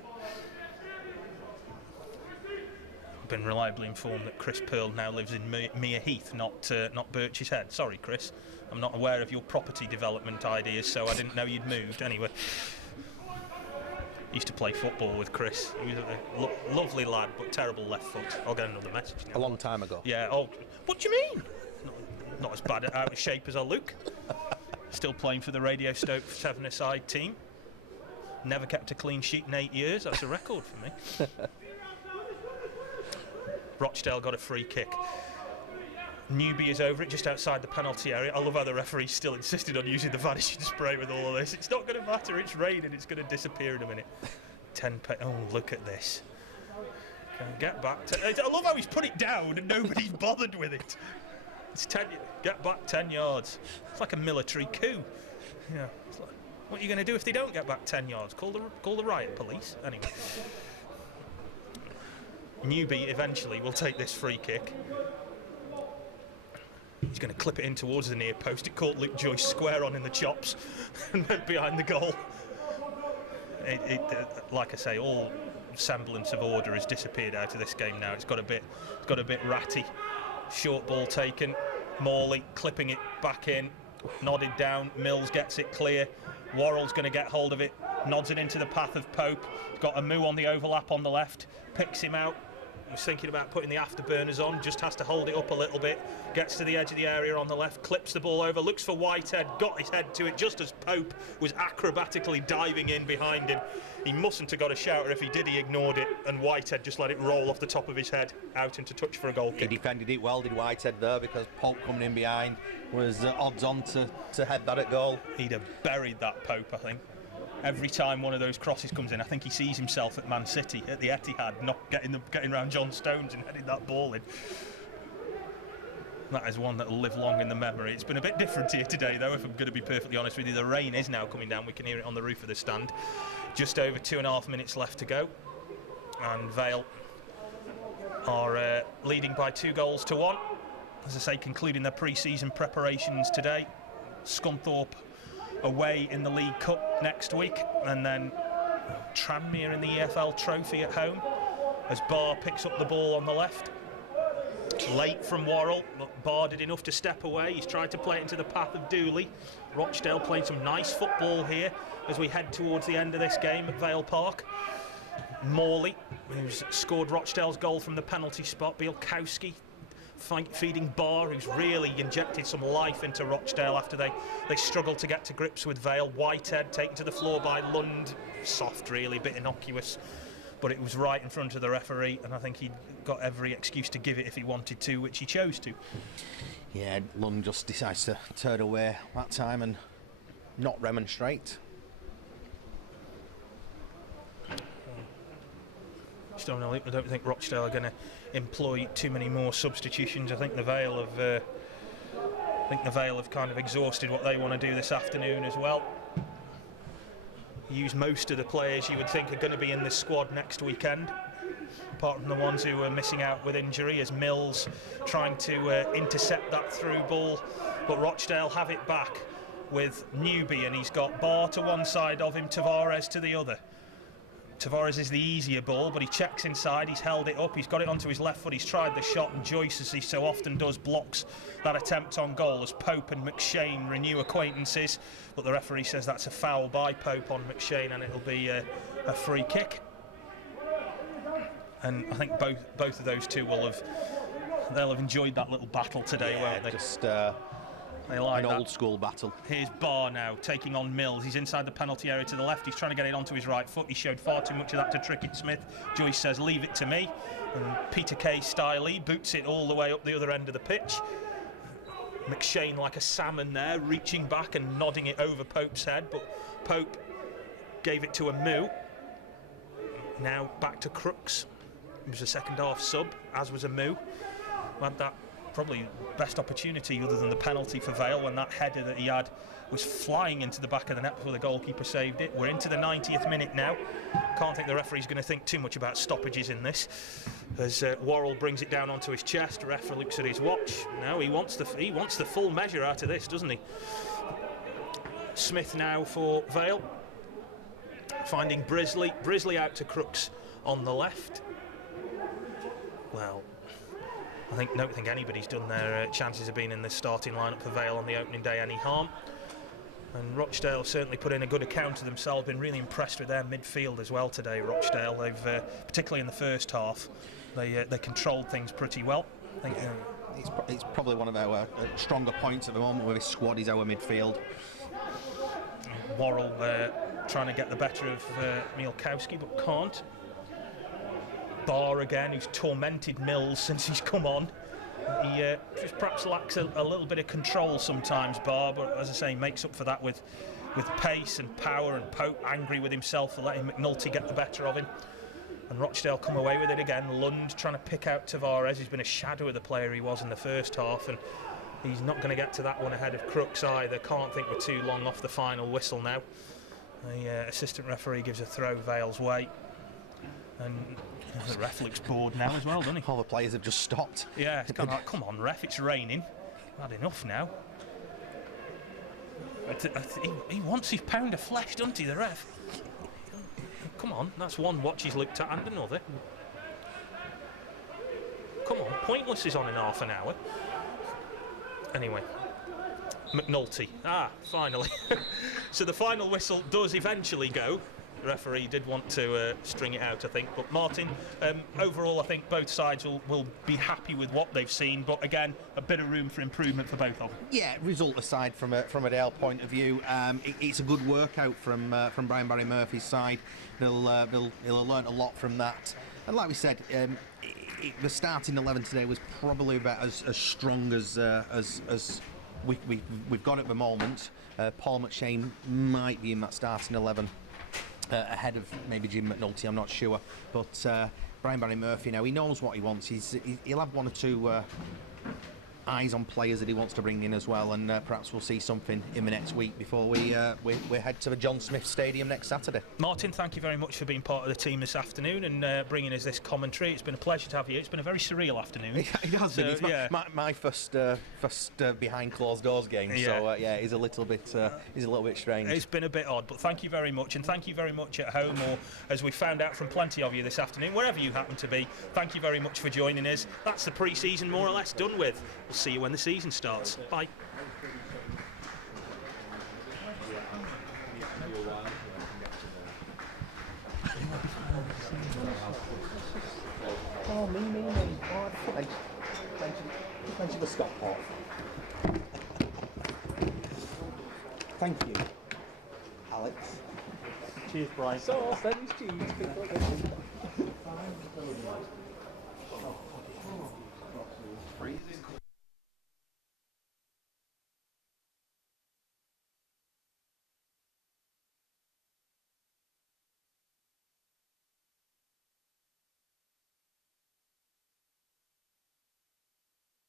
I've been reliably informed that Chris Pearl now lives in Mere Heath, not Birch's Head. Sorry, Chris. I'm not aware of your property development ideas, so I didn't know you'd moved. Anyway. Used to play football with Chris. He was a lovely lad, but terrible left foot. I'll get another message now. A long time ago. Yeah. Oh, what do you mean? Not as bad out of shape as I look. Still playing for the Radio Stoke 7-a-side team. Never kept a clean sheet in 8 years. That's a record for me. Rochdale got a free kick. Newby is over it, just outside the penalty area. I love how the referee still insisted on using the vanishing spray with all of this. It's not going to matter, it's raining, it's going to disappear in a minute. Oh, look at this. Can I get back to... I love how he's put it down and nobody's bothered with it. It's 10... Get back 10 yards. It's like a military coup. Yeah. It's like, what are you going to do if they don't get back 10 yards? Call the riot police? Anyway. Newby eventually will take this free kick. He's going to clip it in towards the near post. It caught Luke Joyce square on in the chops and went behind the goal. Like I say, all semblance of order has disappeared out of this game now. It's got a bit ratty. Short ball taken, Morley clipping it back in, nodded down, Mills gets it clear, Worrell's going to get hold of it, nods it into the path of Pope. He's got a Moo on the overlap on the left, picks him out. Was thinking about putting the afterburners on, just has to hold it up a little bit, gets to the edge of the area on the left, clips the ball over, looks for Whitehead, got his head to it just as Pope was acrobatically diving in behind him. He mustn't have got a shout, or if he did, he ignored it, and Whitehead just let it roll off the top of his head out into touch for a goal kick. He defended it well, did Whitehead there, because Pope coming in behind was odds on to head that at goal. He'd have buried that Pope, I think. Every time one of those crosses comes in, I think he sees himself at Man City, at the Etihad, not getting around John Stones and heading that ball in. That is one that will live long in the memory. It's been a bit different here today, though, if I'm going to be perfectly honest with you. The rain is now coming down. We can hear it on the roof of the stand. Just over 2.5 minutes left to go. And Vale are leading by 2-1. As I say, concluding their pre-season preparations today. Scunthorpe away in the League Cup next week, and then Tranmere in the EFL Trophy at home as Barr picks up the ball on the left. Late from Worrell, but Barr did enough to step away. He's tried to play it into the path of Dooley. Rochdale played some nice football here as we head towards the end of this game at Vale Park. Morley, who's scored Rochdale's goal from the penalty spot. Bielkowski feeding Barr, who's really injected some life into Rochdale after they struggled to get to grips with Vale. Whitehead taken to the floor by Lund. Soft, really, a bit innocuous, but it was right in front of the referee, and I think he got every excuse to give it if he wanted to, which he chose to. Yeah, Lund just decides to turn away that time and not remonstrate. I don't think Rochdale are going to employ too many more substitutions. I think the Vale have kind of exhausted what they want to do this afternoon as well. Use most of the players you would think are going to be in this squad next weekend, apart from the ones who are missing out with injury, as Mills trying to intercept that through ball, but Rochdale have it back with Newby, and he's got Barr to one side of him, Tavares to the other. Tavares is the easier ball, but he checks inside, he's held it up, he's got it onto his left foot, he's tried the shot, and Joyce, as he so often does, blocks that attempt on goal as Pope and McShane renew acquaintances, but the referee says that's a foul by Pope on McShane, and it'll be a free kick. And I think both of those two they'll have enjoyed that little battle today, won't they? Just they like an that. old school battle. Here's Barr now taking on Mills. He's inside the penalty area to the left. He's trying to get it onto his right foot. He showed far too much of that to Trickett Smith. Joyce says, leave it to me. And Peter Kay styley boots it all the way up the other end of the pitch. McShane like a salmon there, reaching back and nodding it over Pope's head, but Pope gave it to a Moo. Now back to Crooks. He was a second half sub, as was a Moo. Had that probably best opportunity other than the penalty for Vale, when that header that he had was flying into the back of the net before the goalkeeper saved it. We're into the 90th minute now. Can't think the referee's going to think too much about stoppages in this, as Worrell brings it down onto his chest. The referee looks at his watch. No, he wants the full measure out of this, doesn't he? Smith now for Vale, finding Brisley out to Crooks on the left. Well, I don't think anybody's done their chances of being in this starting lineup for Vale on the opening day any harm. And Rochdale certainly put in a good account of themselves. Been really impressed with their midfield as well today, Rochdale. They've, particularly in the first half, they controlled things pretty well. I think, It's probably one of our stronger points at the moment with this squad is our midfield. Worrell trying to get the better of Mielkowski, but can't. Barr again, who's tormented Mills since he's come on. He just perhaps lacks a little bit of control sometimes, Barr, but as I say, makes up for that with pace and power, and Pope angry with himself for letting McNulty get the better of him. And Rochdale come away with it again. Lund trying to pick out Tavares, who's been a shadow of the player he was in the first half, and he's not going to get to that one ahead of Crooks either. Can't think we're too long off the final whistle now. The assistant referee gives a throw Vale's way, and the ref looks bored now as well, doesn't he? All the players have just stopped. Yeah, it's kind of like, come on, ref, it's raining. Had enough now. He wants his pound of flesh, doesn't he, the ref? Come on, that's one watch he's looked at and another. Come on, Pointless is on in half an hour. Anyway, McNulty. Finally. So the final whistle does eventually go. The referee did want to string it out, I think. But Martin, overall, I think both sides will be happy with what they've seen. But again, a bit of room for improvement for both of them. Yeah, result aside, from a Dale point of view, it's a good workout from Brian Barry Murphy's side. He'll have learnt a lot from that. And like we said, the starting 11 today was probably about as strong as we've got at the moment. Paul McShane might be in that starting 11. Ahead of maybe Jim McNulty, I'm not sure. But Brian Barry Murphy now, he knows what he wants. He'll have one or two eyes on players that he wants to bring in as well, and perhaps we'll see something in the next week before we head to the John Smith Stadium next Saturday. Martin, thank you very much for being part of the team this afternoon and bringing us this commentary. It's been a pleasure to have you. It's been a very surreal afternoon. It has been. It's my first behind closed doors game, so it's a little bit strange. It's been a bit odd, but thank you very much, and thank you very much at home, or as we found out from plenty of you this afternoon, wherever you happen to be. Thank you very much for joining us. That's the pre-season more or less done with. We'll see you when the season starts. Bye. Oh, me. Oh, thanks for the Stockport. Thank you, Alex. Cheers, Brian. So, send cheese. Freezing.